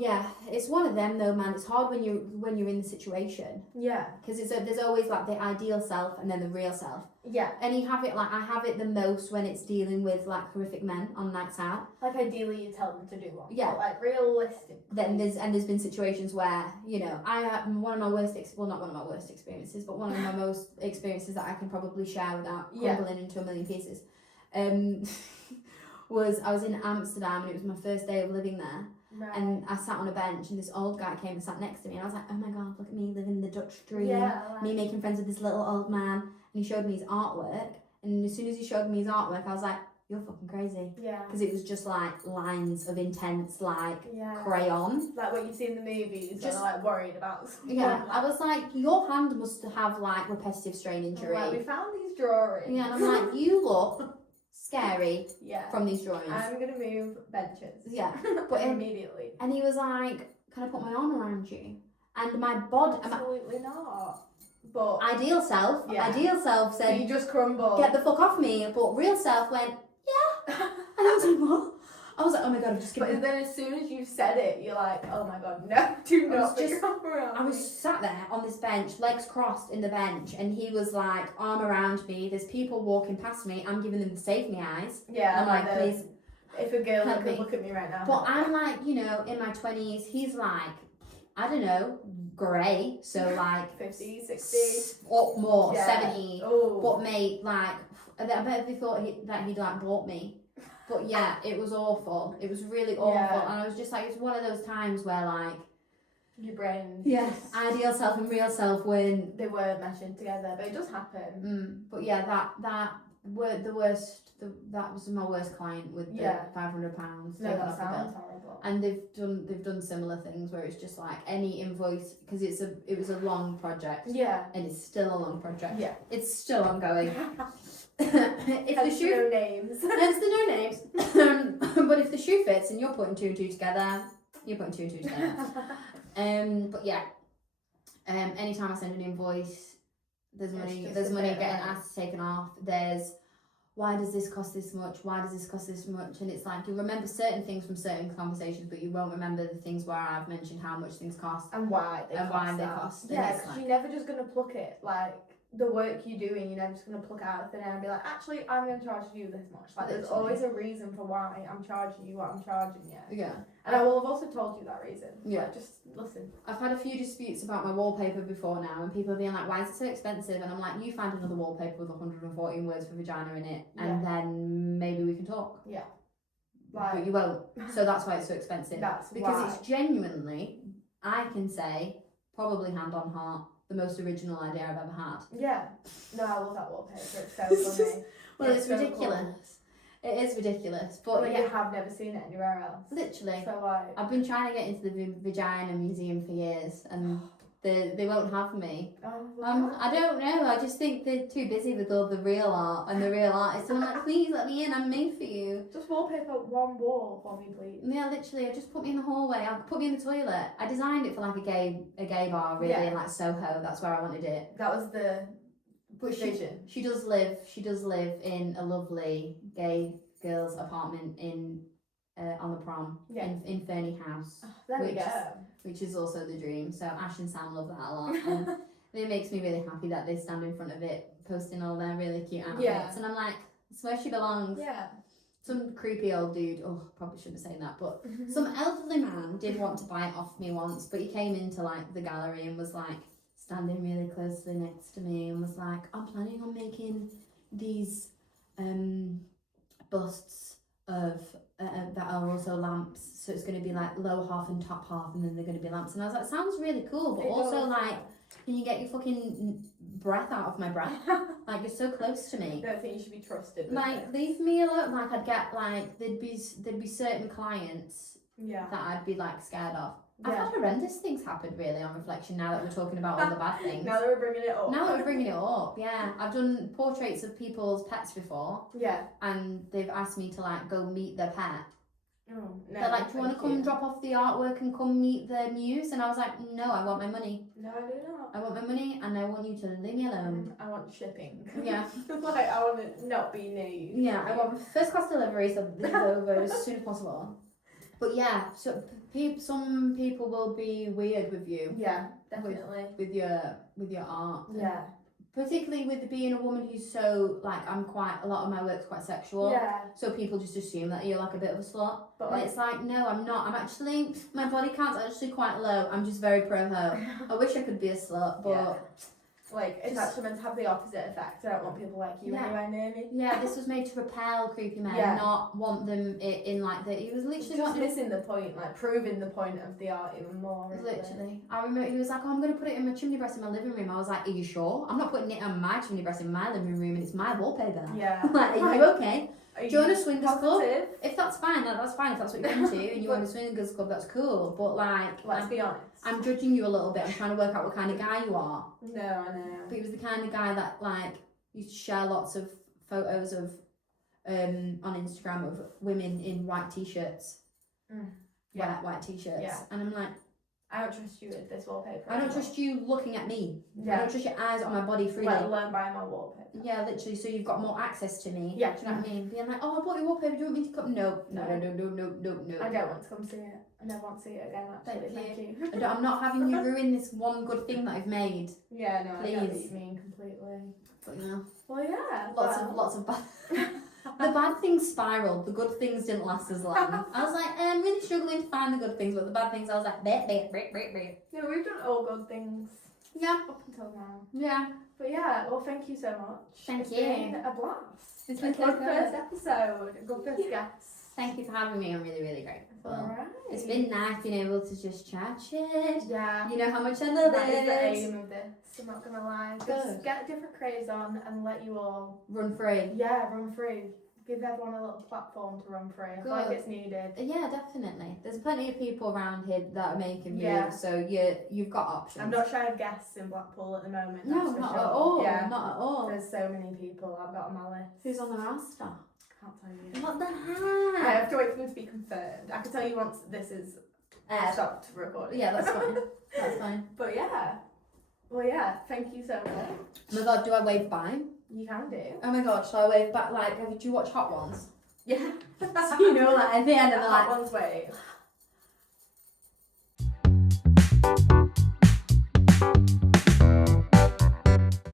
Yeah, it's one of them though, man. It's hard when you're in the situation. Yeah. Because there's always like the ideal self and then the real self. Yeah. And you have it like, I have it the most when it's dealing with like horrific men on nights out. Like ideally you tell them to do one. Yeah. But like realistic. Then there's been situations where, you know, one of my worst experiences, but one of my most experiences that I can probably share without crumbling into a million pieces. Was I was in Amsterdam and it was my first day of living there. Right. And I sat on a bench and this old guy came and sat next to me and I was like, oh my god, look at me living the Dutch dream. Me making friends with this little old man. And he showed me his artwork, and as soon as he showed me his artwork I was like, you're fucking crazy. Yeah. Because it was just like lines of intense like crayon. Like what you see in the movies just, and like worried about. Yeah. I was like, your hand must have like repetitive strain injury. Like, we found these drawings. Yeah, and I'm like, you look scary from these drawings. I'm gonna move benches. Yeah. But immediately. And he was like, can I put my arm around you? And my body absolutely not. But ideal self said, you just crumble. Get the fuck off me. But real self went, yeah. And I was like, what? I was like, oh my god, I'm just kidding. But then as soon as you said it, you're like, oh my god, no, do not put your arm around me. I was sat there on this bench, legs crossed in the bench, and he was like, arm around me. There's people walking past me. I'm giving them the save me eyes. Yeah. I'm like, please. If a girl could look at me right now. But I'm like, you know, in my 20s, he's like, I don't know, grey, so like 50, 60, or more, 70. Ooh. But mate, like, I bet they thought that he'd like bought me. But yeah, it was awful. It was really awful, and I was just like, it's one of those times where like your brain, ideal self and real self when they were meshing together, but it does happen. But yeah, that was my worst client with the £500. No, that sounds horrible. And they've done similar things where it's just like any invoice, because it was a long project. Yeah. And it's still a long project. Yeah. It's still ongoing. Hence the no names. Hence the no names. But if the shoe fits and you're putting 2 and 2 together, you're putting 2 and 2 together. But yeah. Anytime I send an invoice, there's money getting asked taken off. There's, why does this cost this much? Why does this cost this much? And it's like, you'll remember certain things from certain conversations, but you won't remember the things where I've mentioned how much things cost and why they cost. Yeah, because you're never just gonna pluck it, like the work you're doing, you're never just going to pluck out of thin air and be like, actually, I'm going to charge you this much. Like, there's always a reason for why I'm charging you what I'm charging you. Yeah. And I will have also told you that reason. Yeah. Like, just listen. I've had a few disputes about my wallpaper before now, and people are being like, why is it so expensive? And I'm like, you find another wallpaper with 114 words for vagina in it, and then maybe we can talk. Yeah. Like, but you won't. So that's why it's so expensive. That's because why. It's genuinely, I can say, probably hand on heart, the most original idea I've ever had. Yeah. No, I love that wallpaper. It's so funny. Well, it's so ridiculous. Cool. It is ridiculous. But you have never seen it anywhere else. Literally. So like, I've been trying to get into the Vagina Museum for years, and they won't have me. I don't know. I just think they're too busy with all the real art and the real artists. And I'm like, please let me in. I'm made for you. Just wallpaper one wall for me, please. Yeah, literally. Just put me in the hallway. Put me in the toilet. I designed it for like a gay bar, really, in like Soho. That's where I wanted it. That was the vision. She does live in a lovely gay girls' apartment in on the prom in Fernie House. Oh, there we go. Which is also the dream. So Ash and Sam love that a lot. And it makes me really happy that they stand in front of it posting all their really cute outfits. And I'm like, it's where she belongs. Yeah. some creepy old dude, oh, probably shouldn't have said that, but some elderly man did want to buy it off me once, but he came into like the gallery and was like standing really closely next to me and was like, I'm planning on making these busts of that are also lamps, so it's going to be like lower half and top half, and then they're going to be lamps. And I was like, sounds really cool, but also like, can you get your fucking breath out of my breath? Like, you're so close to me. I don't think you should be trusted. Like, leave me alone. Like, I'd get like, there'd be certain clients that I'd be like scared of. Yeah. I've had horrendous things happen really on reflection now that we're talking about all the bad things. Now that we're bringing it up. Yeah. I've done portraits of people's pets before. Yeah. And they've asked me to like go meet their pet. Oh, no, They're like, do you want to come drop off the artwork and come meet the muse? And I was like, no, I want my money. No, I do not. I want my money and I want you to leave me alone. I want shipping. Yeah. Like, I want it not be near you. Yeah, I want first class delivery, so this is over as soon as possible. But yeah, so some people will be weird with you. Yeah, definitely. With your art. Yeah. Particularly with being a woman who's so, like, a lot of my work's quite sexual. Yeah. So people just assume that you're like a bit of a slut. But and it's like, no, I'm not. I'm actually, my body count's actually quite low. I'm just very pro-ho. I wish I could be a slut, but... Yeah. Like, it's actually meant to have the opposite effect. I don't want people like you anywhere near me. Yeah, this was made to repel creepy men, not want them in like the... He was literally... Just missing the point, like, proving the point of the art even more. Literally. I remember he was like, oh, I'm going to put it in my chimney breast in my living room. I was like, are you sure? I'm not putting it on my chimney breast in my living room and it's my wallpaper. Yeah. Like, are you okay? Do you want a swingers club? If that's fine, that's fine. If that's what you're into and you want a swingers club, that's cool. But like, let's be honest. I'm judging you a little bit. I'm trying to work out what kind of guy you are. No, I know. But he was the kind of guy that like used to share lots of photos of on Instagram of women in white t-shirts. White t-shirts. Yeah. And I'm like, I don't trust you with this wallpaper. I don't trust you looking at me. Yeah. I don't trust your eyes on my body freely. Let alone buying my wallpaper. Yeah, literally. So you've got more access to me. Yeah. Do you know what I mean? Being like, oh, I bought your wallpaper. Do you want me to come? No. No. I don't want to come see it. I never want to see it again. Actually, thank you. I'm not having you ruin this one good thing that I've made. Yeah, no, please. I get what you mean completely. But you know. Well, yeah. Lots of bad. The bad things spiraled. The good things didn't last as long. I was like, I'm really struggling to find the good things, but the bad things, I was like, bleh. No, we've done all good things. Yeah. Up until now. Yeah. But yeah, well, thank you so much. Thank you. It's been a blast. It's been a good first episode. A good first guest. Thank you for having me. I'm really, really grateful. Alright. It's been nice being able to just chat shit. Yeah. You know how much I love That is the it. aim of this. I'm not gonna lie. Just get different craze on and let you all run free. Yeah, run free. Give everyone a little platform to run free. I feel like it's needed. Yeah, definitely. There's plenty of people around here that are making moves, so you've got options. I'm not shy of guests in Blackpool at the moment. No, that's for not sure. at all. Yeah. Not at all. There's so many people I've got on my list. Who's on the roster? Can't tell you. What the I heck? have to wait for them to be confirmed. I can tell you once this is stopped recording. Yeah, that's fine. That's fine. But yeah. Well, yeah. Thank you so much. Oh my god, do I wave bye? You can do. Oh my god, shall I wave back? Like, did you watch Hot Ones? Yeah. So, you know, like at the end of the Hot ones wave.